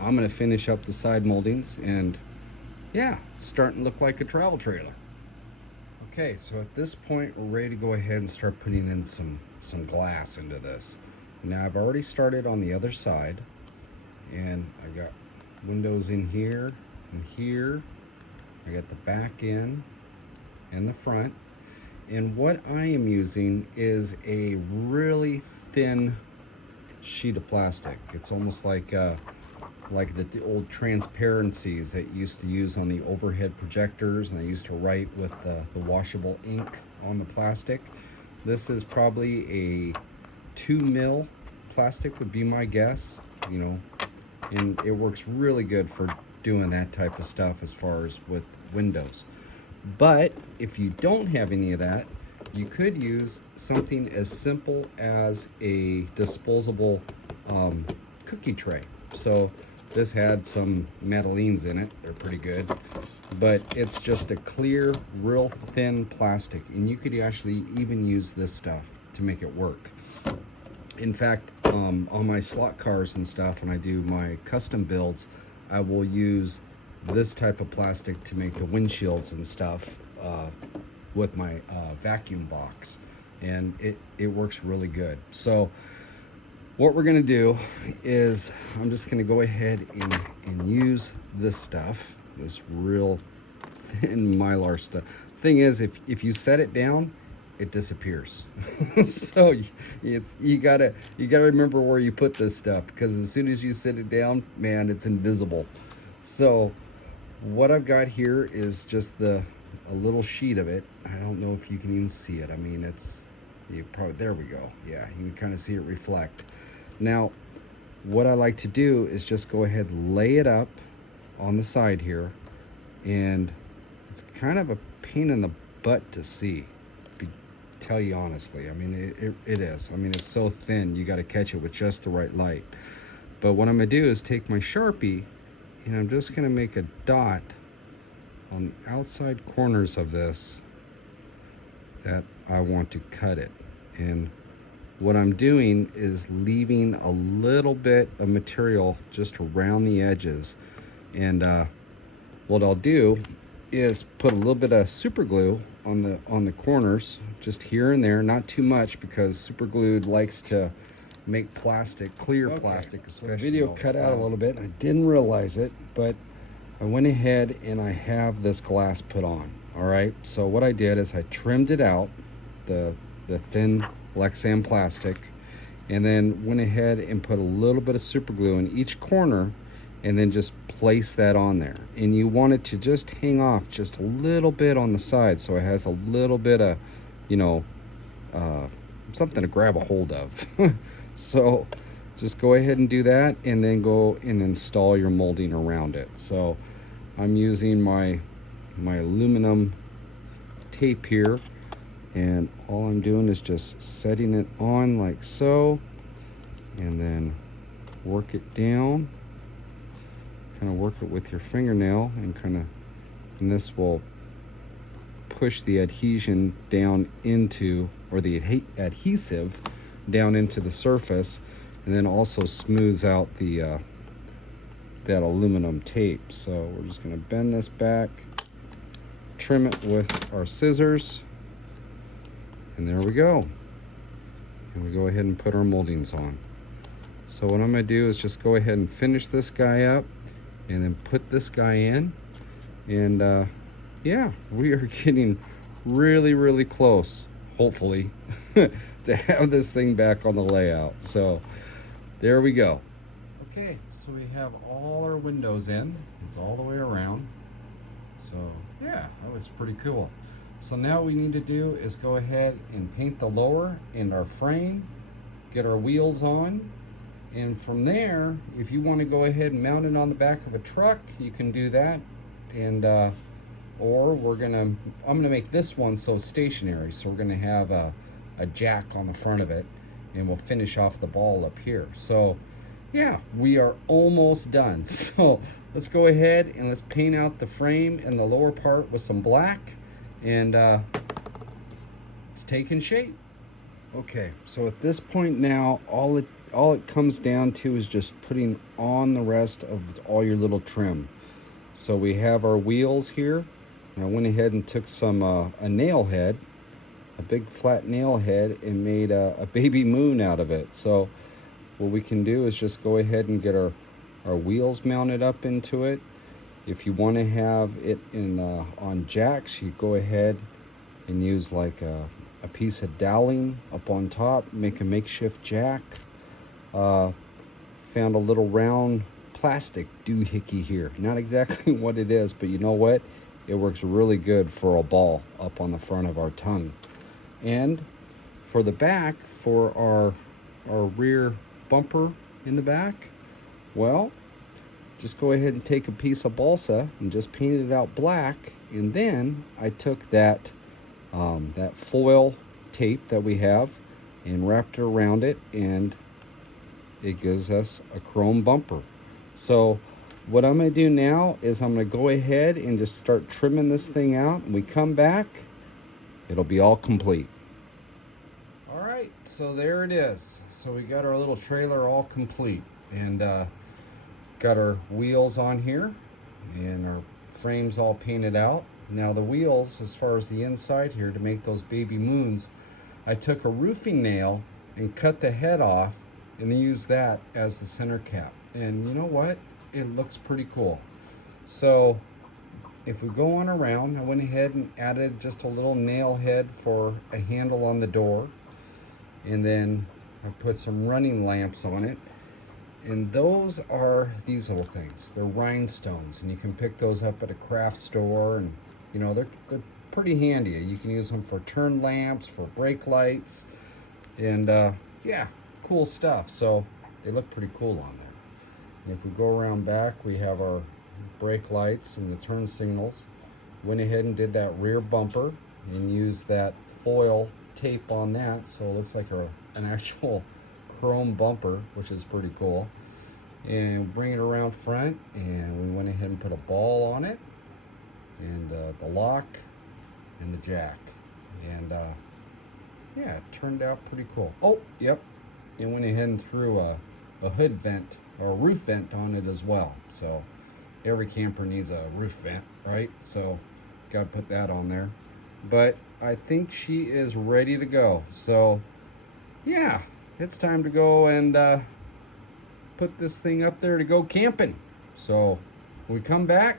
I'm going to finish up the side moldings, and yeah, it's starting to look like a travel trailer. Okay, so at this point we're ready to go ahead and start putting in some glass into this. Now I've already started on the other side, and I've got windows in here and here. I got the back end and the front. And what I am using is a really thin sheet of plastic. It's almost like the old transparencies that you used to use on the overhead projectors, and I used to write with the washable ink on the plastic. This is probably a 2 mil plastic would be my guess, you know, and it works really good for doing that type of stuff as far as with windows. But if you don't have any of that, you could use something as simple as a disposable cookie tray. So this had some Madeleines in it. They're pretty good. But it's just a clear, real thin plastic. And you could actually even use this stuff to make it work. In fact, on my slot cars and stuff, when I do my custom builds, I will use this type of plastic to make the windshields and stuff with my vacuum box, and it works really good. So what we're gonna do is I'm just gonna go ahead and use this stuff, this real thin mylar stuff. Thing is, if you set it down, it disappears. So you gotta remember where you put this stuff, because as soon as you set it down, man, it's invisible. So what I've got here is just a little sheet of it. I don't know if you can even see it. I mean, there we go. Yeah, you can kind of see it reflect. Now, what I like to do is just go ahead and lay it up on the side here, and it's kind of a pain in the butt to see. Tell you honestly, I mean, it is. I mean, it's so thin, you got to catch it with just the right light. But what I'm gonna do is take my Sharpie, and I'm just gonna make a dot on the outside corners of this that I want to cut it. And what I'm doing is leaving a little bit of material just around the edges. And what I'll do is put a little bit of super glue on the corners, just here and there, not too much, because super glue likes to make plastic, clear plastic, especially. So the video cut out a little bit. I didn't realize it, but I went ahead and I have this glass put on. All right, so what I did is I trimmed it out, the thin Lexan plastic, and then went ahead and put a little bit of super glue in each corner, and then just place that on there. And you want it to just hang off just a little bit on the side, so it has a little bit of, you know, something to grab a hold of. So just go ahead and do that, and then go and install your molding around it. So I'm using my aluminum tape here, and all I'm doing is just setting it on like so, and then work it down. Kind of work it with your fingernail, and this will push the adhesion down into, or the adhesive down into the surface, and then also smooths out the that aluminum tape. So we're just going to bend this back, trim it with our scissors, and there we go. And we go ahead and put our moldings on. So what I'm going to do is just go ahead and finish this guy up, and then put this guy in. And yeah, we are getting really close, hopefully, to have this thing back on the layout. So there we go. Okay, so we have all our windows in. It's all the way around. So yeah, that looks pretty cool. So now what we need to do is go ahead and paint the lower and our frame, get our wheels on, and from there, if you want to go ahead and mount it on the back of a truck, you can do that. And or I'm gonna make this one so stationary. So we're gonna have a jack on the front of it, and we'll finish off the ball up here. So yeah, we are almost done. So let's go ahead and let's paint out the frame and the lower part with some black, and it's taking shape. Okay, so at this point now, all it comes down to is just putting on the rest of all your little trim. So we have our wheels here. And I went ahead and took some a nail head, a big flat nail head, and made a baby moon out of it. So what we can do is just go ahead and get our wheels mounted up into it. If you want to have it in on jacks, you go ahead and use like a piece of doweling up on top, make a makeshift jack. Found a little round plastic doohickey here. Not exactly what it is, but you know what? It works really good for a ball up on the front of our tongue. And for the back, for our rear bumper in the back, well, just go ahead and take a piece of balsa and just paint it out black. And then I took that foil tape that we have and wrapped it around it, and it gives us a chrome bumper. So what I'm going to do now is I'm going to go ahead and just start trimming this thing out. When we come back, it'll be all complete. All right, so there it is. So we got our little trailer all complete, and got our wheels on here and our frames all painted out. Now the wheels, as far as the inside here, to make those baby moons, I took a roofing nail and cut the head off and then used that as the center cap. And you know what? It looks pretty cool. So if we go on around, I went ahead and added just a little nail head for a handle on the door. And then I put some running lamps on it. And those are these little things. They're rhinestones, and you can pick those up at a craft store, and you know, they're pretty handy. You can use them for turn lamps, for brake lights, and yeah, cool stuff. So they look pretty cool on there. And if we go around back, we have our brake lights and the turn signals. Went ahead and did that rear bumper and used that foil tape on that, so it looks like an actual chrome bumper, which is pretty cool. And bring it around front, and we went ahead and put a ball on it, and the lock and the jack, and yeah, it turned out pretty cool. Oh, yep, and went ahead and threw a hood vent or a roof vent on it as well. So every camper needs a roof vent, right? So got to put that on there. But I think she is ready to go. So yeah, it's time to go and put this thing up there to go camping. So when we come back,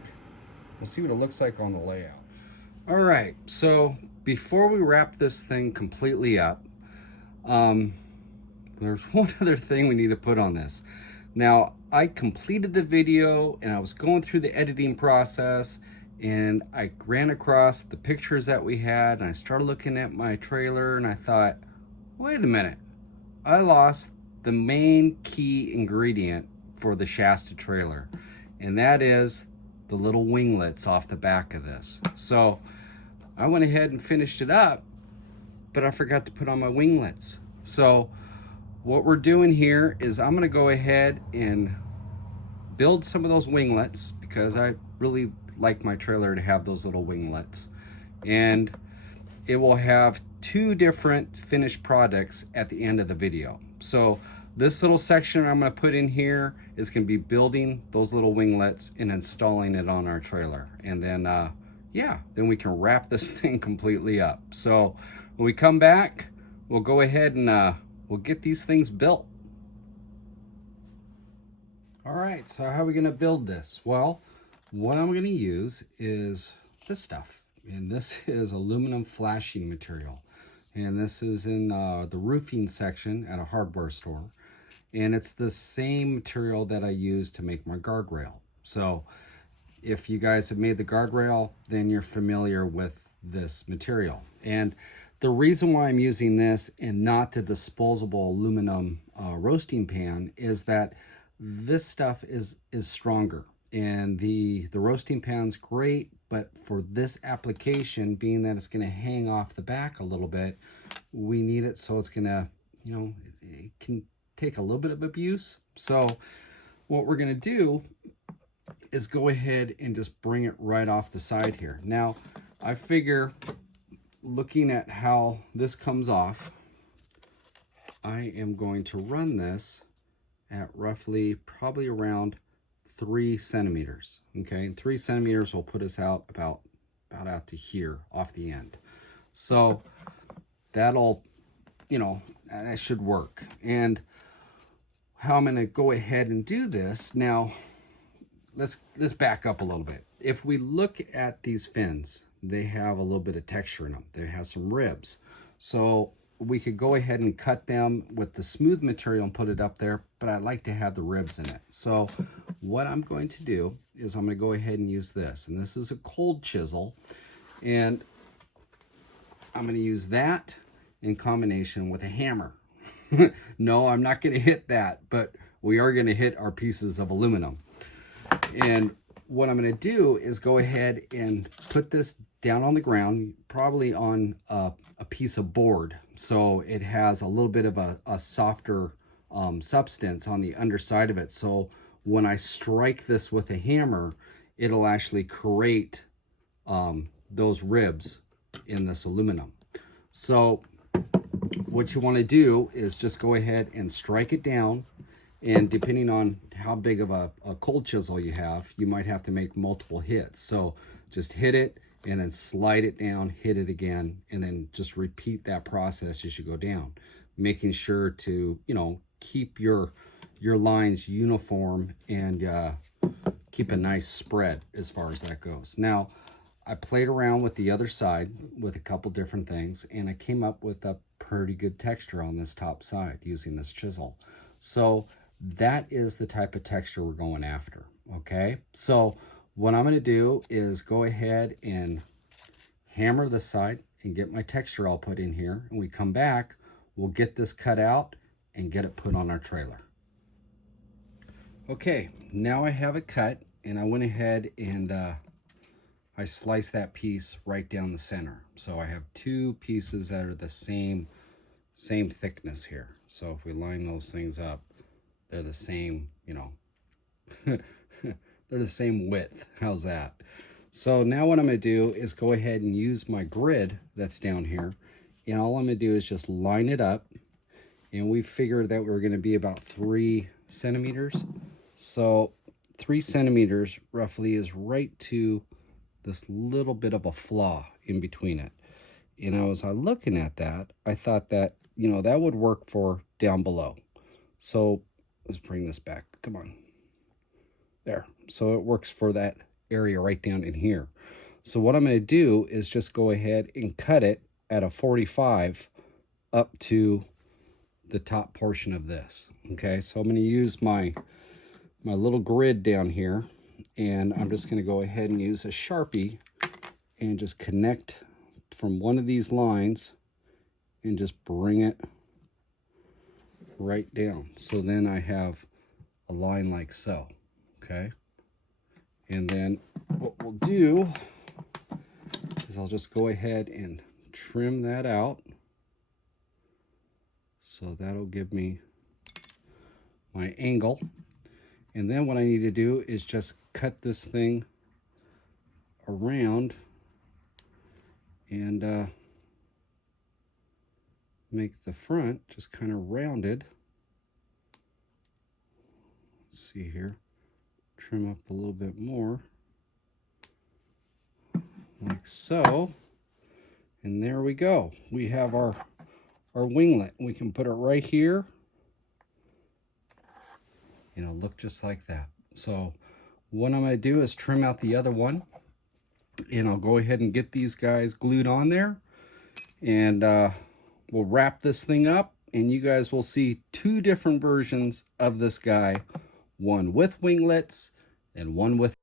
we'll see what it looks like on the layout. All right, so before we wrap this thing completely up, there's one other thing we need to put on this. Now, I completed the video and I was going through the editing process, and I ran across the pictures that we had, and I started looking at my trailer, and I thought, wait a minute, I lost the main key ingredient for the Shasta trailer, and that is the little winglets off the back of this. So I went ahead and finished it up, but I forgot to put on my winglets. So what we're doing here is I'm gonna go ahead and build some of those winglets, because I really like my trailer to have those little winglets. And it will have two different finished products at the end of the video. So this little section I'm gonna put in here is gonna be building those little winglets and installing it on our trailer. And then, yeah, then we can wrap this thing completely up. So when we come back, we'll go ahead and we'll get these things built. All right, so how are we gonna build this? Well, what I'm gonna use is this stuff. And this is aluminum flashing material. And this is in the roofing section at a hardware store. And it's the same material that I use to make my guardrail. So if you guys have made the guardrail, then you're familiar with this material. And the reason why I'm using this and not the disposable aluminum roasting pan is that this stuff is stronger. And the roasting pan's great, but for this application, being that it's gonna hang off the back a little bit, we need it so it's gonna, it can take a little bit of abuse. So what we're going to do is go ahead and just bring it right off the side here. Now, I figure, looking at how this comes off, I am going to run this at roughly probably around 3 centimeters. Okay, and 3 centimeters will put us out about out to here off the end. So that'll, that should work. And how I'm going to go ahead and do this now, let's back up a little bit. If we look at these fins, they have a little bit of texture in them. They have some ribs. So we could go ahead and cut them with the smooth material and put it up there, but I like to have the ribs in it. So what I'm going to do is I'm going to go ahead and use this. And this is a cold chisel. And I'm going to use that in combination with a hammer. No, I'm not going to hit that, but we are going to hit our pieces of aluminum. And what I'm going to do is go ahead and put this down on the ground, probably on a piece of board, so it has a little bit of a softer substance on the underside of it. So when I strike this with a hammer, it'll actually create those ribs in this aluminum. So what you want to do is just go ahead and strike it down. And depending on how big of a cold chisel you have, you might have to make multiple hits. So just hit it and then slide it down, hit it again, and then just repeat that process as you go down, making sure to, keep your lines uniform and keep a nice spread as far as that goes. Now, I played around with the other side with a couple different things, and I came up with a pretty good texture on this top side using this chisel. So that is the type of texture we're going after, okay? So what I'm going to do is go ahead and hammer this side and get my texture all put in here. And we come back, we'll get this cut out and get it put on our trailer. Okay, now I have it cut, and I went ahead and I sliced that piece right down the center. So I have 2 pieces that are the same thickness here. So if we line those things up, they're the same, they're the same width. How's that? So now what I'm going to do is go ahead and use my grid that's down here. And all I'm going to do is just line it up. And we figured that we're going to be about 3 centimeters. So 3 centimeters roughly is right to this little bit of a flaw in between it. And as I was looking at that, I thought that, that would work for down below. So let's bring this back. Come on. There. So it works for that area right down in here. So what I'm going to do is just go ahead and cut it at a 45 up to the top portion of this. Okay, so I'm going to use my little grid down here, and I'm just going to go ahead and use a Sharpie and just connect from one of these lines and just bring it right down. So then I have a line like so, okay? And then what we'll do is I'll just go ahead and trim that out. So that'll give me my angle. And then what I need to do is just cut this thing around and make the front just kind of rounded. Let's see here. Trim up a little bit more. Like so. And there we go. We have our winglet. We can put it right here. Look just like that. So what I'm going to do is trim out the other one, and I'll go ahead and get these guys glued on there, and we'll wrap this thing up, and you guys will see 2 different versions of this guy, one with winglets and one with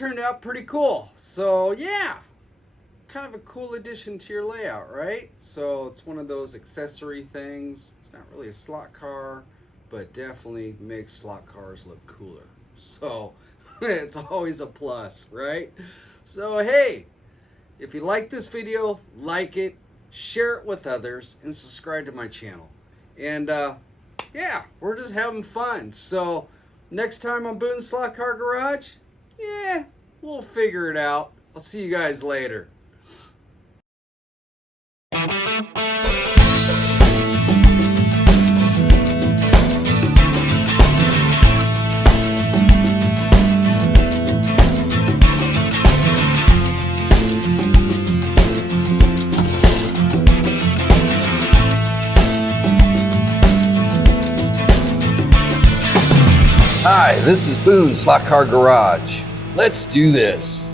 turned out pretty cool. So yeah, kind of a cool addition to your layout, right? So it's one of those accessory things. It's not really a slot car, but definitely makes slot cars look cooler. So it's always a plus, right? So hey, if you like this video, like it, share it with others, and subscribe to my channel. And yeah, we're just having fun. So next time on Boone's Slot Car Garage, yeah, we'll figure it out. I'll see you guys later. Hi, this is Boone's Slot Car Garage. Let's do this.